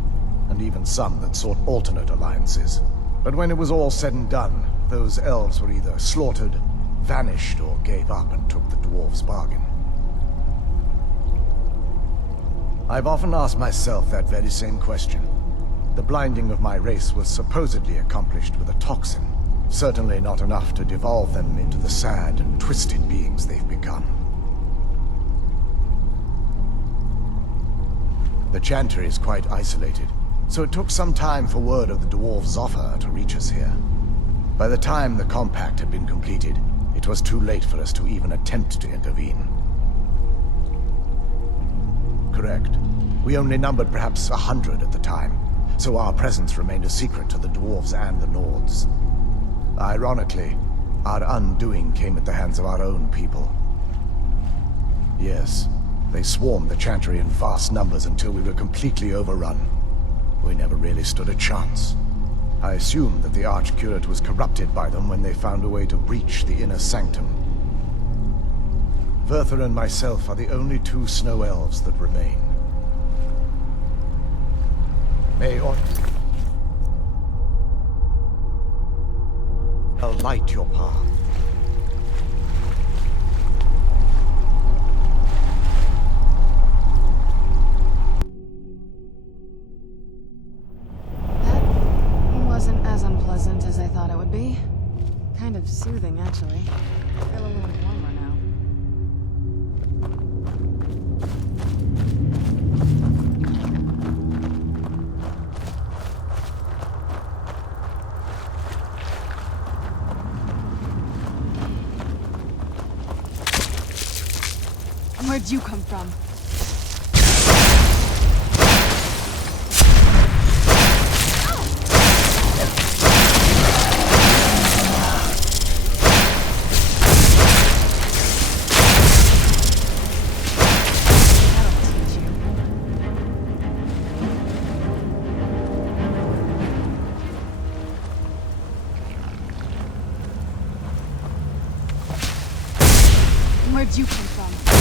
and even some that sought alternate alliances. But when it was all said and done, those elves were either slaughtered, vanished, or gave up and took the dwarves' bargain. I've often asked myself that very same question. The blinding of my race was supposedly accomplished with a toxin, certainly not enough to devolve them into the sad and twisted beings they've become. The Chantry is quite isolated, so it took some time for word of the dwarves' offer to reach us here. By the time the compact had been completed, it was too late for us to even attempt to intervene. Correct. We only numbered perhaps 100 at the time, so our presence remained a secret to the dwarves and the Nords. Ironically, our undoing came at the hands of our own people. Yes, they swarmed the Chantry in vast numbers until we were completely overrun. We never really stood a chance. I assume that the Archcurate was corrupted by them when they found a way to breach the inner sanctum. Verther and myself are the only 2 snow elves that remain. May I'll light your path. Wasn't as unpleasant as I thought it would be. Kind of soothing, actually. I feel a little warmer now. Where'd you come from? Where'd you come from?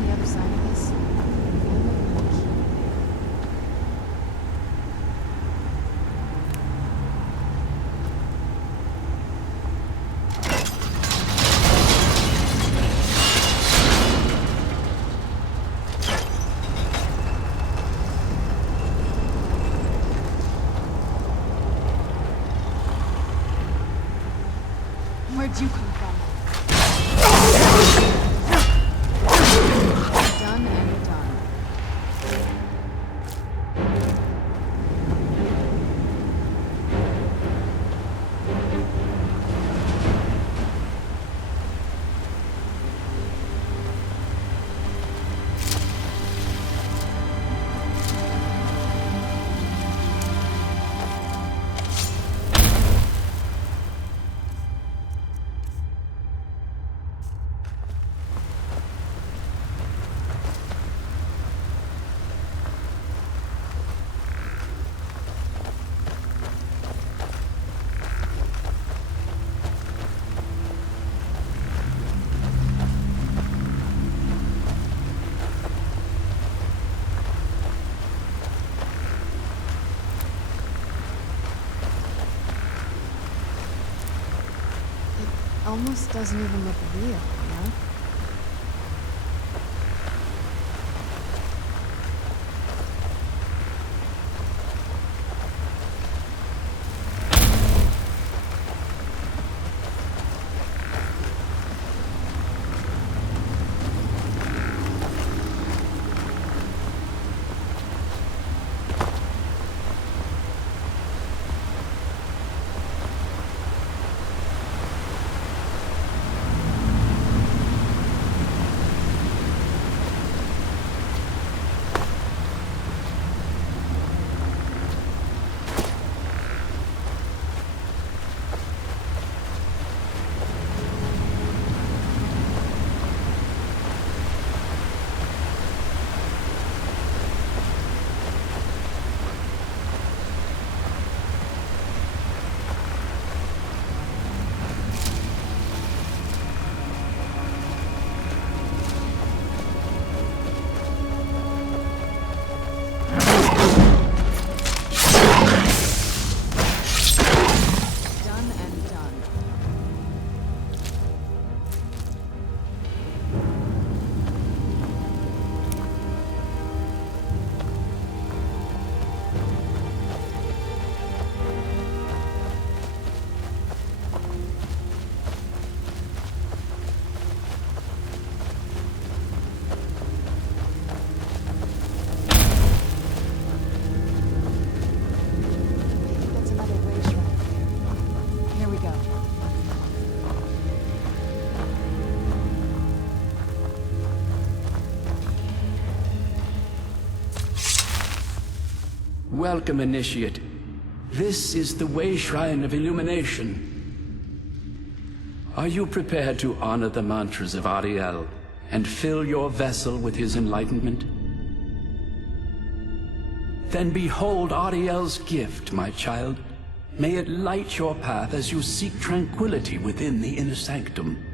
on the other side of this? Where'd you come from? Done and done. Almost doesn't even look real, you know? Welcome, Initiate. This is the Way Shrine of Illumination. Are you prepared to honor the mantras of Ariel and fill your vessel with his enlightenment? Then behold Ariel's gift, my child. May it light your path as you seek tranquility within the inner sanctum.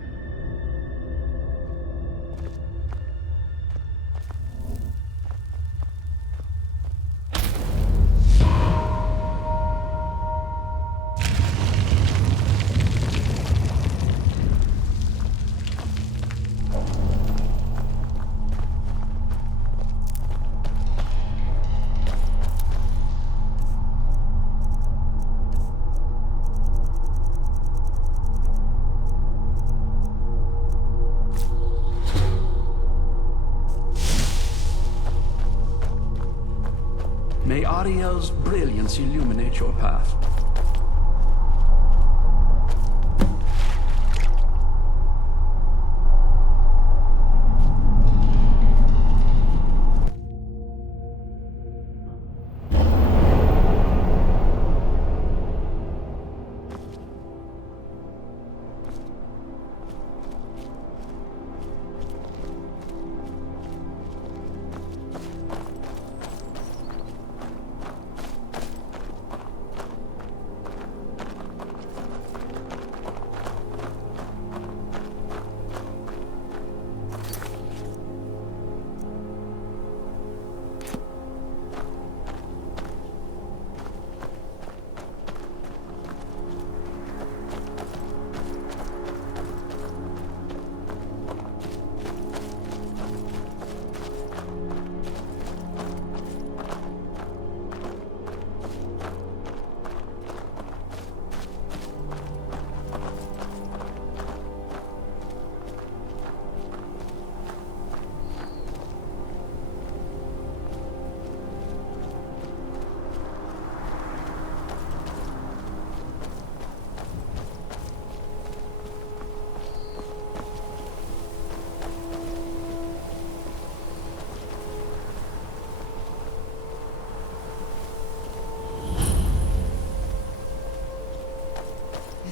May Ariel's brilliance illuminate your path.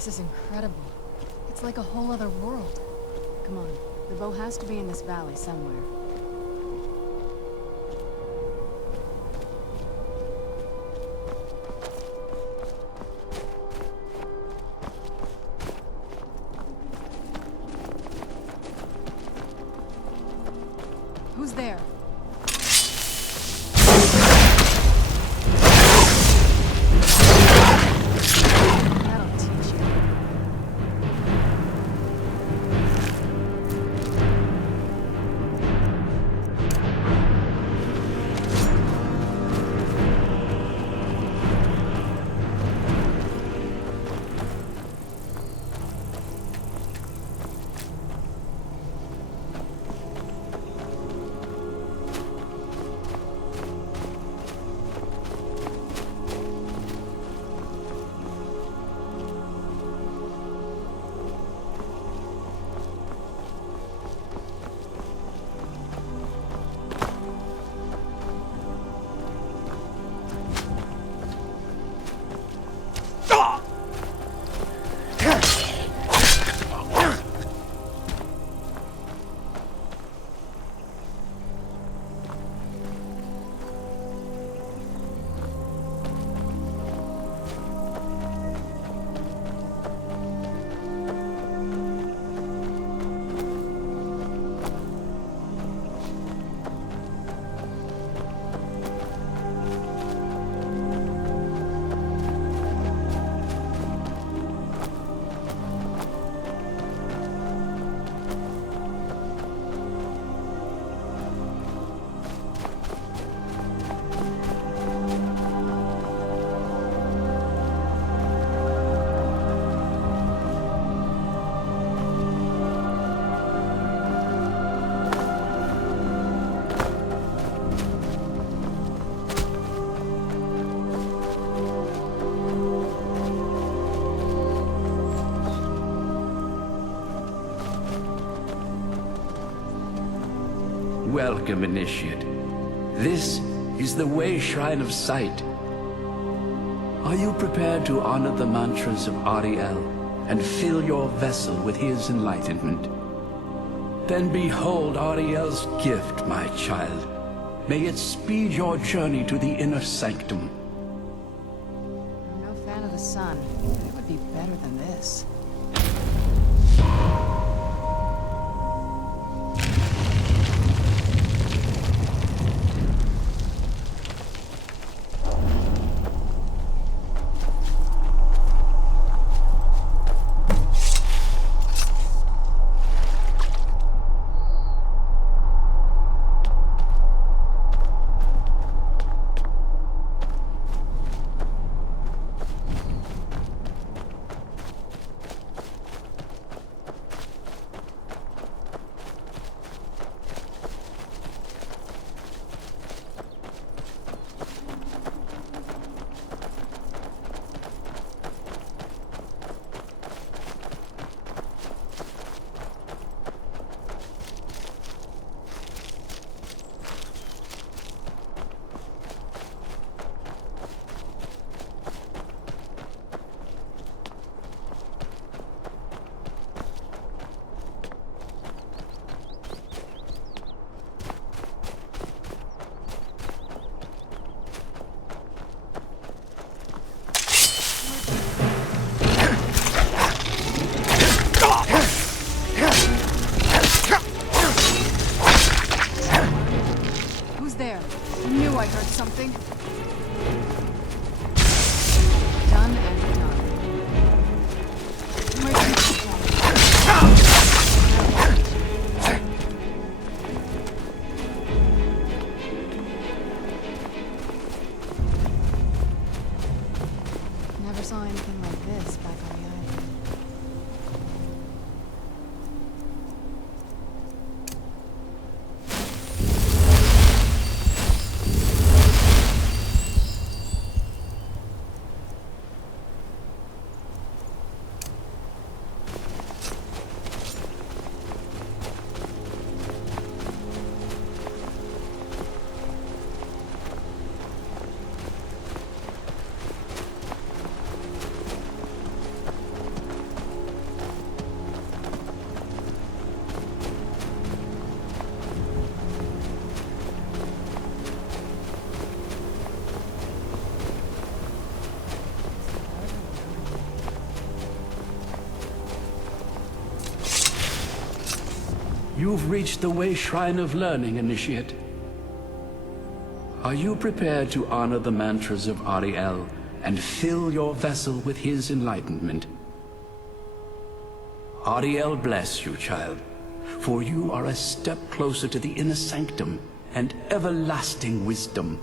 This is incredible. It's like a whole other world. Come on, the bow has to be in this valley somewhere. Who's there? That'll teach you. Welcome, Initiate. This is the Way Shrine of Sight. Are you prepared to honor the mantras of Ariel and fill your vessel with his enlightenment? Then behold Ariel's gift, my child. May it speed your journey to the inner sanctum. I'm no fan of the sun, but it would be better than this. I heard something. Done and done. Never saw anything like this back on the island. You've reached the Way Shrine of Learning, Initiate. Are you prepared to honor the mantras of Ariel and fill your vessel with his enlightenment? Ariel bless you, child, for you are a step closer to the inner sanctum and everlasting wisdom.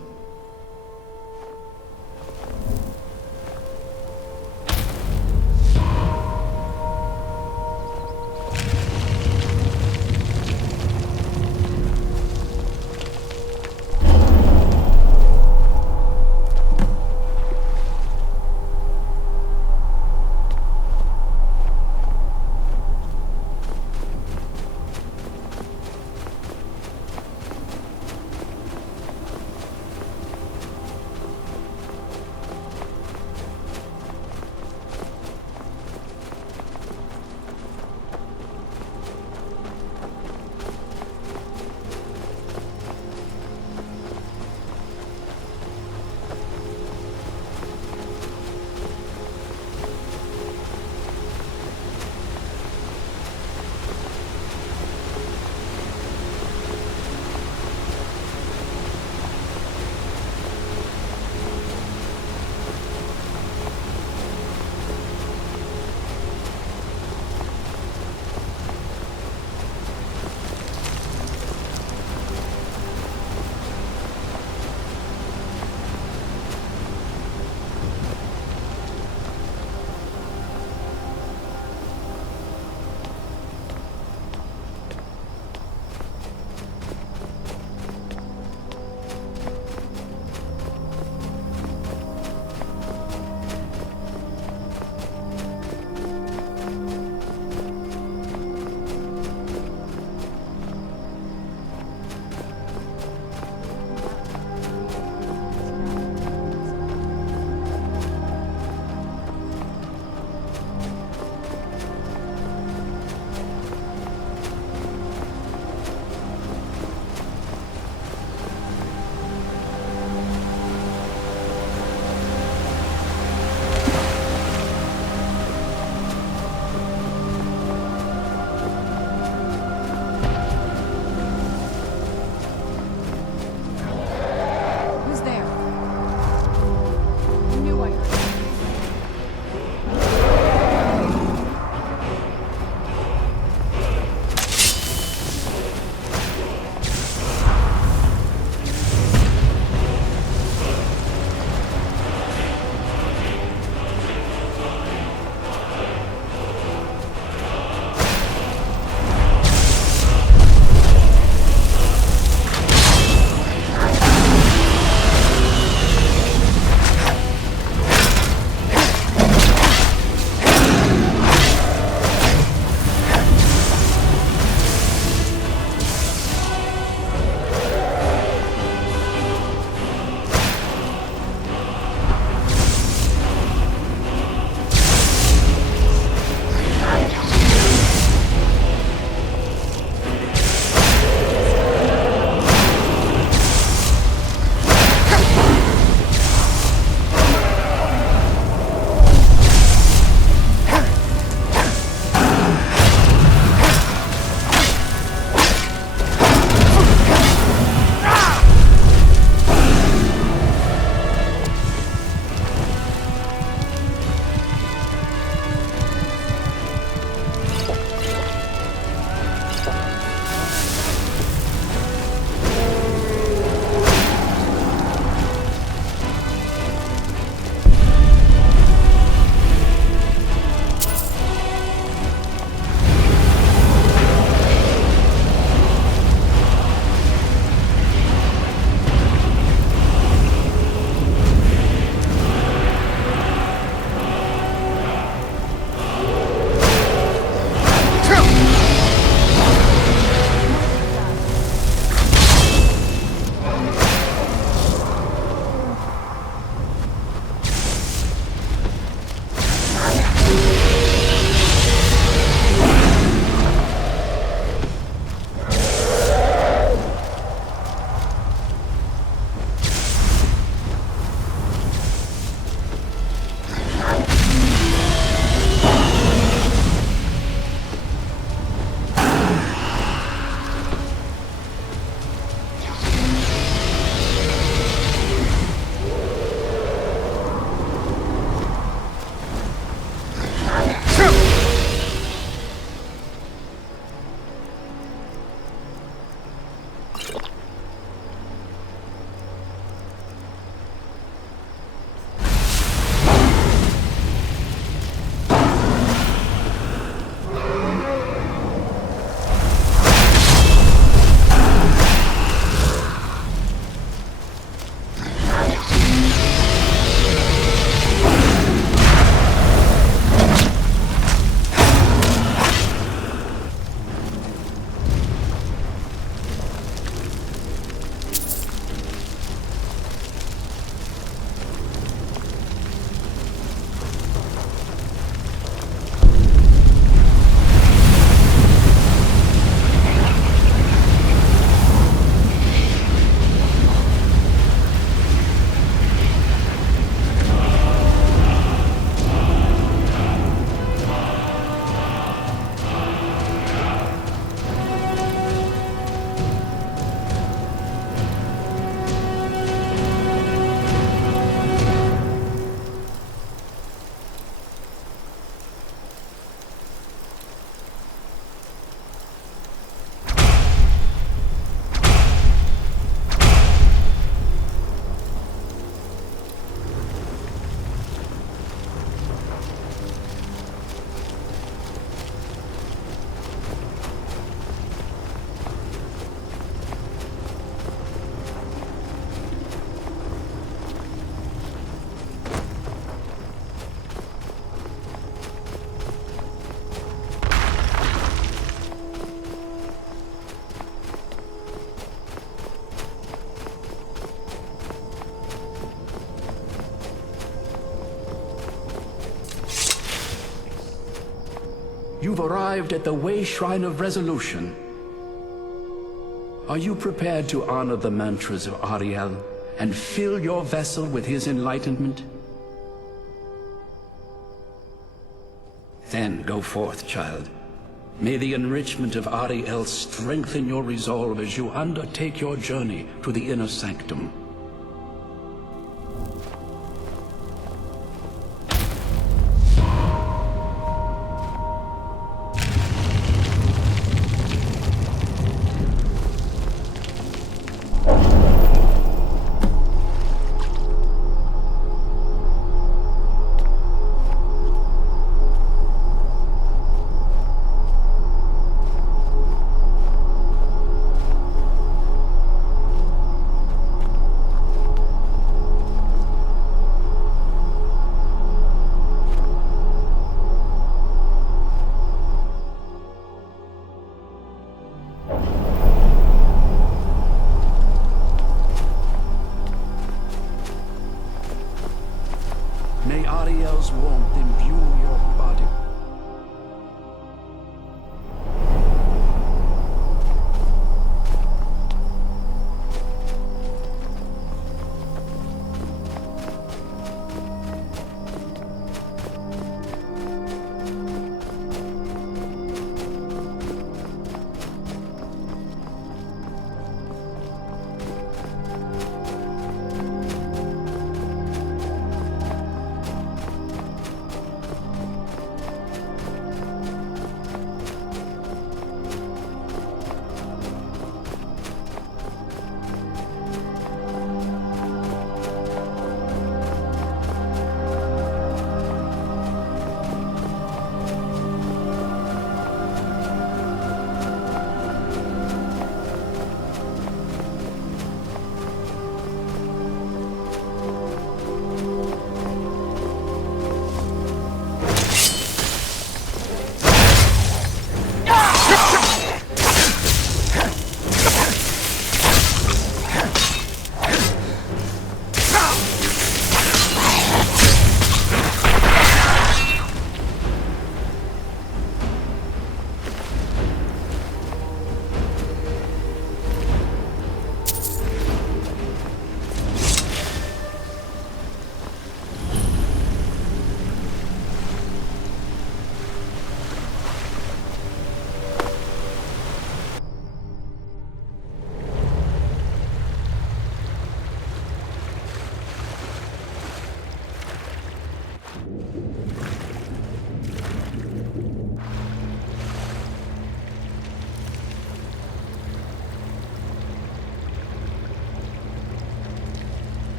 You've arrived at the Way Shrine of Resolution. Are you prepared to honor the mantras of Ariel and fill your vessel with his enlightenment? Then go forth, child. May the enrichment of Ariel strengthen your resolve as you undertake your journey to the inner sanctum. May Ariel's warmth imbue your body.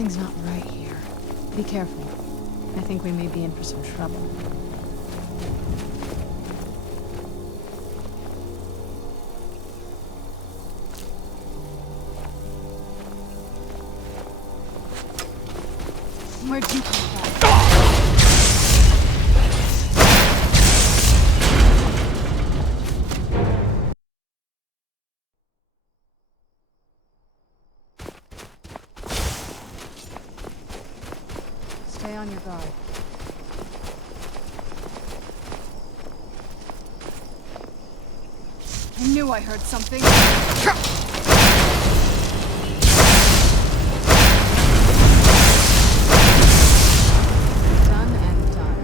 Something's not right here. Be careful. I think we may be in for some trouble. Where'd you come from? Stay on your guard. I knew I heard something. Done and done.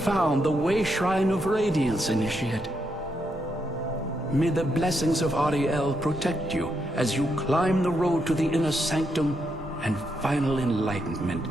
found the Way Shrine of Radiance, Initiate. May the blessings of Ariel protect you as you climb the road to the inner sanctum and final enlightenment.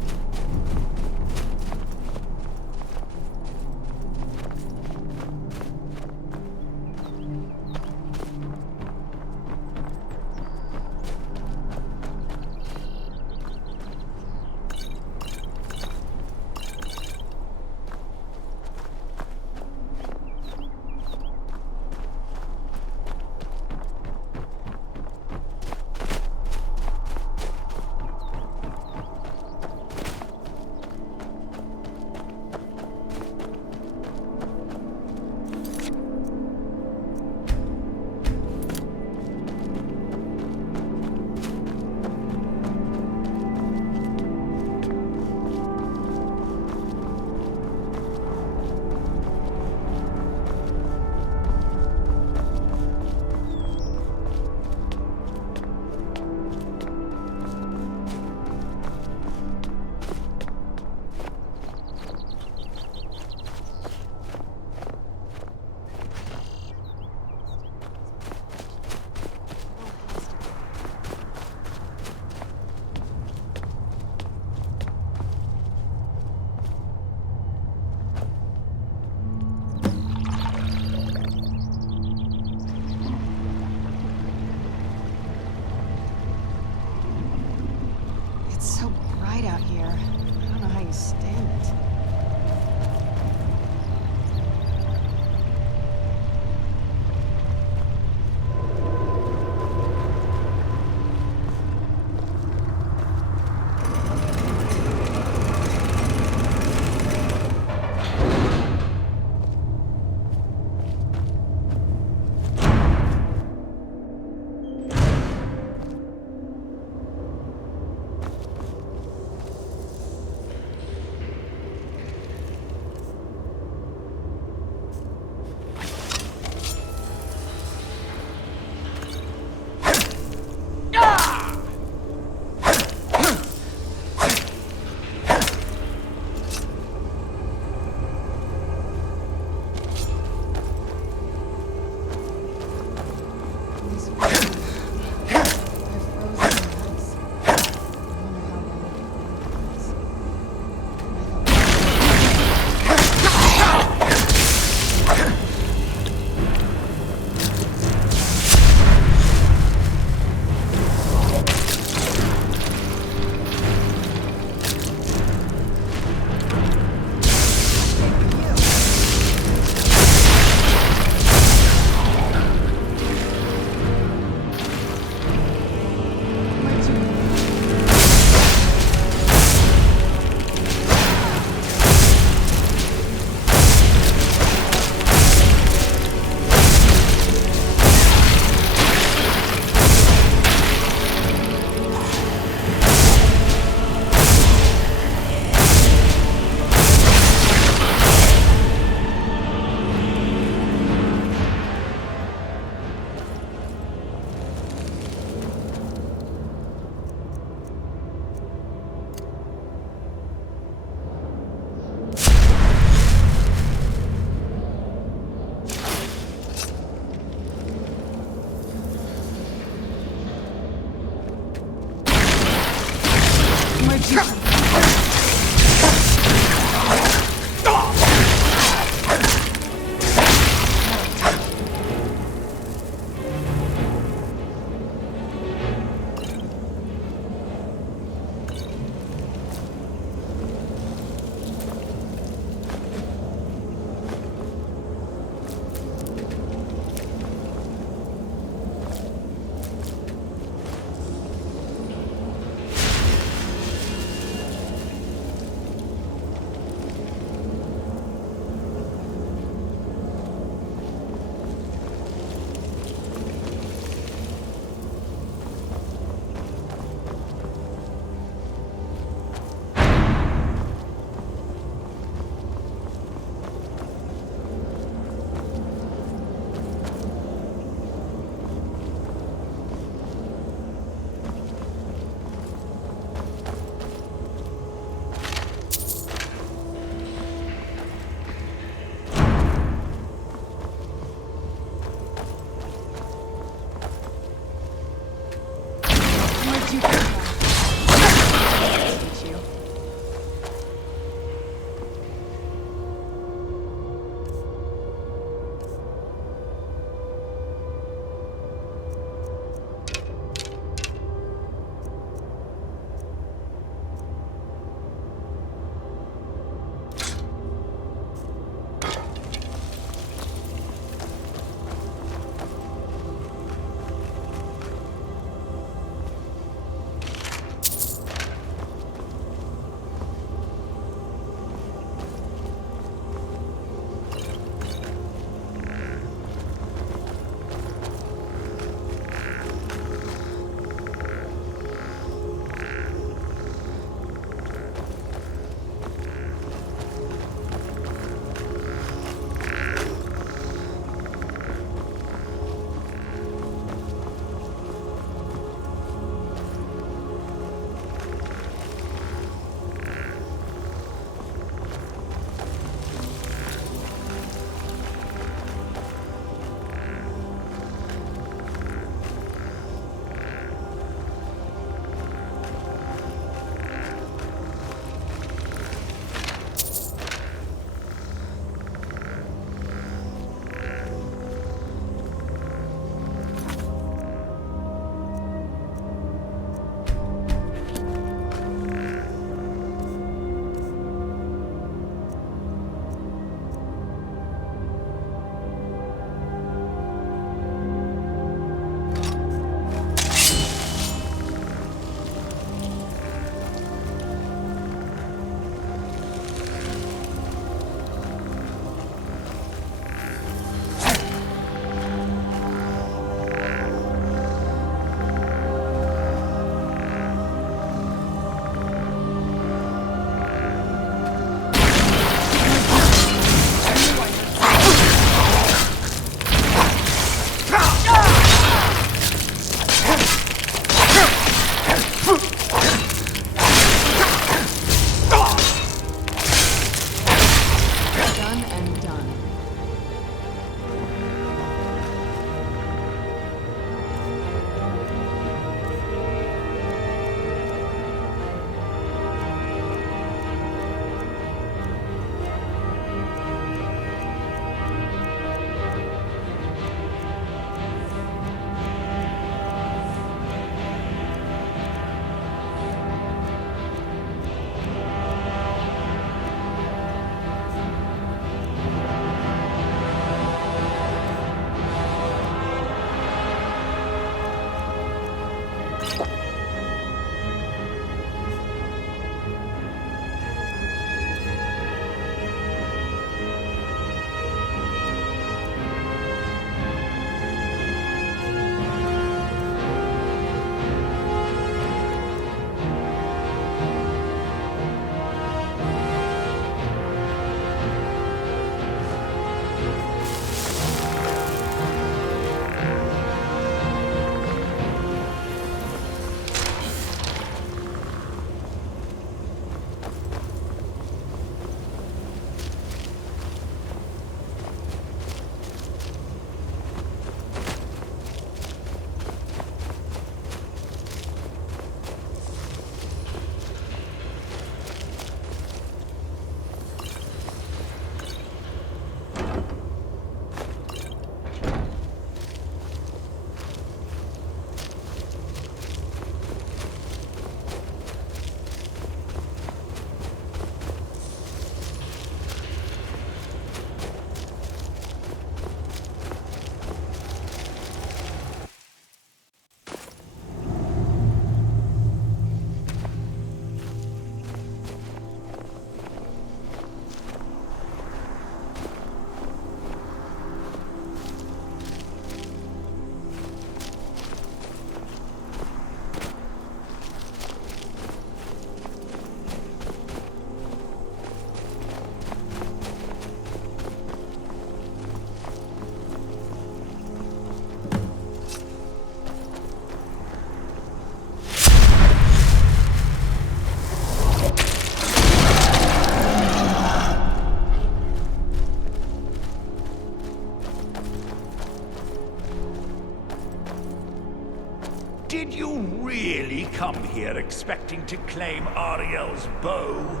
Did you really come here expecting to claim Ariel's bow?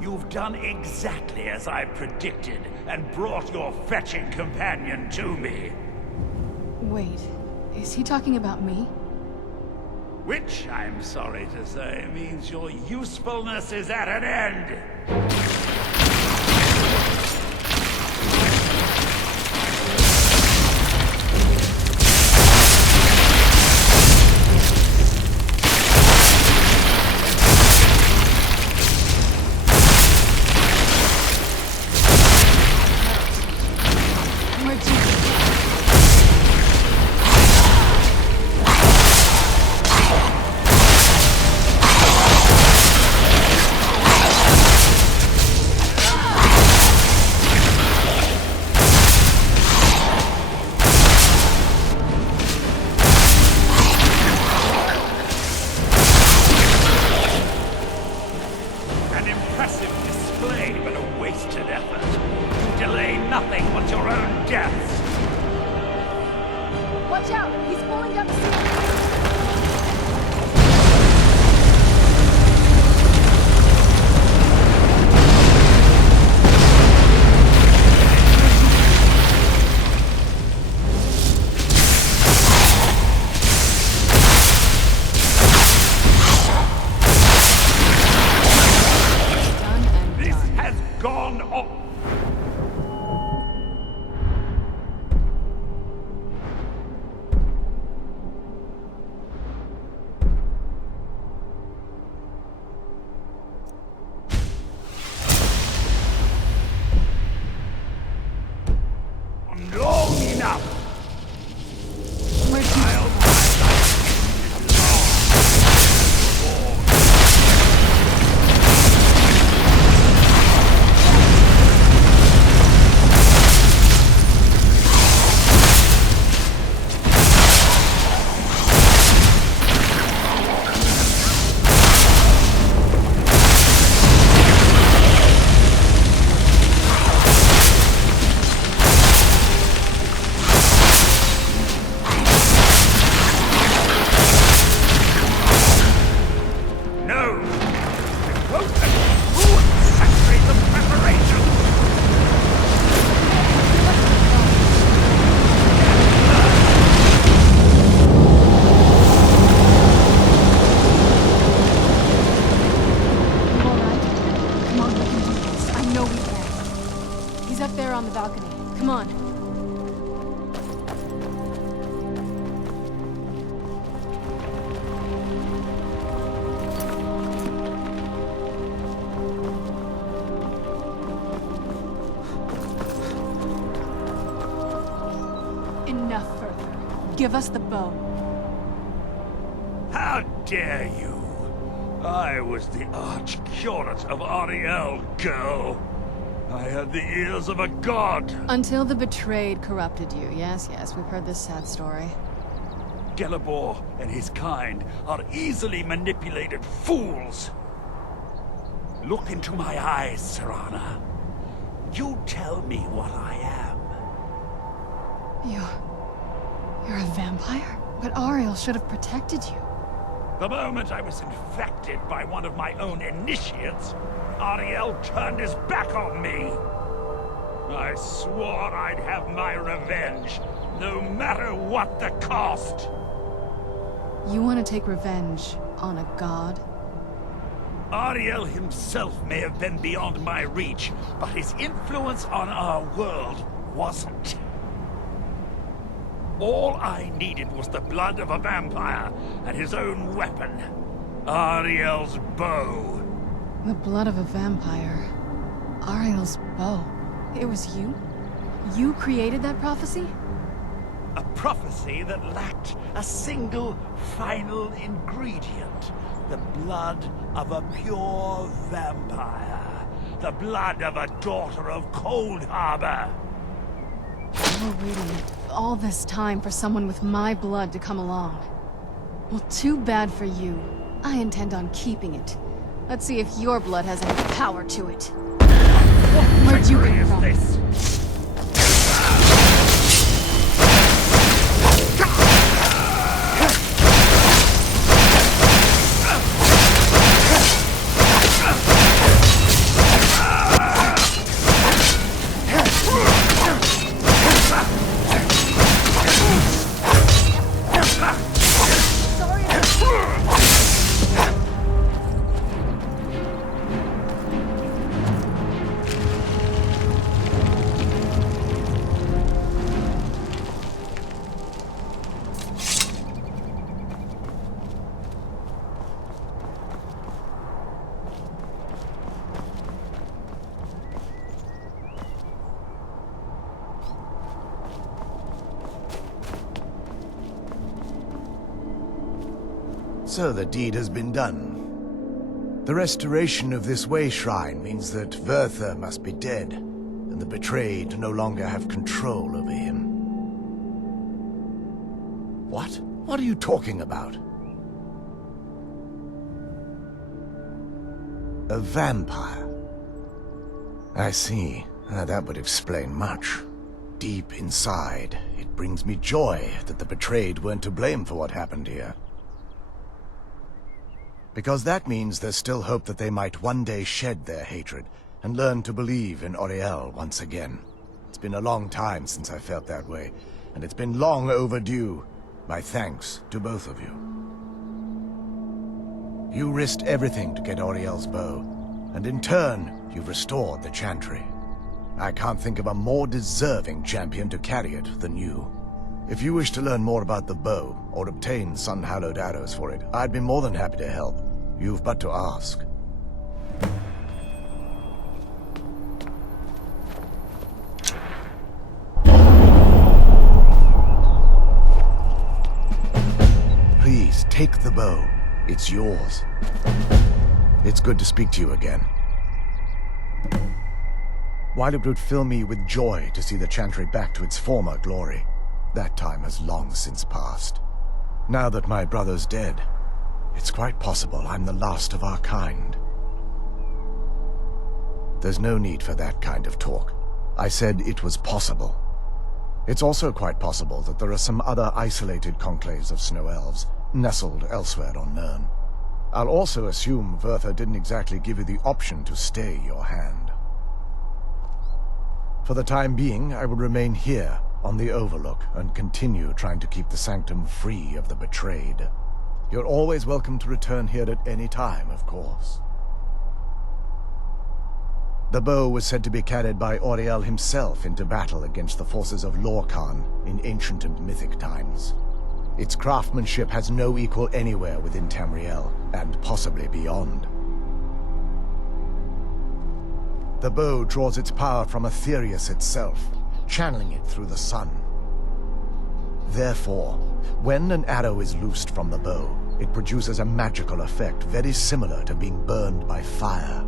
You've done exactly as I predicted, and brought your fetching companion to me. Wait, is he talking about me? Which, I'm sorry to say, means your usefulness is at an end. Give us the bow. How dare you? I was the arch-curate of Ariel, girl. I had the ears of a god. Until the betrayed corrupted you. Yes, we've heard this sad story. Gelibor and his kind are easily manipulated fools. Look into my eyes, Serana. You tell me what I am. You're a vampire? But Ariel should have protected you. The moment I was infected by one of my own initiates, Ariel turned his back on me. I swore I'd have my revenge, no matter what the cost. You want to take revenge on a god? Ariel himself may have been beyond my reach, but his influence on our world wasn't. All I needed was the blood of a vampire and his own weapon, Ariel's bow. The blood of a vampire. Ariel's bow. It was you? You created that prophecy? A prophecy that lacked a single final ingredient. The blood of a pure vampire. The blood of a daughter of Cold Harbor. You were waiting all this time for someone with my blood to come along. Well, too bad for you. I intend on keeping it. Let's see if your blood has any power to it. Where'd you come from? So the deed has been done. The restoration of this way shrine means that Verther must be dead, and the betrayed no longer have control over him. What? What are you talking about? A vampire. I see. That would explain much. Deep inside, it brings me joy that the betrayed weren't to blame for what happened here. Because that means there's still hope that they might one day shed their hatred and learn to believe in Auriel once again. It's been a long time since I felt that way, and it's been long overdue. My thanks to both of you. You risked everything to get Auriel's bow, and in turn, you've restored the Chantry. I can't think of a more deserving champion to carry it than you. If you wish to learn more about the bow, or obtain sun-hallowed arrows for it, I'd be more than happy to help. You've but to ask. Please, take the bow. It's yours. It's good to speak to you again. While it would fill me with joy to see the Chantry back to its former glory, that time has long since passed. Now that my brother's dead, it's quite possible I'm the last of our kind. There's no need for that kind of talk. I said it was possible. It's also quite possible that there are some other isolated conclaves of snow elves, nestled elsewhere on Nirn. I'll also assume Verther didn't exactly give you the option to stay your hand. For the time being, I will remain here, on the Overlook, and continue trying to keep the Sanctum free of the betrayed. You're always welcome to return here at any time, of course. The bow was said to be carried by Auriel himself into battle against the forces of Lorkhan in ancient and mythic times. Its craftsmanship has no equal anywhere within Tamriel, and possibly beyond. The bow draws its power from Aetherius itself, channeling it through the sun. Therefore, when an arrow is loosed from the bow, it produces a magical effect very similar to being burned by fire.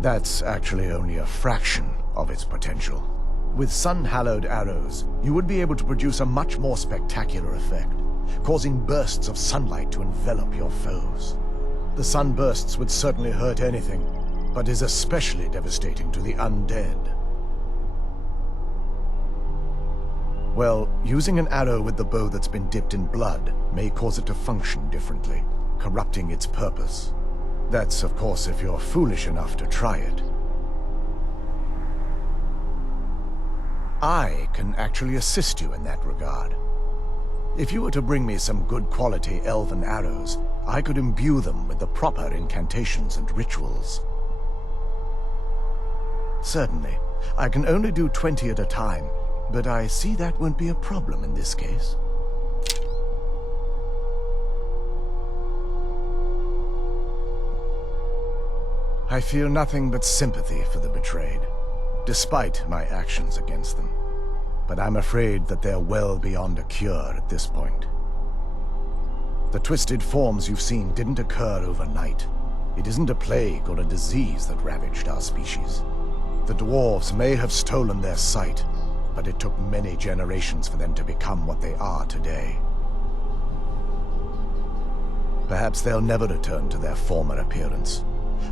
That's actually only a fraction of its potential. With sun-hallowed arrows, you would be able to produce a much more spectacular effect, causing bursts of sunlight to envelop your foes. The sunbursts would certainly hurt anything, but is especially devastating to the undead. Well, using an arrow with the bow that's been dipped in blood may cause it to function differently, corrupting its purpose. That's, of course, if you're foolish enough to try it. I can actually assist you in that regard. If you were to bring me some good quality elven arrows, I could imbue them with the proper incantations and rituals. Certainly. I can only do 20 at a time, but I see that won't be a problem in this case. I feel nothing but sympathy for the betrayed, despite my actions against them. But I'm afraid that they're well beyond a cure at this point. The twisted forms you've seen didn't occur overnight. It isn't a plague or a disease that ravaged our species. The dwarves may have stolen their sight, but it took many generations for them to become what they are today. Perhaps they'll never return to their former appearance,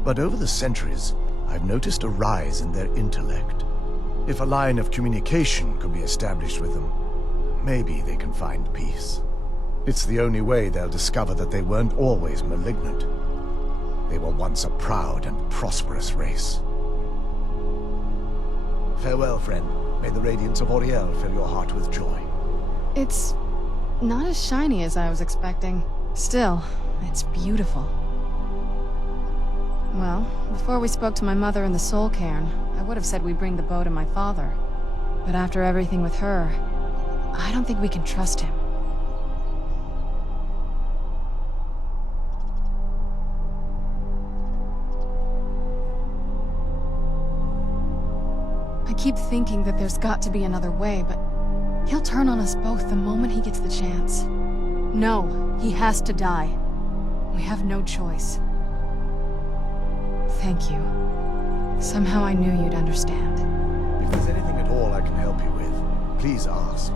but over the centuries, I've noticed a rise in their intellect. If a line of communication could be established with them, maybe they can find peace. It's the only way they'll discover that they weren't always malignant. They were once a proud and prosperous race. Farewell, friend. May the radiance of Auriel fill your heart with joy. It's not as shiny as I was expecting. Still, it's beautiful. Well, before we spoke to my mother in the Soul Cairn, I would have said we bring the bow to my father. But after everything with her, I don't think we can trust him. I keep thinking that there's got to be another way, but he'll turn on us both the moment he gets the chance. No, he has to die. We have no choice. Thank you. Somehow I knew you'd understand. If there's anything at all I can help you with, please ask.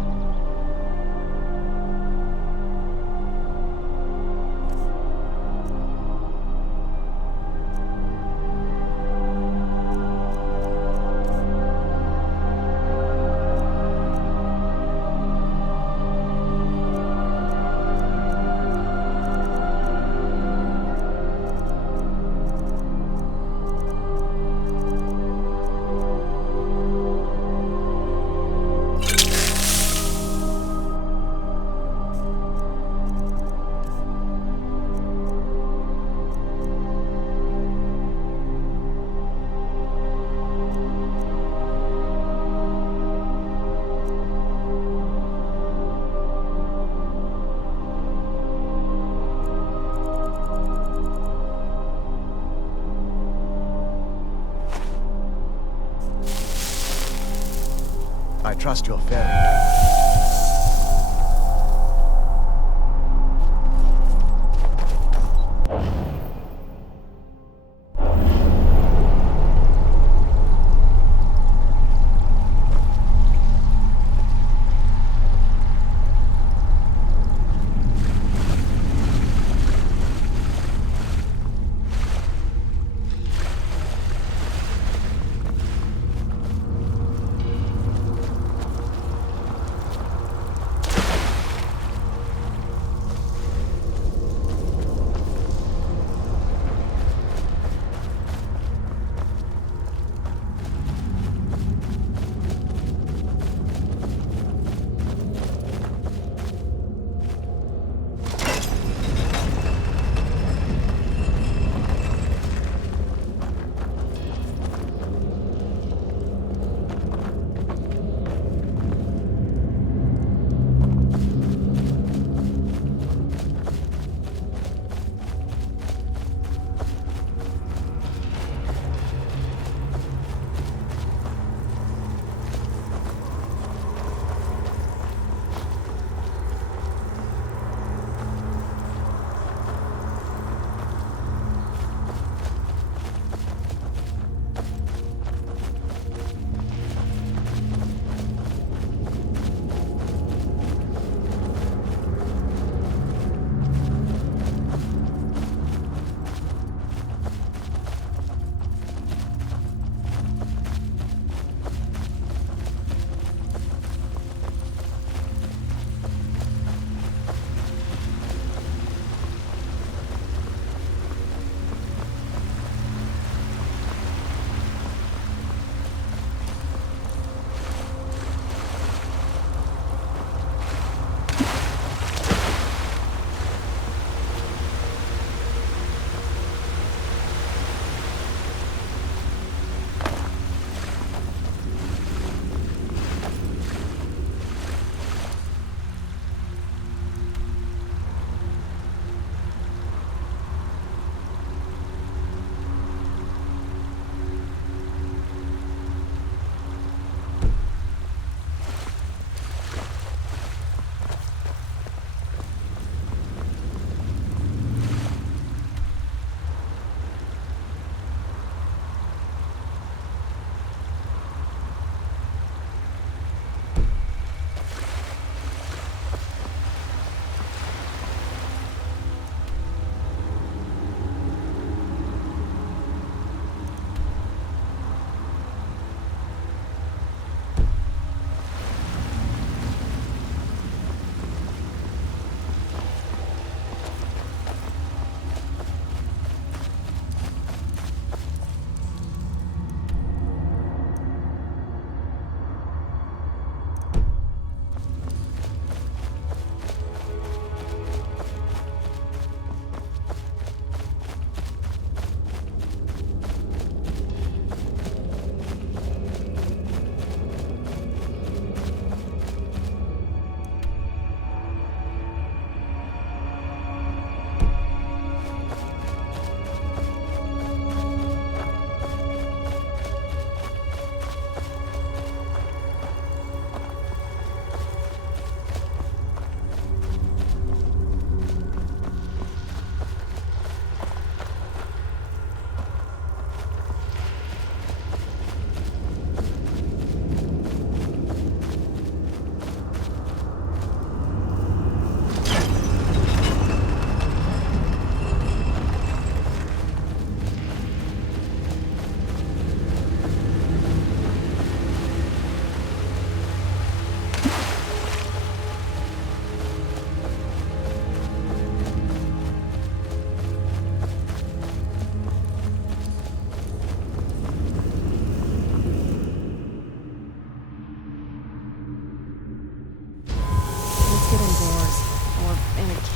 I trust you're fair.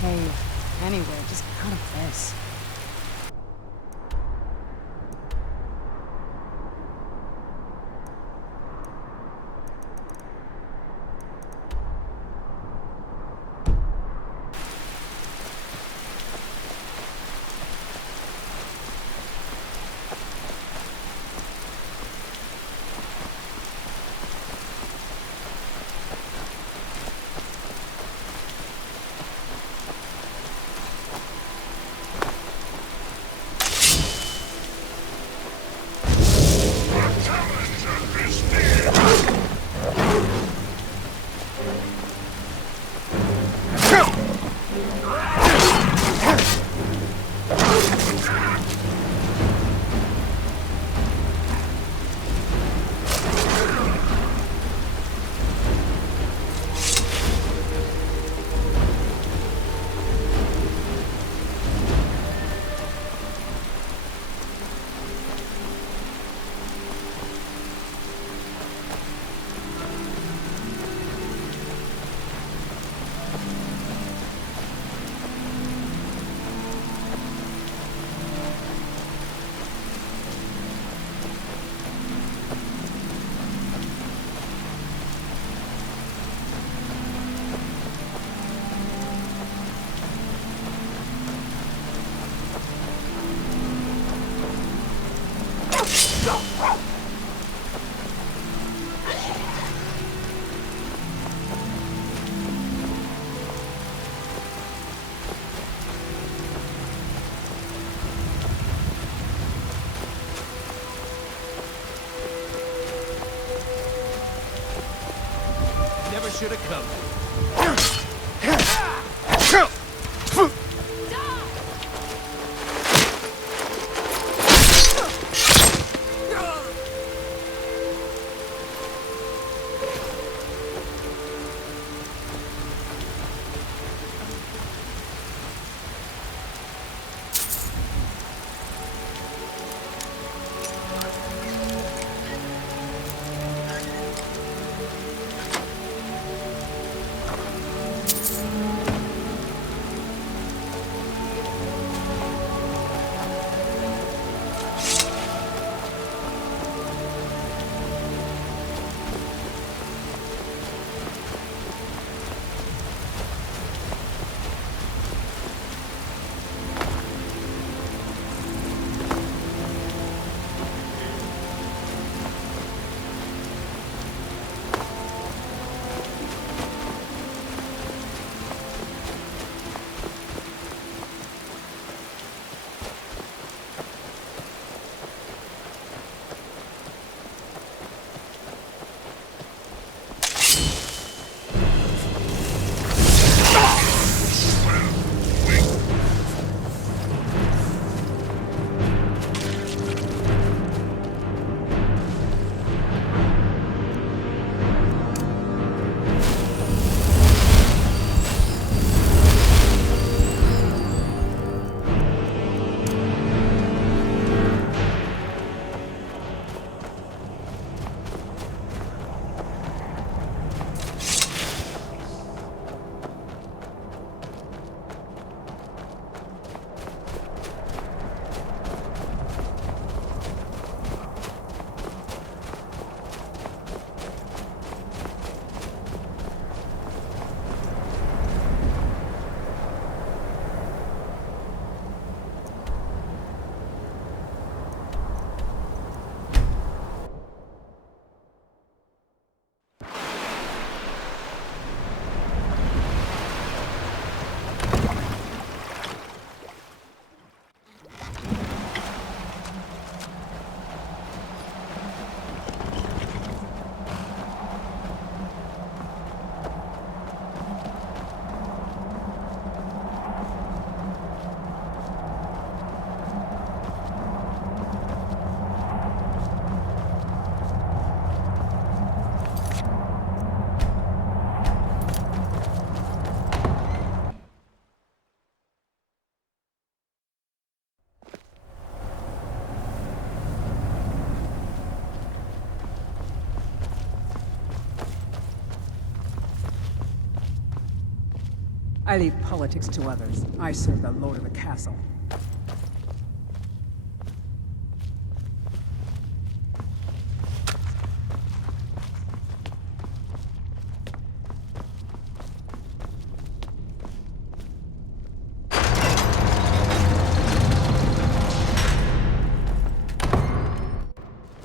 cave. Anywhere, just out of this. Never should have come. I leave politics to others. I serve the lord of the castle.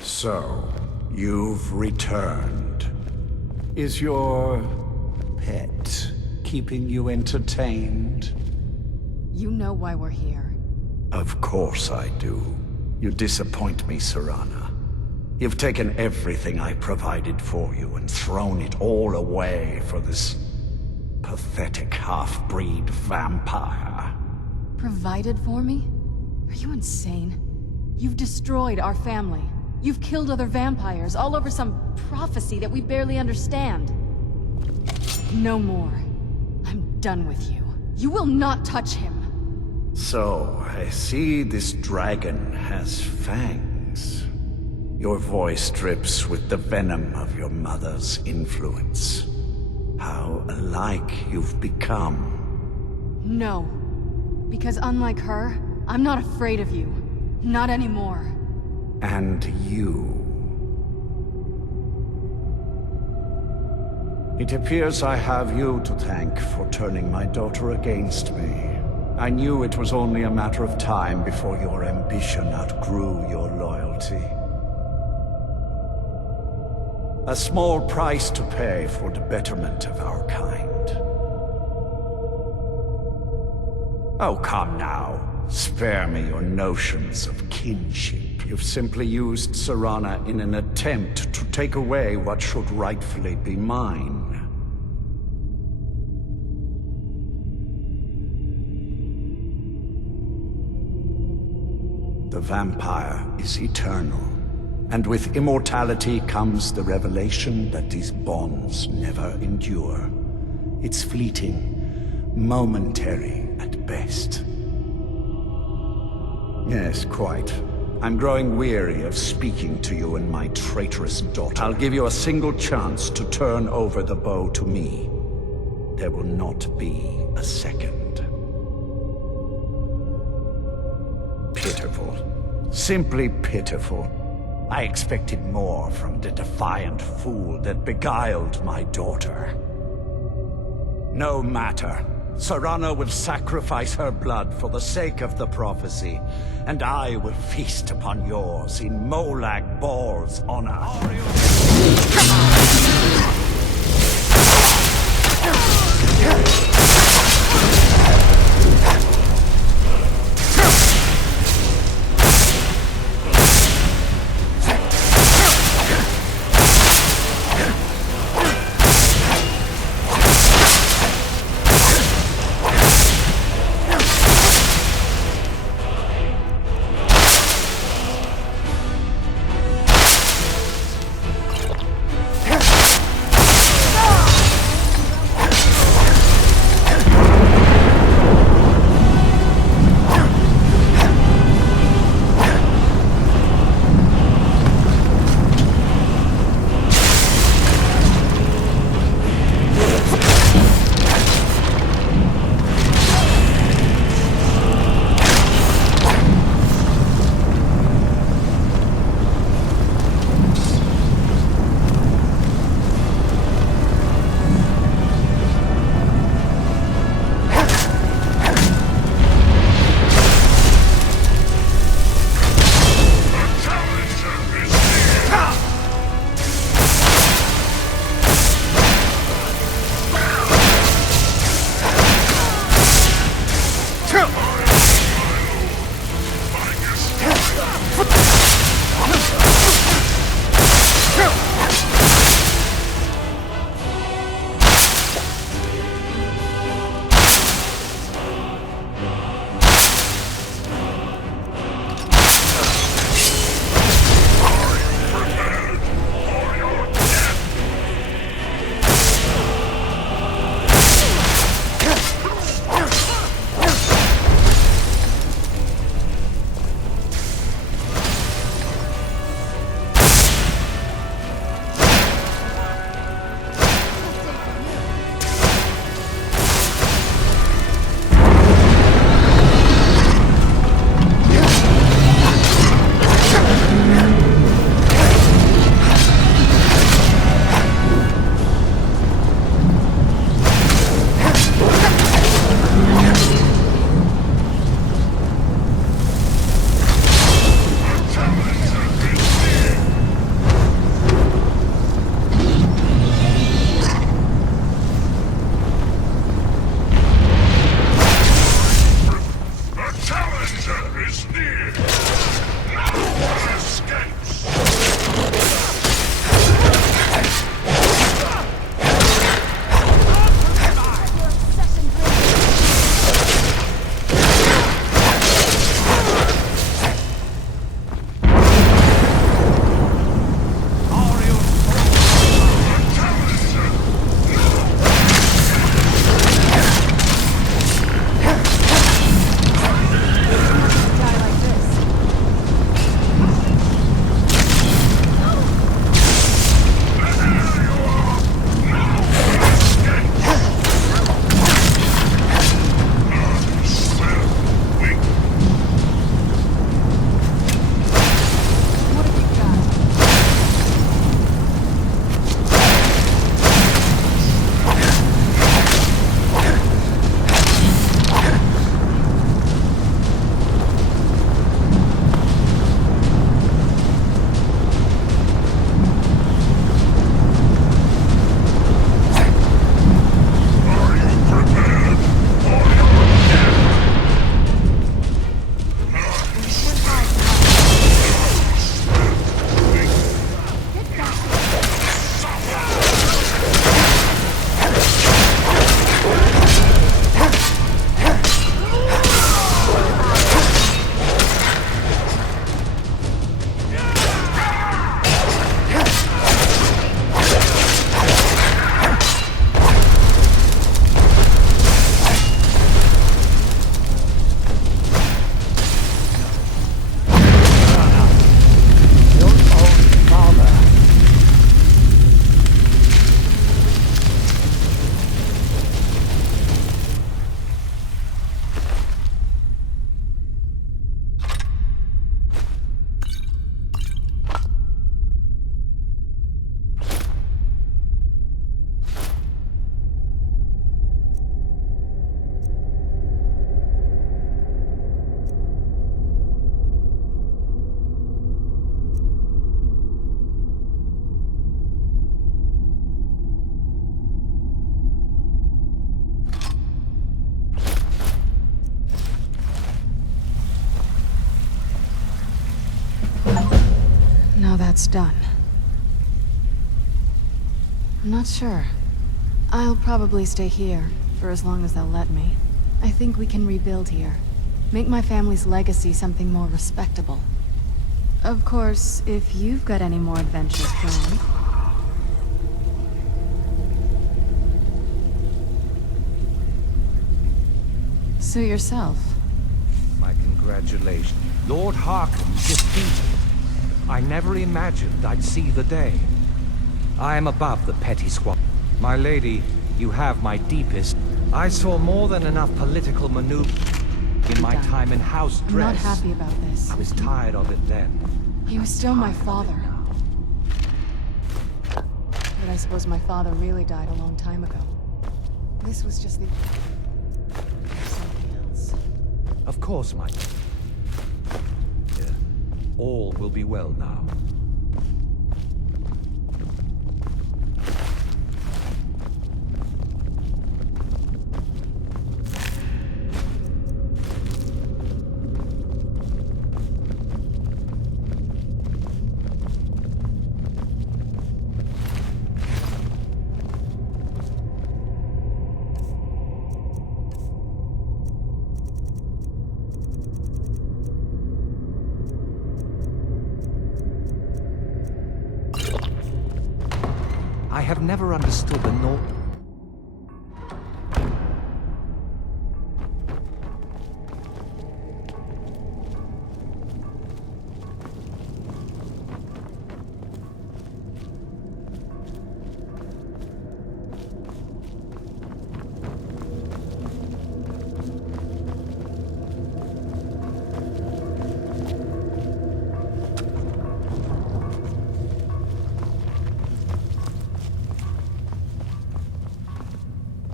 So, you've returned. Is your pet keeping you entertained? You know why we're here. Of course I do. You disappoint me, Serana. You've taken everything I provided for you and thrown it all away for this pathetic half-breed vampire. Provided for me? Are you insane? You've destroyed our family. You've killed other vampires all over some prophecy that we barely understand. No more. I'm done with you. You will not touch him. So, I see this dragon has fangs. Your voice drips with the venom of your mother's influence. How alike you've become. No. Because unlike her, I'm not afraid of you. Not anymore. And you. It appears I have you to thank for turning my daughter against me. I knew it was only a matter of time before your ambition outgrew your loyalty. A small price to pay for the betterment of our kind. Oh, come now. Spare me your notions of kinship. You've simply used Serana in an attempt to take away what should rightfully be mine. The vampire is eternal, and with immortality comes the revelation that these bonds never endure. It's fleeting, momentary at best. Yes, quite. I'm growing weary of speaking to you and my traitorous daughter. I'll give you a single chance to turn over the bow to me. There will not be a second. Pitiful. Simply pitiful. I expected more from the defiant fool that beguiled my daughter. No matter. Serana will sacrifice her blood for the sake of the prophecy, and I will feast upon yours in Molag Ball's honor. it's done. I'm not sure. I'll probably stay here, for as long as they'll let me. I think we can rebuild here. Make my family's legacy something more respectable. Of course, if you've got any more adventures planned. Suit yourself. My congratulations. Lord Harkon defeated. I never imagined I'd see the day. I am above the petty squabble. My lady, you have my deepest... I saw more than enough political maneuver in my time in House Dress. I'm not happy about this. I was tired of it then. He was still my father. But I suppose my father really died a long time ago. This was just the... something else. Of course, my... All will be well now. I have never understood the North.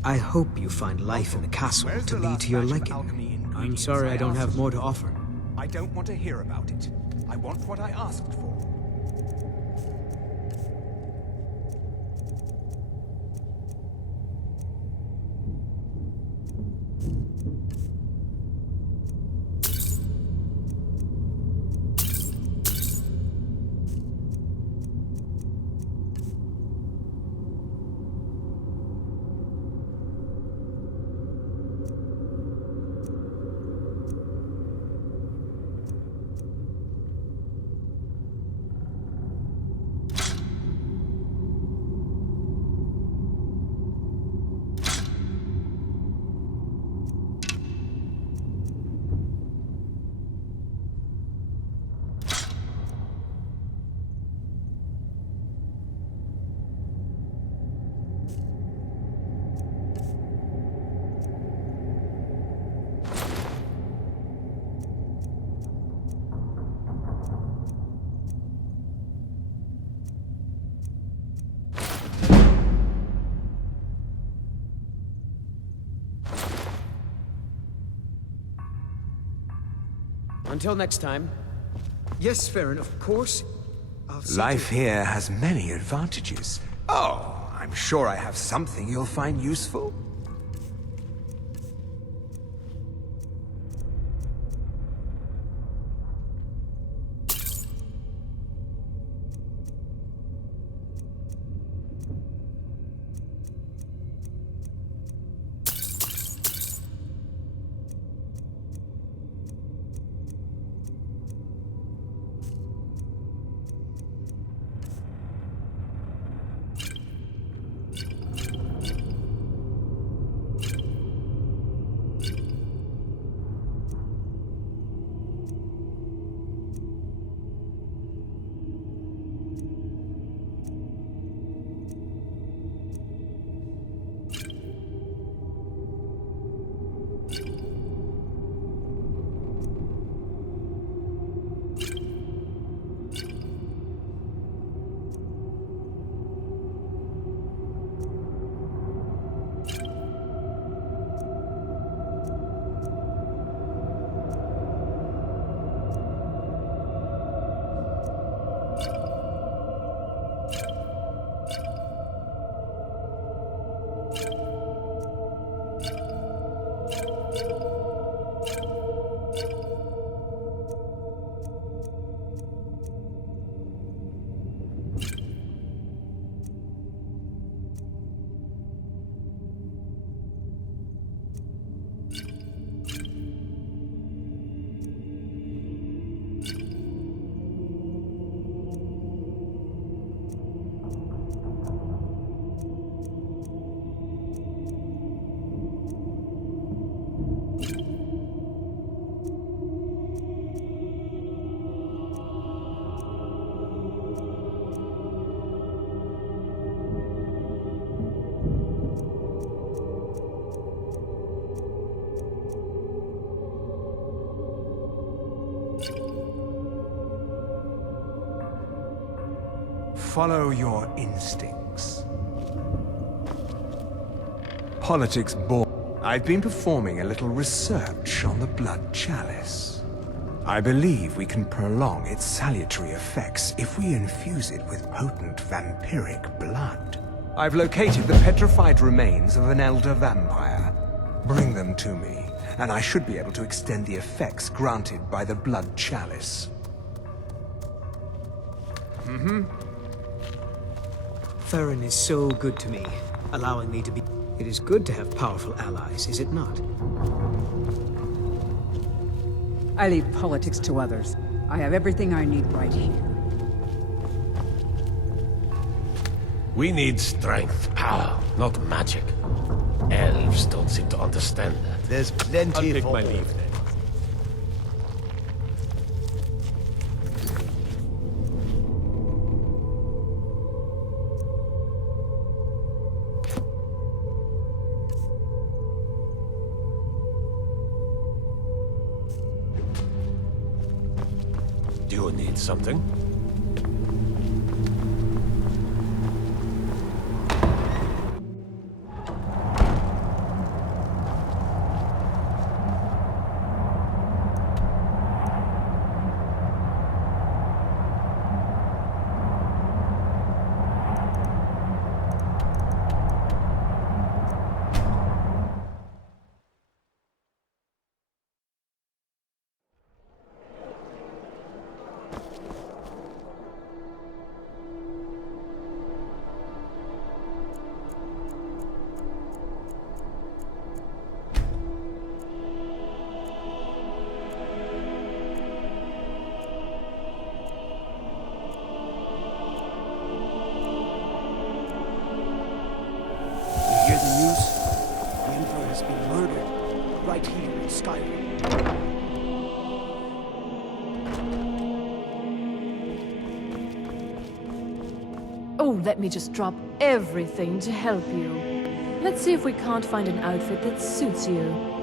I hope you find life in the castle to be to your liking. I'm sorry I don't have more to offer. I don't want to hear about it. I want what I asked for. Until next time. Yes, Farron, of course. Life here has many advantages. Oh, I'm sure I have something you'll find useful. follow your instincts. Politics bore. I've been performing a little research on the blood chalice. I believe we can prolong its salutary effects if we infuse it with potent vampiric blood. I've located the petrified remains of an elder vampire. Bring them to me, and I should be able to extend the effects granted by the blood chalice. Farron is so good to me, allowing me to be... It is good to have powerful allies, is it not? I leave politics to others. I have everything I need right here. We need strength, power, not magic. Elves don't seem to understand that. There's plenty I'll take for my all. leave then. Do you need something? Hear the news? The Emperor has been murdered, right here in Skyrim. Oh, let me just drop everything to help you. Let's see if we can't find an outfit that suits you.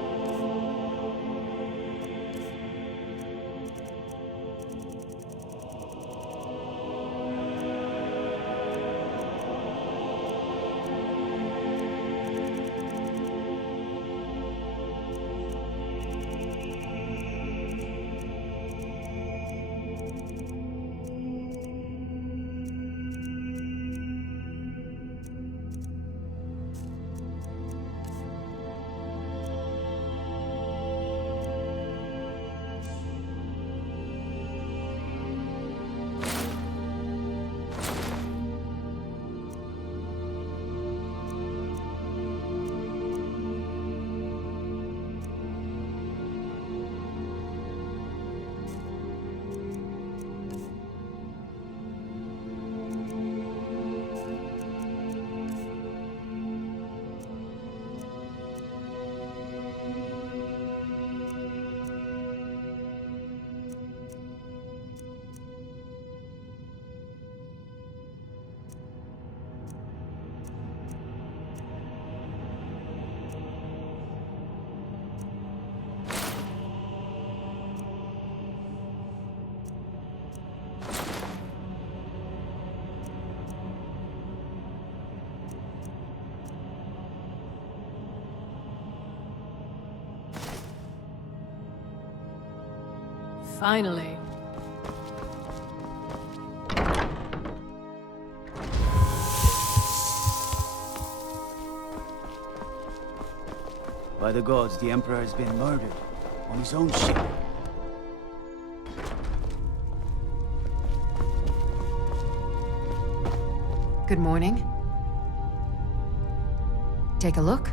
Finally. By the gods, the Emperor has been murdered on his own ship. Good morning. Take a look.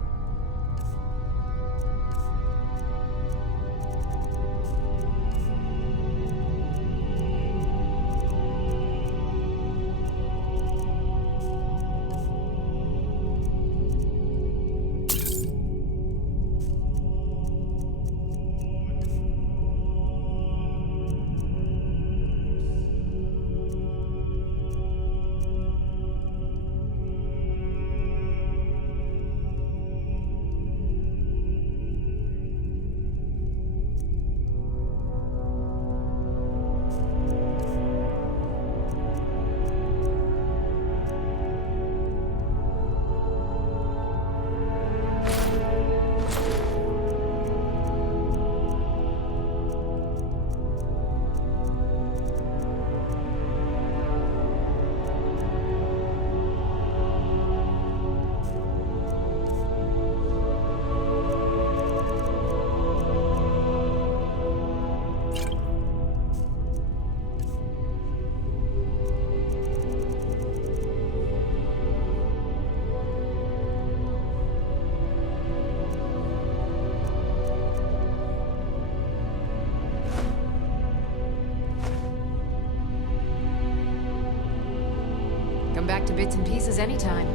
bits and pieces anytime.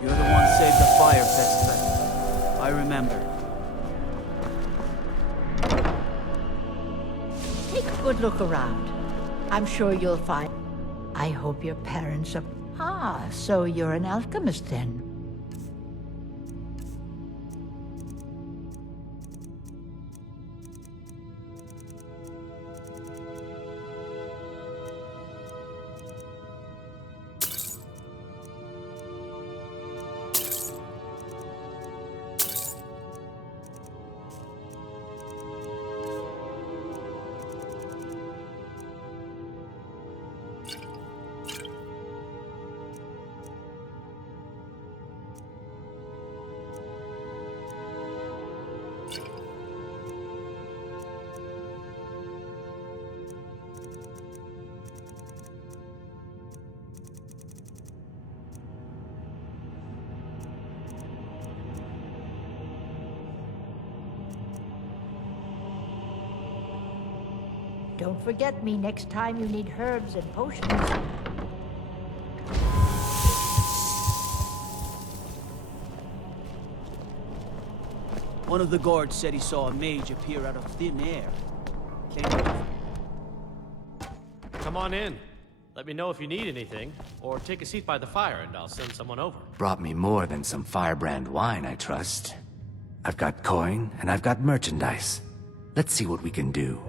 You're the one saved the fire festival. I remember. Take a good look around. I'm sure you'll find... I hope your parents are... Ah, so you're an alchemist then. Don't forget me next time you need herbs and potions. One of the guards said he saw a mage appear out of thin air. Come on in. Let me know if you need anything, or take a seat by the fire and I'll send someone over. Brought me more than some firebrand wine, I trust. I've got coin, and I've got merchandise. Let's see what we can do.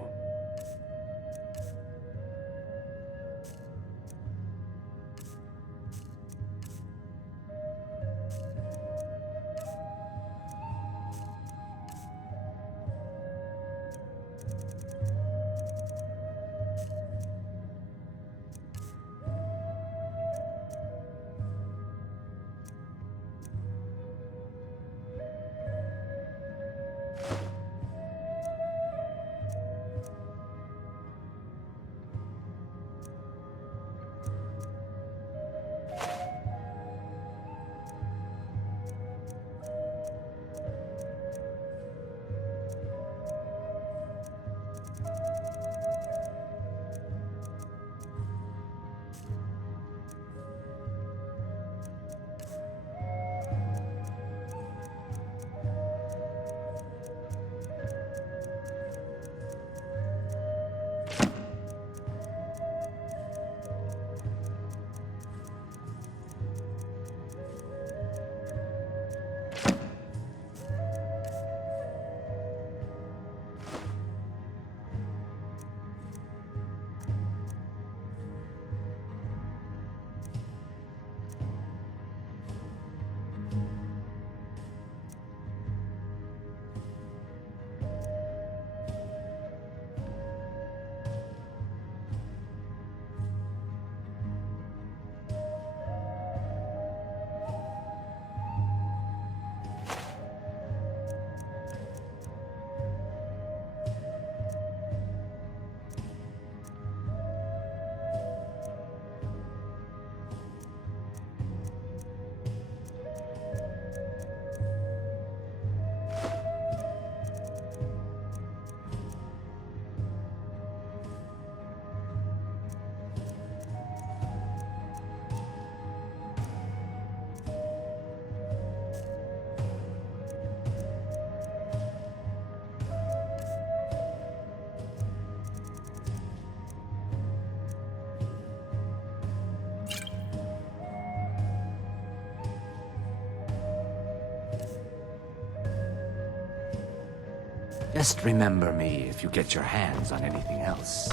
Just remember me if you get your hands on anything else.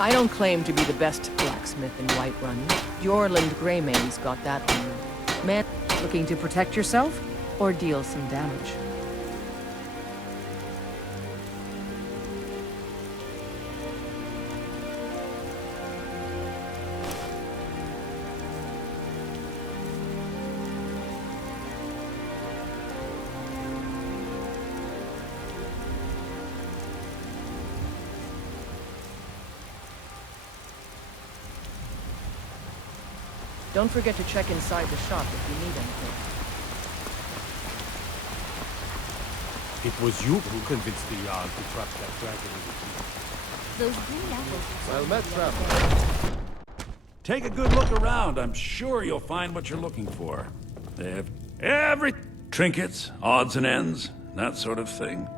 I don't claim to be the best blacksmith in Whiterun. Jorland Greymane's got that one. Man, looking to protect yourself or deal some damage? Don't forget to check inside the shop if you need anything. It was you who convinced the Jarl to trap that dragon in the Those green apples. Well met, traveler. Take a good look around. I'm sure you'll find what you're looking for. They have every trinkets, odds and ends, that sort of thing.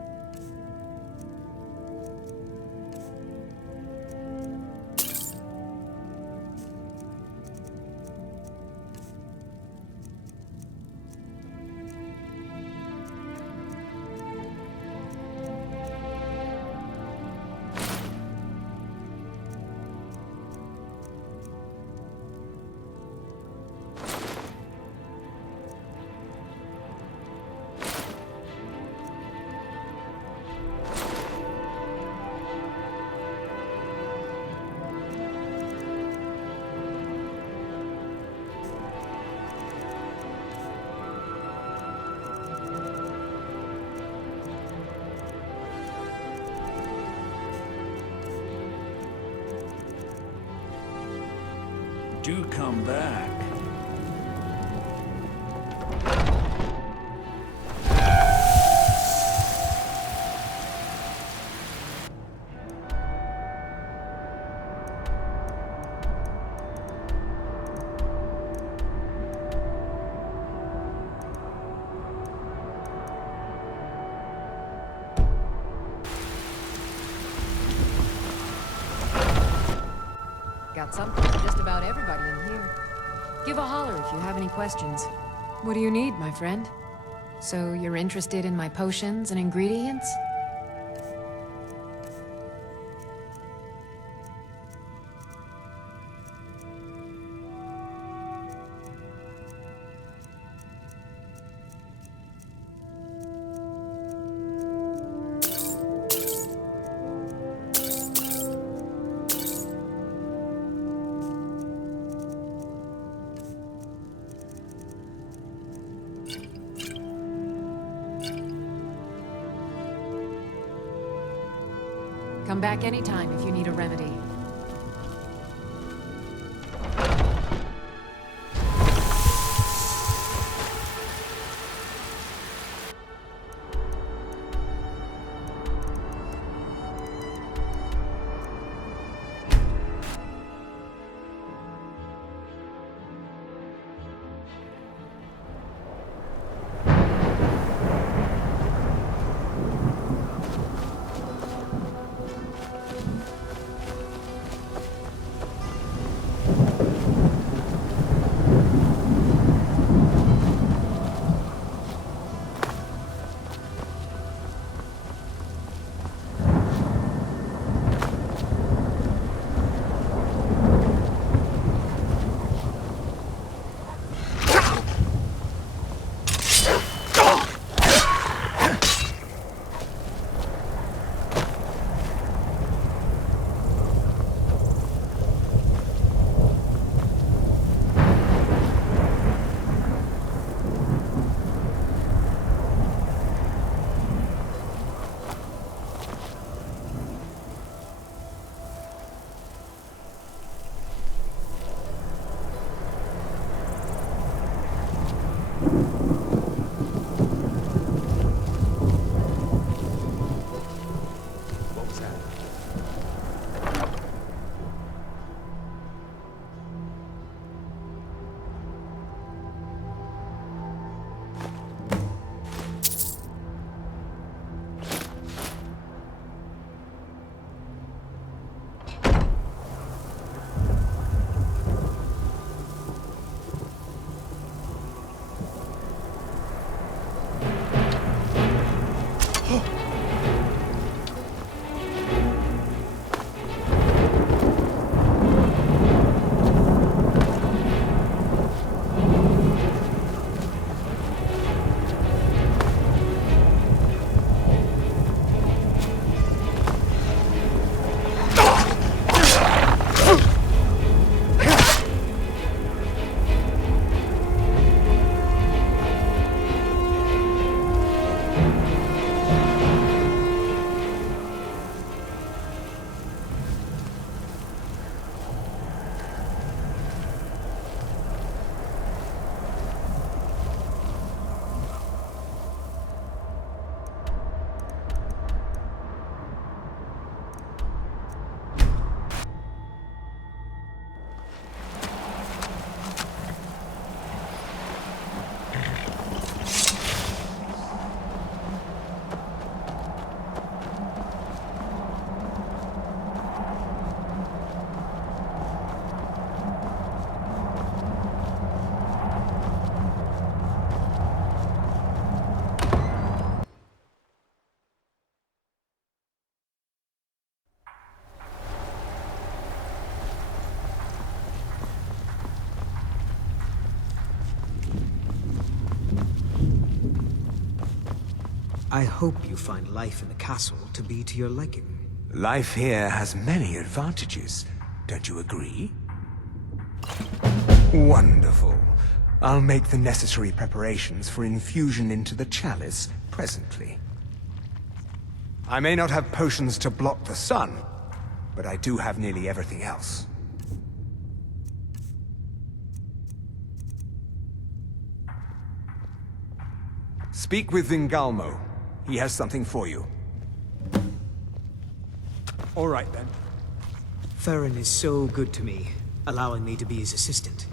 Do come back. Got something for just about everybody in here. Give a holler if you have any questions. What do you need, my friend? So you're interested in my potions and ingredients? Come back anytime if you need a remedy. I hope you find life in the castle to be to your liking. Life here has many advantages, don't you agree? Wonderful. I'll make the necessary preparations for infusion into the chalice presently. I may not have potions to block the sun, but I do have nearly everything else. Speak with Vingalmo. He has something for you. All right, then. Farron is so good to me, allowing me to be his assistant.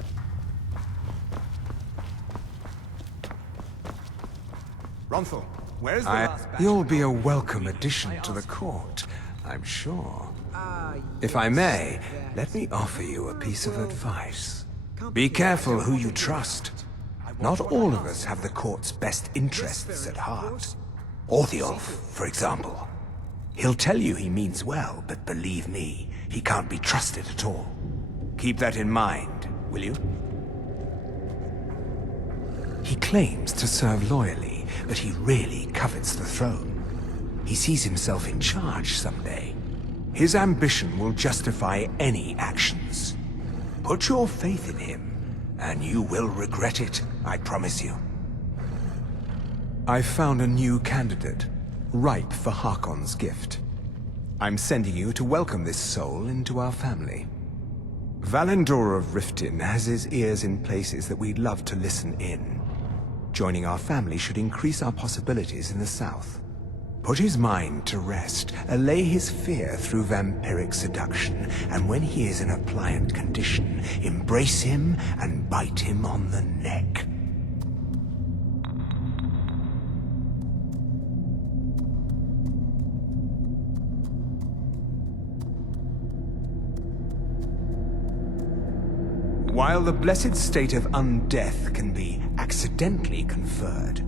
Ronthal, where is the last batch? You'll be a welcome addition to the court, I'm sure. If I may, let me offer you a piece of advice. Be careful who you trust. Not all of us have the court's best interests at heart. Orthiolf, for example. He'll tell you he means well, but believe me, he can't be trusted at all. Keep that in mind, will you? He claims to serve loyally, but he really covets the throne. He sees himself in charge someday. His ambition will justify any actions. Put your faith in him, and you will regret it, I promise you. I've found a new candidate, ripe for Harkon's gift. I'm sending you to welcome this soul into our family. Valendor of Riften has his ears in places that we'd love to listen in. Joining our family should increase our possibilities in the south. Put his mind to rest, allay his fear through vampiric seduction, and when he is in a pliant condition, embrace him and bite him on the neck. While the blessed state of undeath can be accidentally conferred,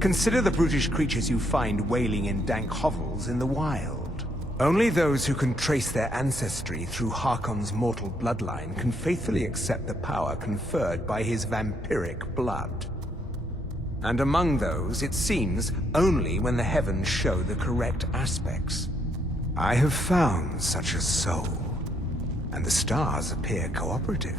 consider the brutish creatures you find wailing in dank hovels in the wild. Only those who can trace their ancestry through Harkon's mortal bloodline can faithfully accept the power conferred by his vampiric blood. And among those, it seems, only when the heavens show the correct aspects. I have found such a soul, and the stars appear cooperative.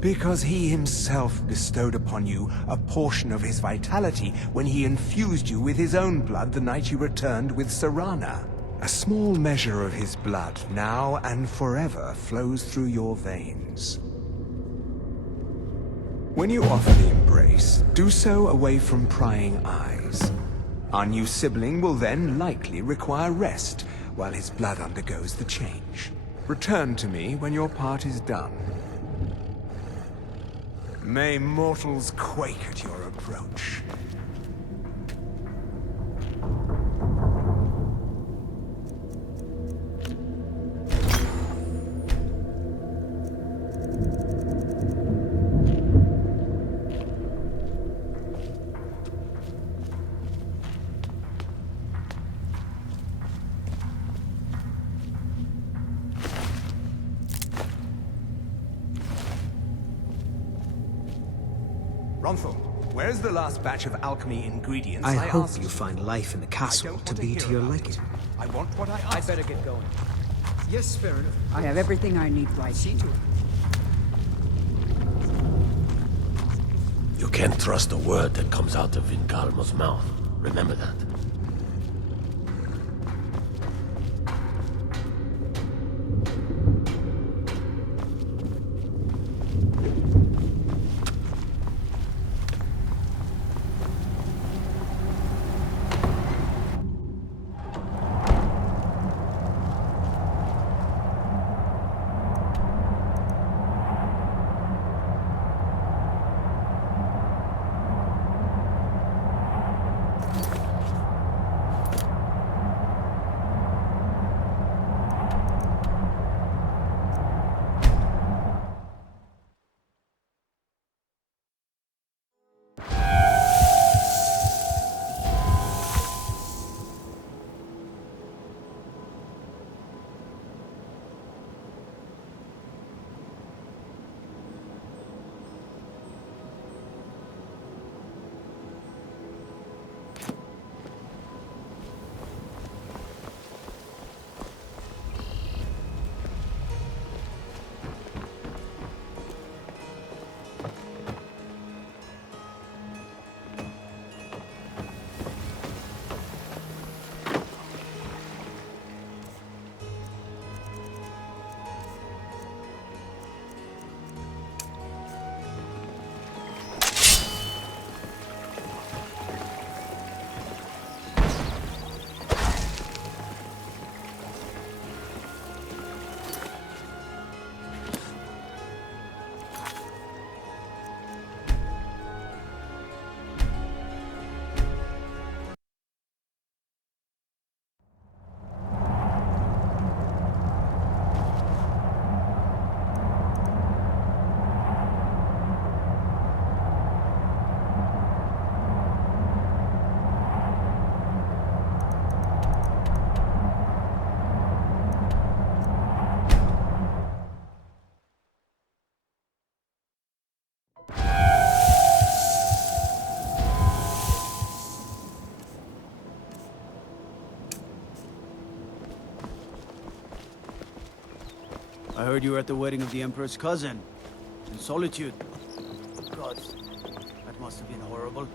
Because he himself bestowed upon you a portion of his vitality when he infused you with his own blood the night you returned with Serana. A small measure of his blood, now and forever, flows through your veins. When you offer the embrace, do so away from prying eyes. Our new sibling will then likely require rest, while his blood undergoes the change. Return to me when your part is done. May mortals quake at your approach. Consul, where's the last batch of alchemy ingredients? I hope asked you find life in the castle to be to your liking. I want what I asked. I'd better get going. Yes, fair enough. I have everything I need right here. You can't trust a word that comes out of Vingalmo's mouth. Remember that. I heard you were at the wedding of the Emperor's cousin. In Solitude. God, that must have been horrible.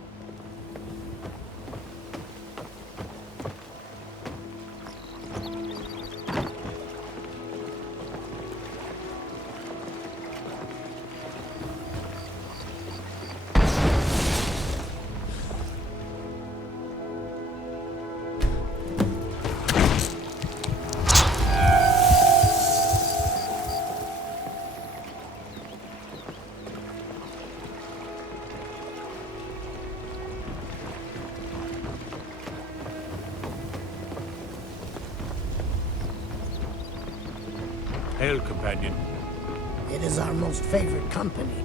Hail, companion. It is our most favorite company.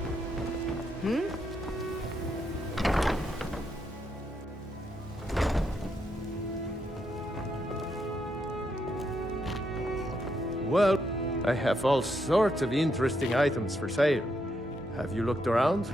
Well, I have all sorts of interesting items for sale. Have you looked around?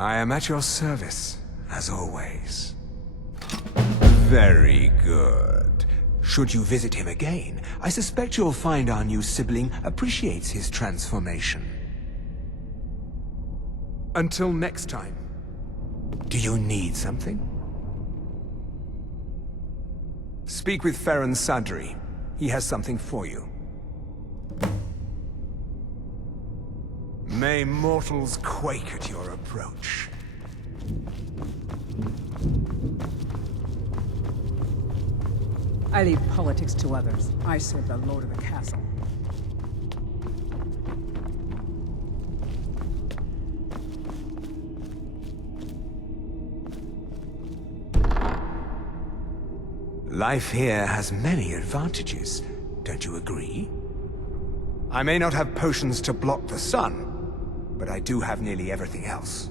I am at your service, as always. Very good. Should you visit him again, I suspect you'll find our new sibling appreciates his transformation. Until next time. Do you need something? Speak with Farron Sadri. He has something for you. May mortals quake at your approach. I leave politics to others. I serve the lord of the castle. Life here has many advantages, don't you agree? I may not have potions to block the sun, but I do have nearly everything else.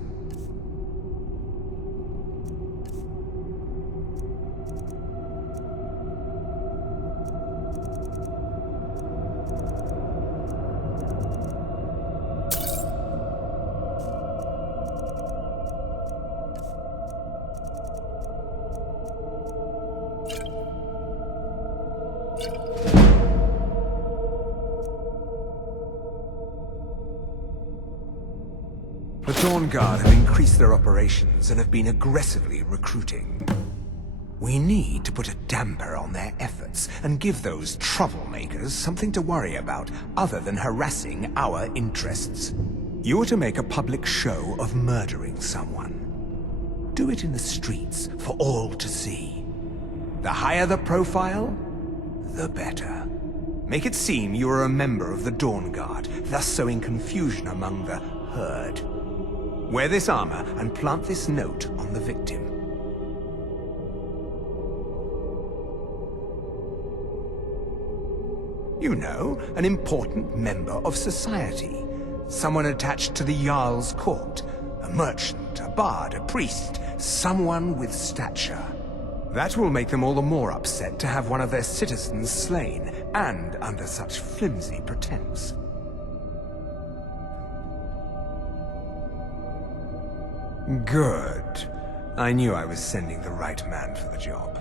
The Dawnguard have increased their operations and have been aggressively recruiting. We need to put a damper on their efforts and give those troublemakers something to worry about other than harassing our interests. You are to make a public show of murdering someone. Do it in the streets for all to see. The higher the profile, the better. Make it seem you are a member of the Dawnguard, thus sowing confusion among the herd. Wear this armor and plant this note on the victim. You know, an important member of society. Someone attached to the Jarl's court. A merchant, a bard, a priest. Someone with stature. That will make them all the more upset to have one of their citizens slain, and under such flimsy pretense. Good. I knew I was sending the right man for the job.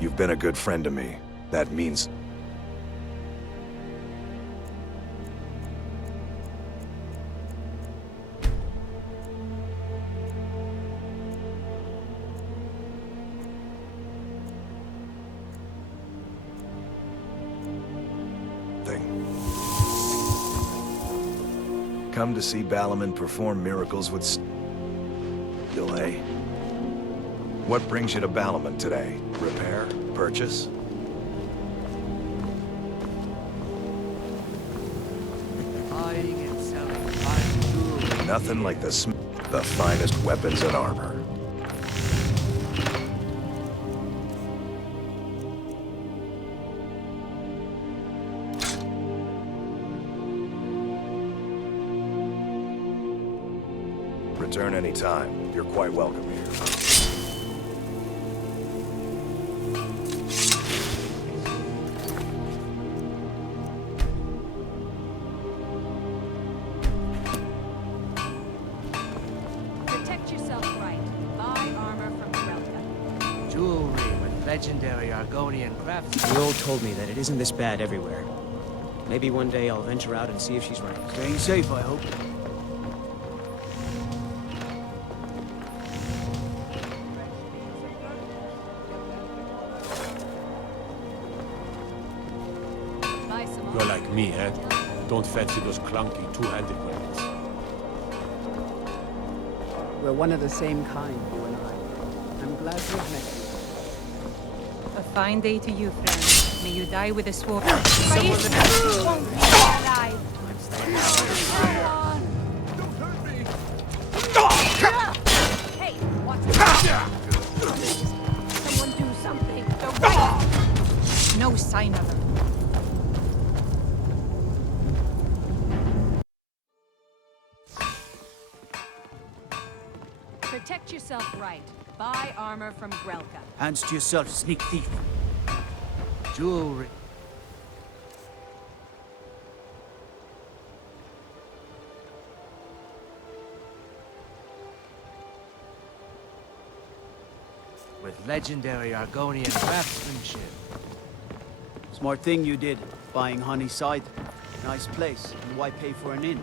You've been a good friend to me. That means... something. Come to see Balaman perform miracles with steel, eh? What brings you to Balaman today? Repair? Purchase? Buying and selling fine jewelry. Nothing like the finest weapons and armor. Return any time. You're quite welcome here. Protect yourself right. Buy armor from Grelka. Jewelry with legendary Argonian crafts. The old told me that it isn't this bad everywhere. Maybe one day I'll venture out and see if she's right. Staying safe, I hope. You're like me, eh? Don't fancy those clunky two-handed weapons. We're one of the same kind, you and I. I'm glad we've met you. A fine day to you, friend. May you die with a sword. Someone that won't be alive. Hey, what's someone do something. No sign of him. Protect yourself right. Buy armor from Grelka. Hands to yourself, sneak thief. Jewelry. With legendary Argonian craftsmanship. Smart thing you did, buying Honeyside. Nice place, and why pay for an inn?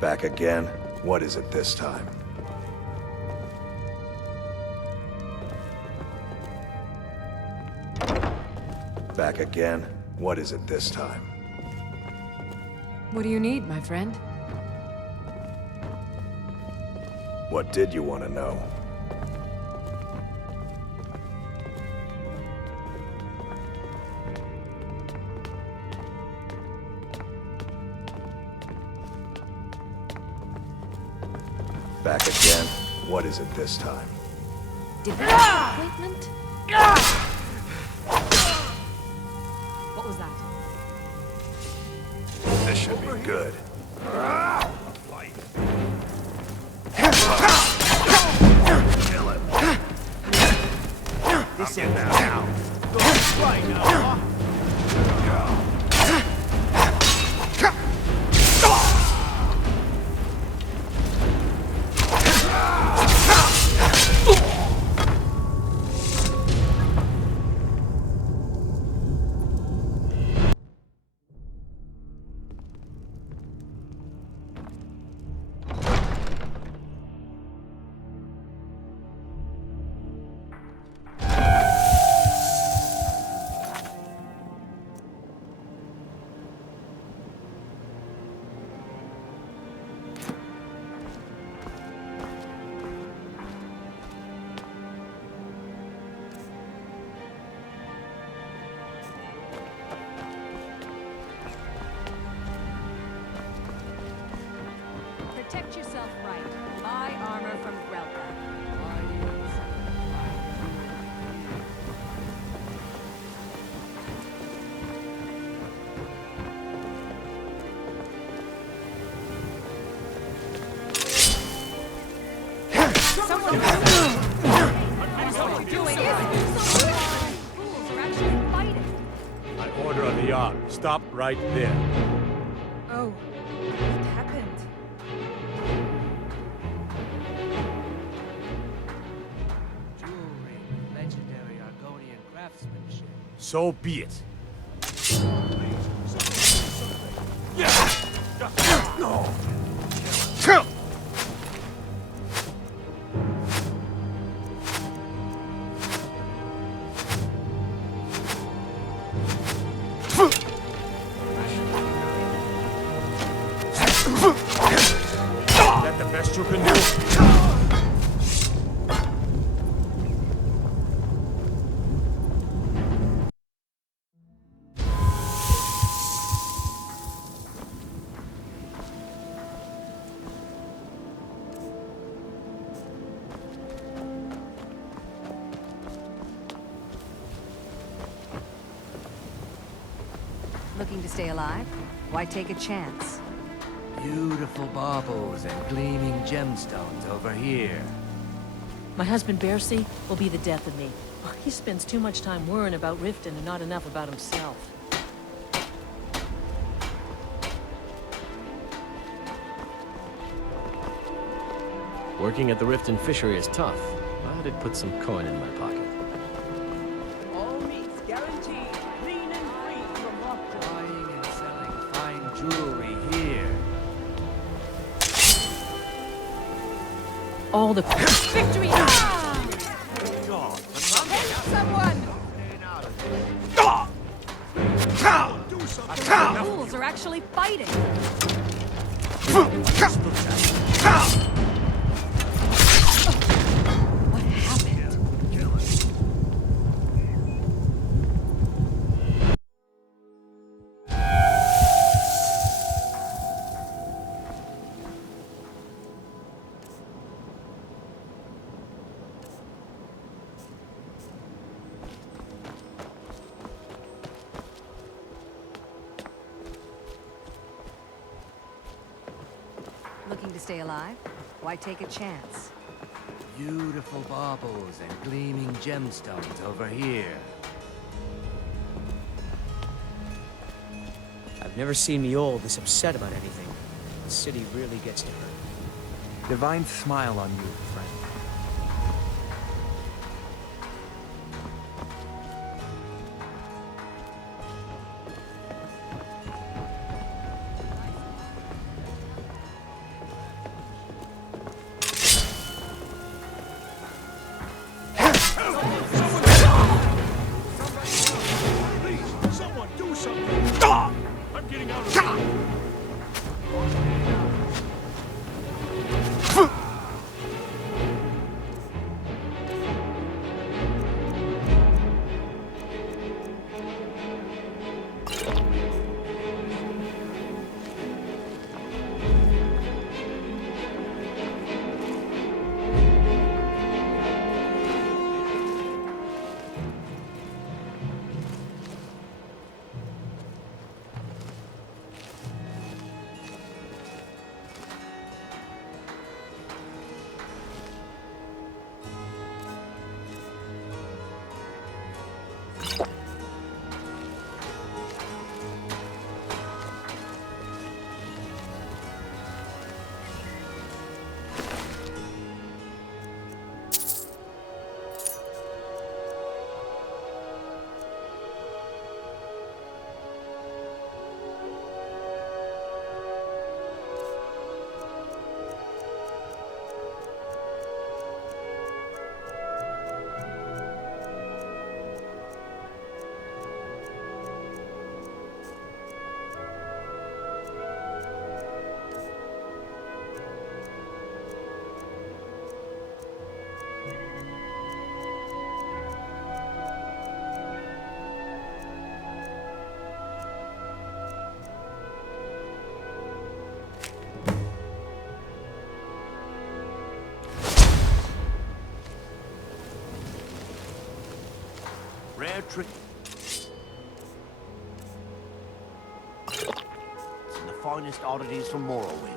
Back again? What is it this time? Back again? What is it this time? What do you need, my friend? What did you want to know? Back again? What is it this time? Did we have an appointment? What was that? This should be good. Kill it. This ends now. Go right now, huh? Protect yourself right. Buy armor from Grelka. Stop right there. Oh, what happened? Jewelry, legendary Argonian craftsmanship. So be it. No. Is that the best you can do? Looking to stay alive? Why take a chance? Beautiful baubles and gleaming gemstones over here. My husband Bercy will be the death of me. He spends too much time worrying about Riften and not enough about himself. Working at the Riften fishery is tough, but it puts some coin in my pocket. All meats guaranteed, clean and free from lockdown. Buying and selling fine jewelry here. All the Victory! Ah! Help someone! The fools are actually fighting. What happened? Looking to stay alive? Why take a chance? Beautiful baubles and gleaming gemstones over here. I've never seen Miol this upset about anything. The city really gets to her. Divine smile on you, friend. Someone do something! I'm getting out of here! Rare trick. It's in the finest oddities from Morrowind.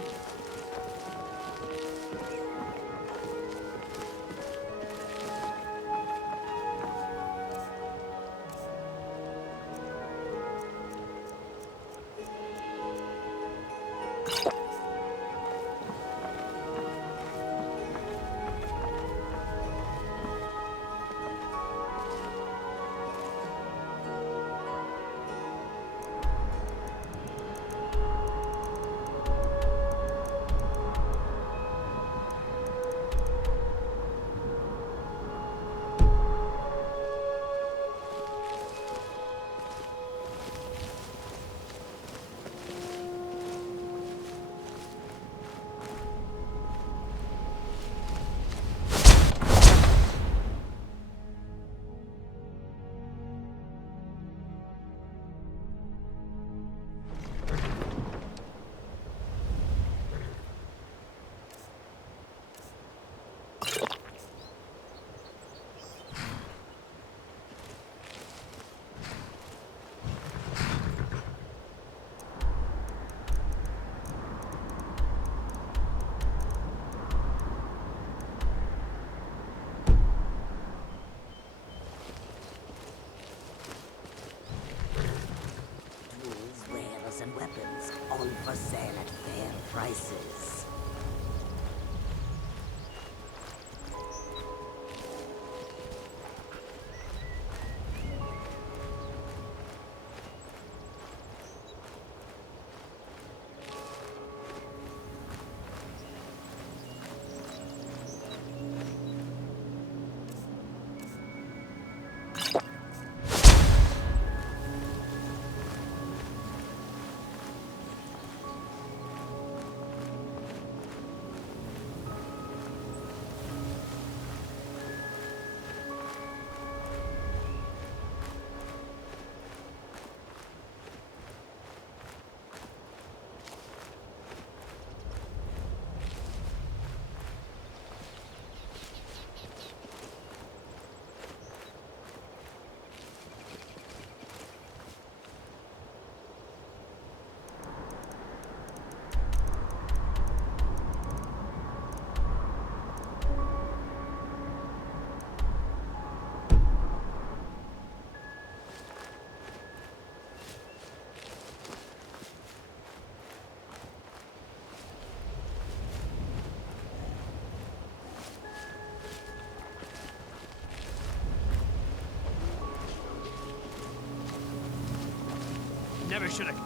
should have...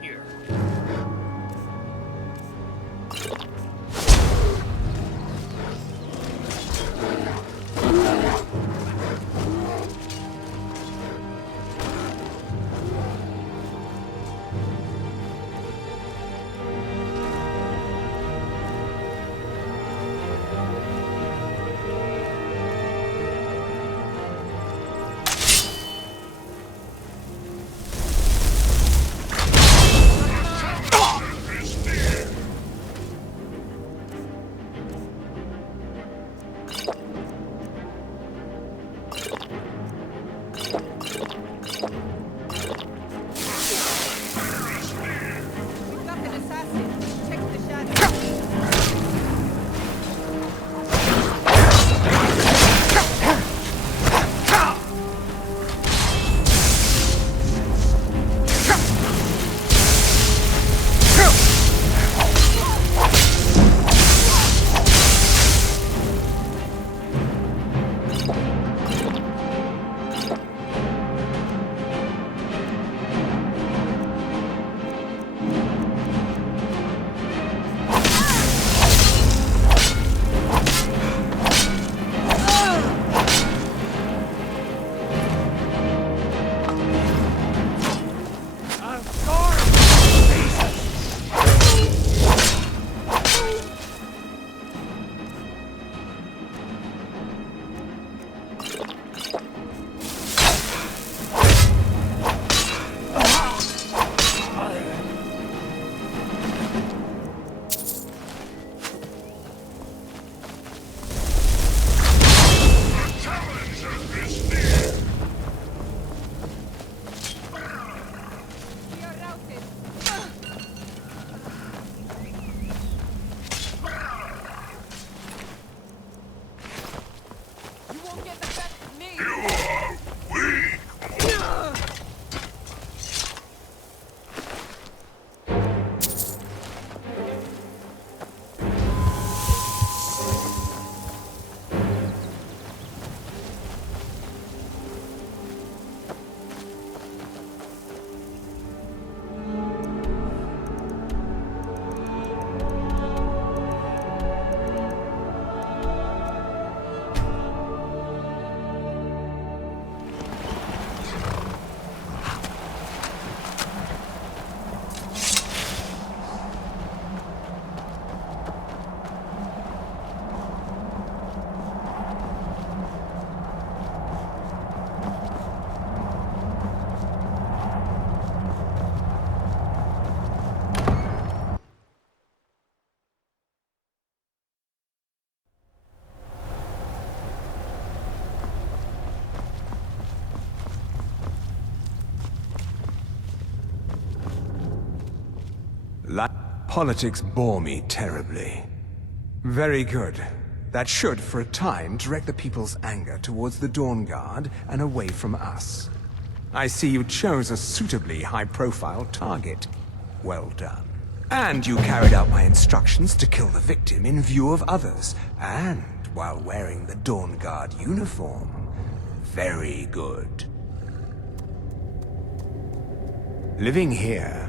Here. Politics bore me terribly. Very good. That should, for a time, direct the people's anger towards the Dawnguard and away from us. I see you chose a suitably high-profile target. Well done. And you carried out my instructions to kill the victim in view of others, and while wearing the Dawnguard uniform. Very good. Living here,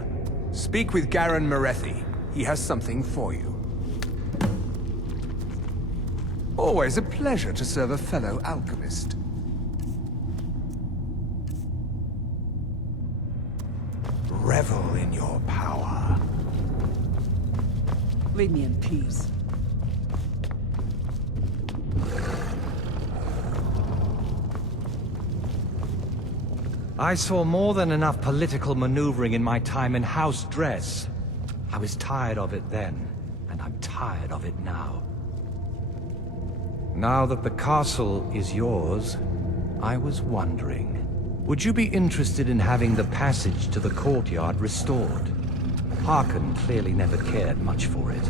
speak with Garen Marethi. He has something for you. Always a pleasure to serve a fellow alchemist. Revel in your power. Leave me in peace. I saw more than enough political maneuvering in my time in House Dress. I was tired of it then, and I'm tired of it now. Now that the castle is yours, I was wondering, would you be interested in having the passage to the courtyard restored? Harkon clearly never cared much for it.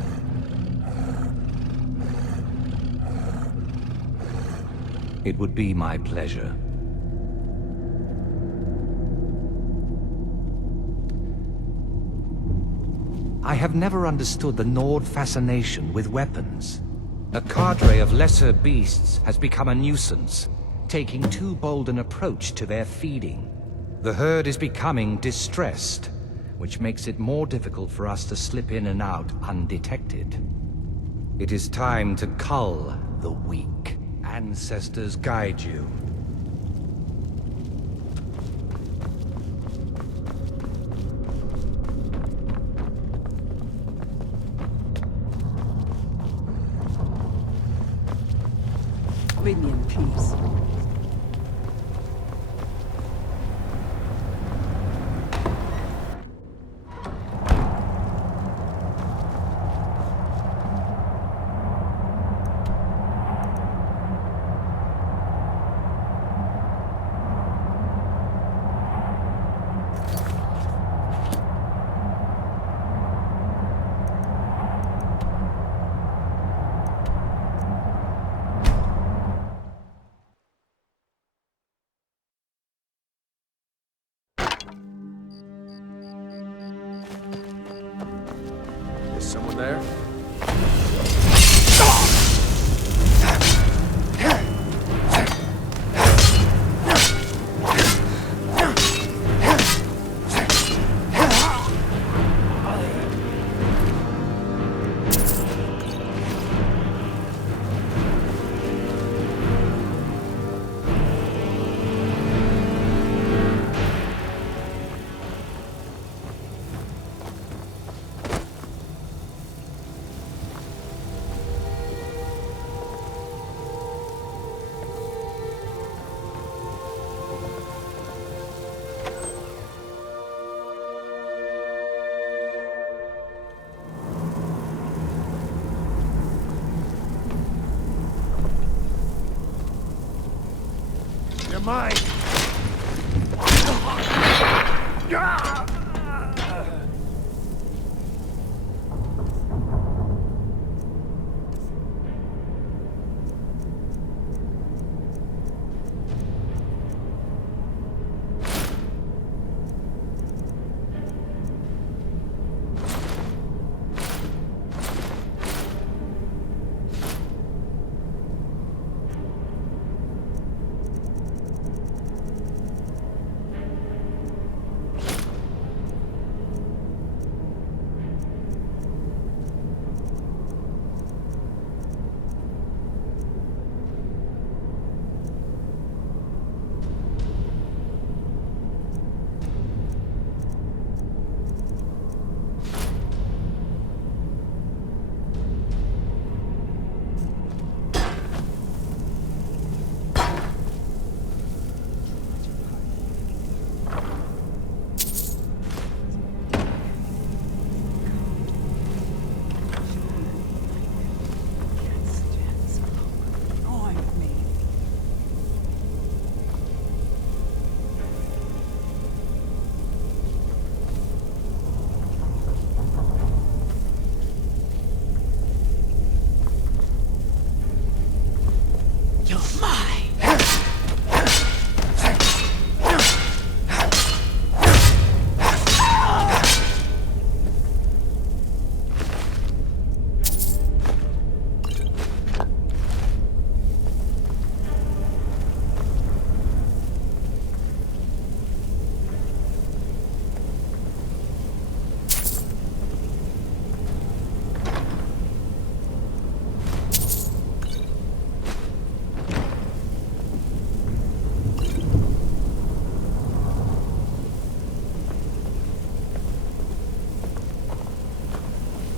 It would be my pleasure. I have never understood the Nord fascination with weapons. A cadre of lesser beasts has become a nuisance, taking too bold an approach to their feeding. The herd is becoming distressed, which makes it more difficult for us to slip in and out undetected. It is time to cull the weak. Ancestors guide you. Lead me in peace. Is someone there? You're mine!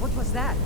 What was that?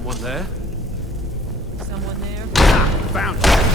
Someone there? Someone there? Found it!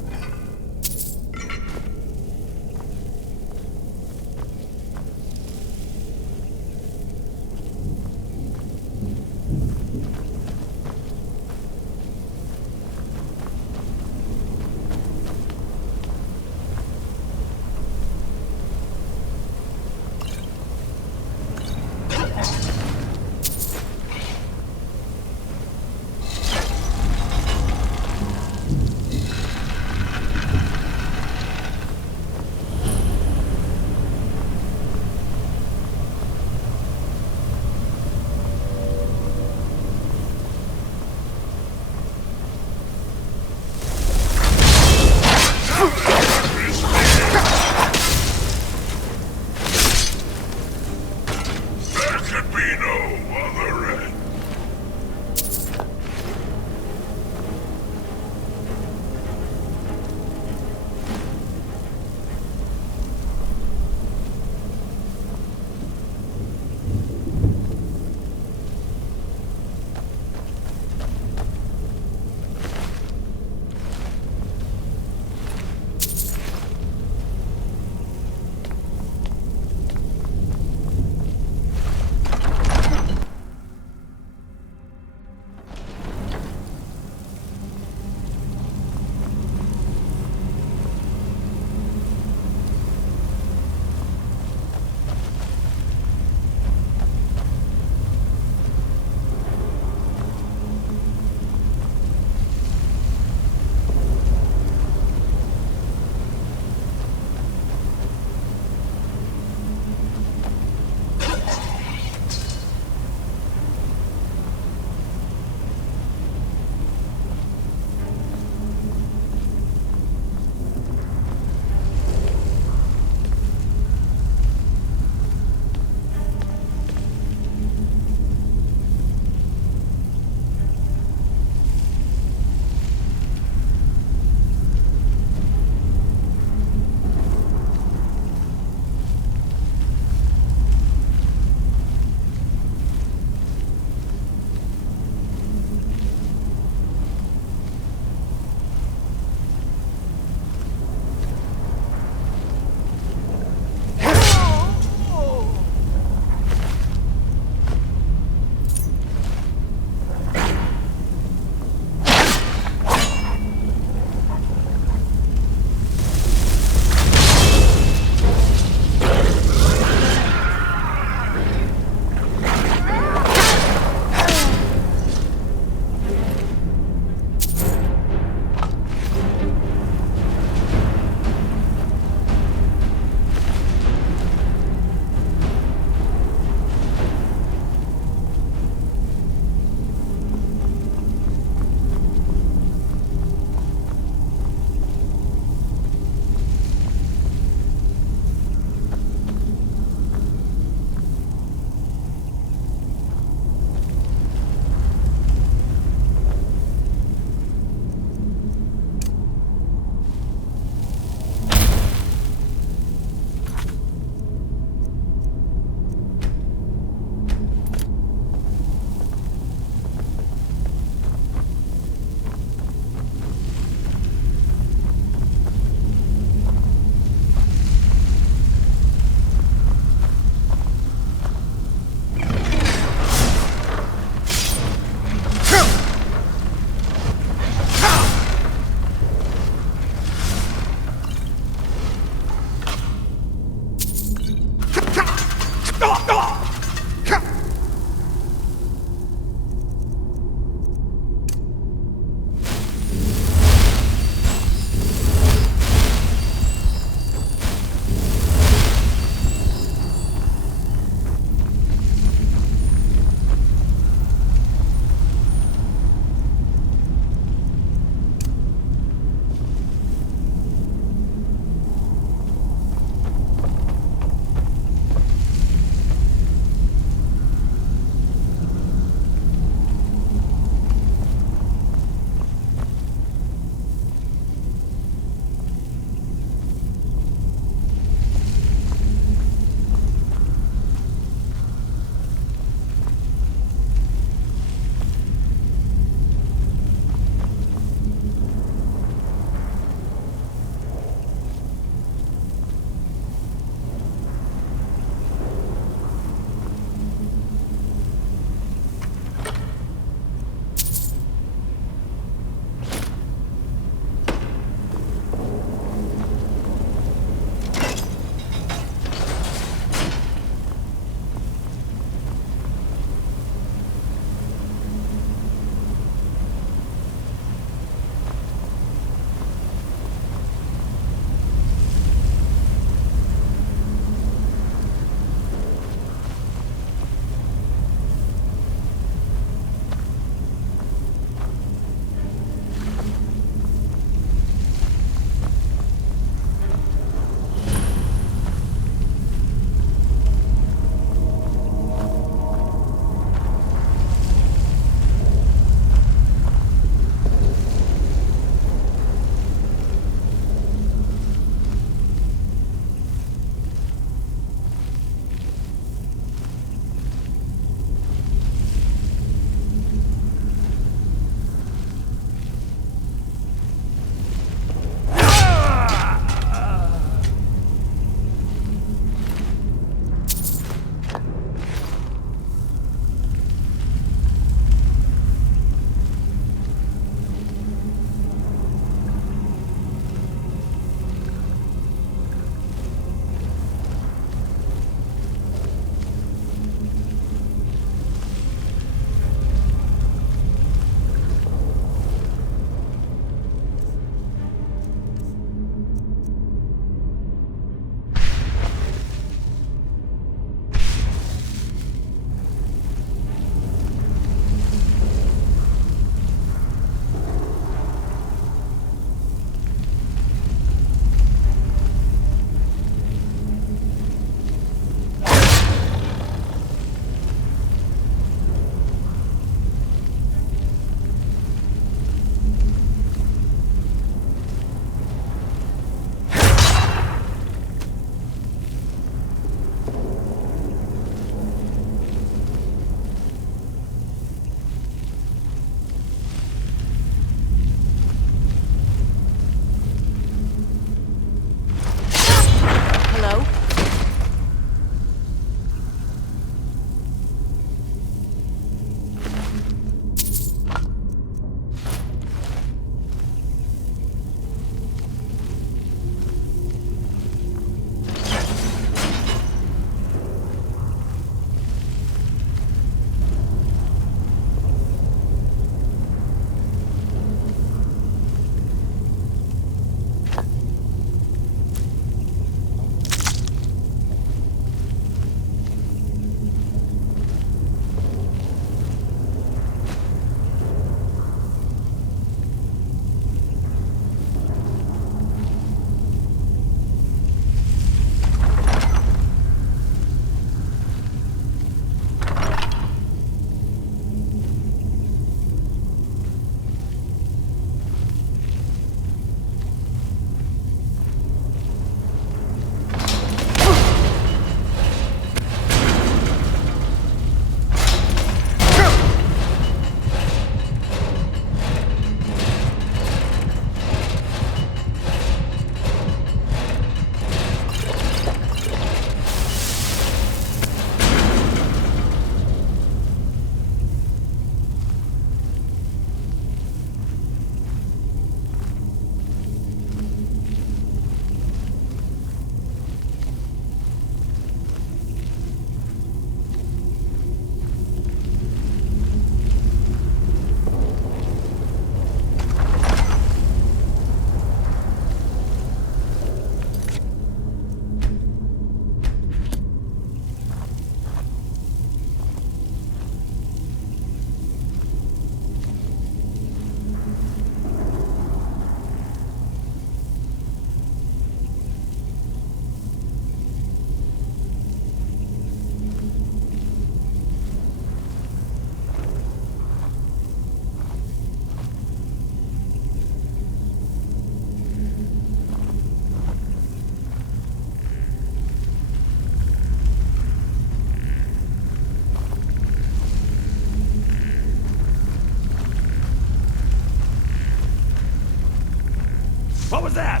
What was that?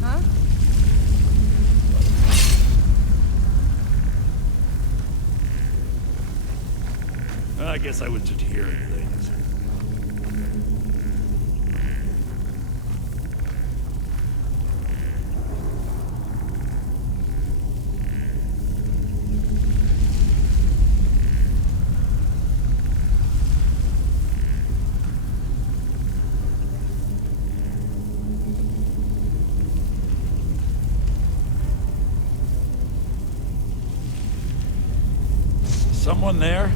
Huh? I guess I was just hearing things. Someone there?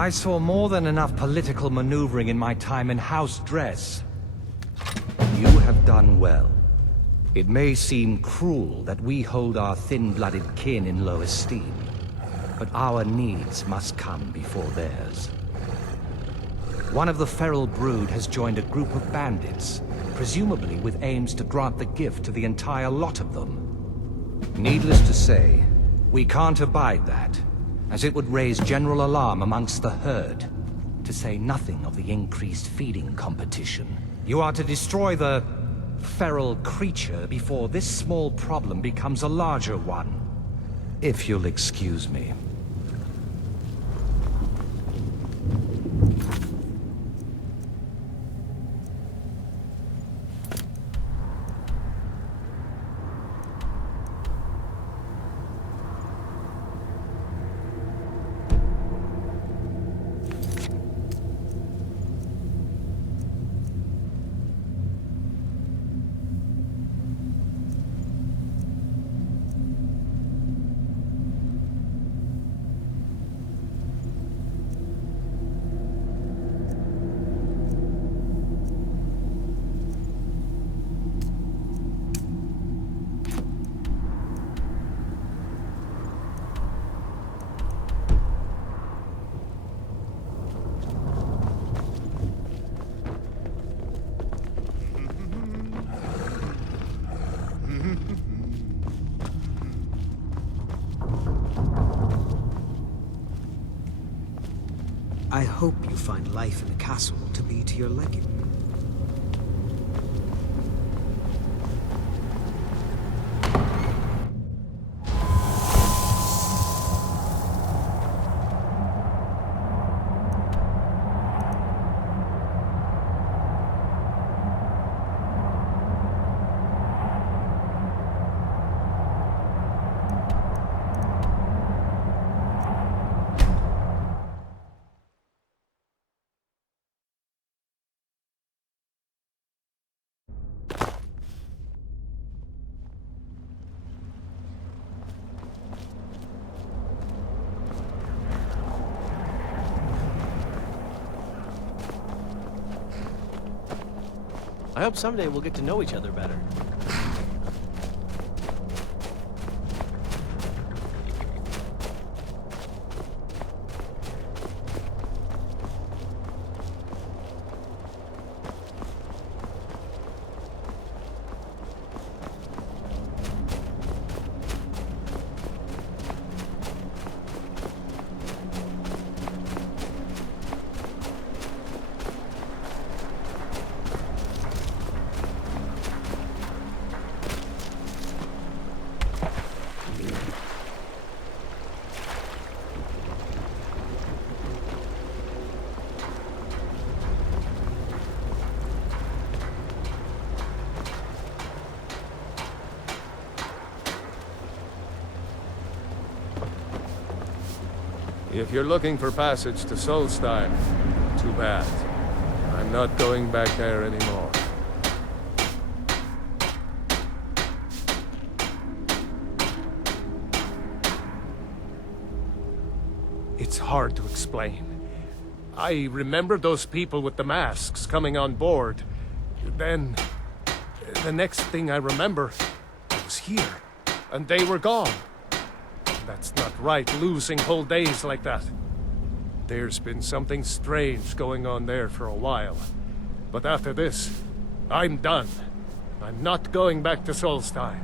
I saw more than enough political maneuvering in my time in House Dress. You have done well. It may seem cruel that we hold our thin-blooded kin in low esteem, but our needs must come before theirs. One of the feral brood has joined a group of bandits, presumably with aims to grant the gift to the entire lot of them. Needless to say, We can't abide that, as it would raise general alarm amongst the herd, to say nothing of the increased feeding competition. You are to destroy the feral creature before this small problem becomes a larger one. If you'll excuse me. I hope you find life in the castle to be to your liking. I hope someday we'll get to know each other better. If you're looking for passage to Solstheim, too bad. I'm not going back there anymore. It's hard to explain. I remember those people with the masks coming on board. Then, the next thing I remember, I was here, and they were gone. That's not right, losing whole days like that. There's been something strange going on there for a while. But after this, I'm done. I'm not going back to Solstheim.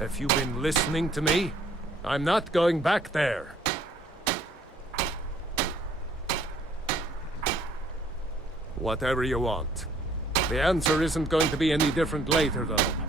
Have you been listening to me? I'm not going back there. Whatever you want. The answer isn't going to be any different later, though.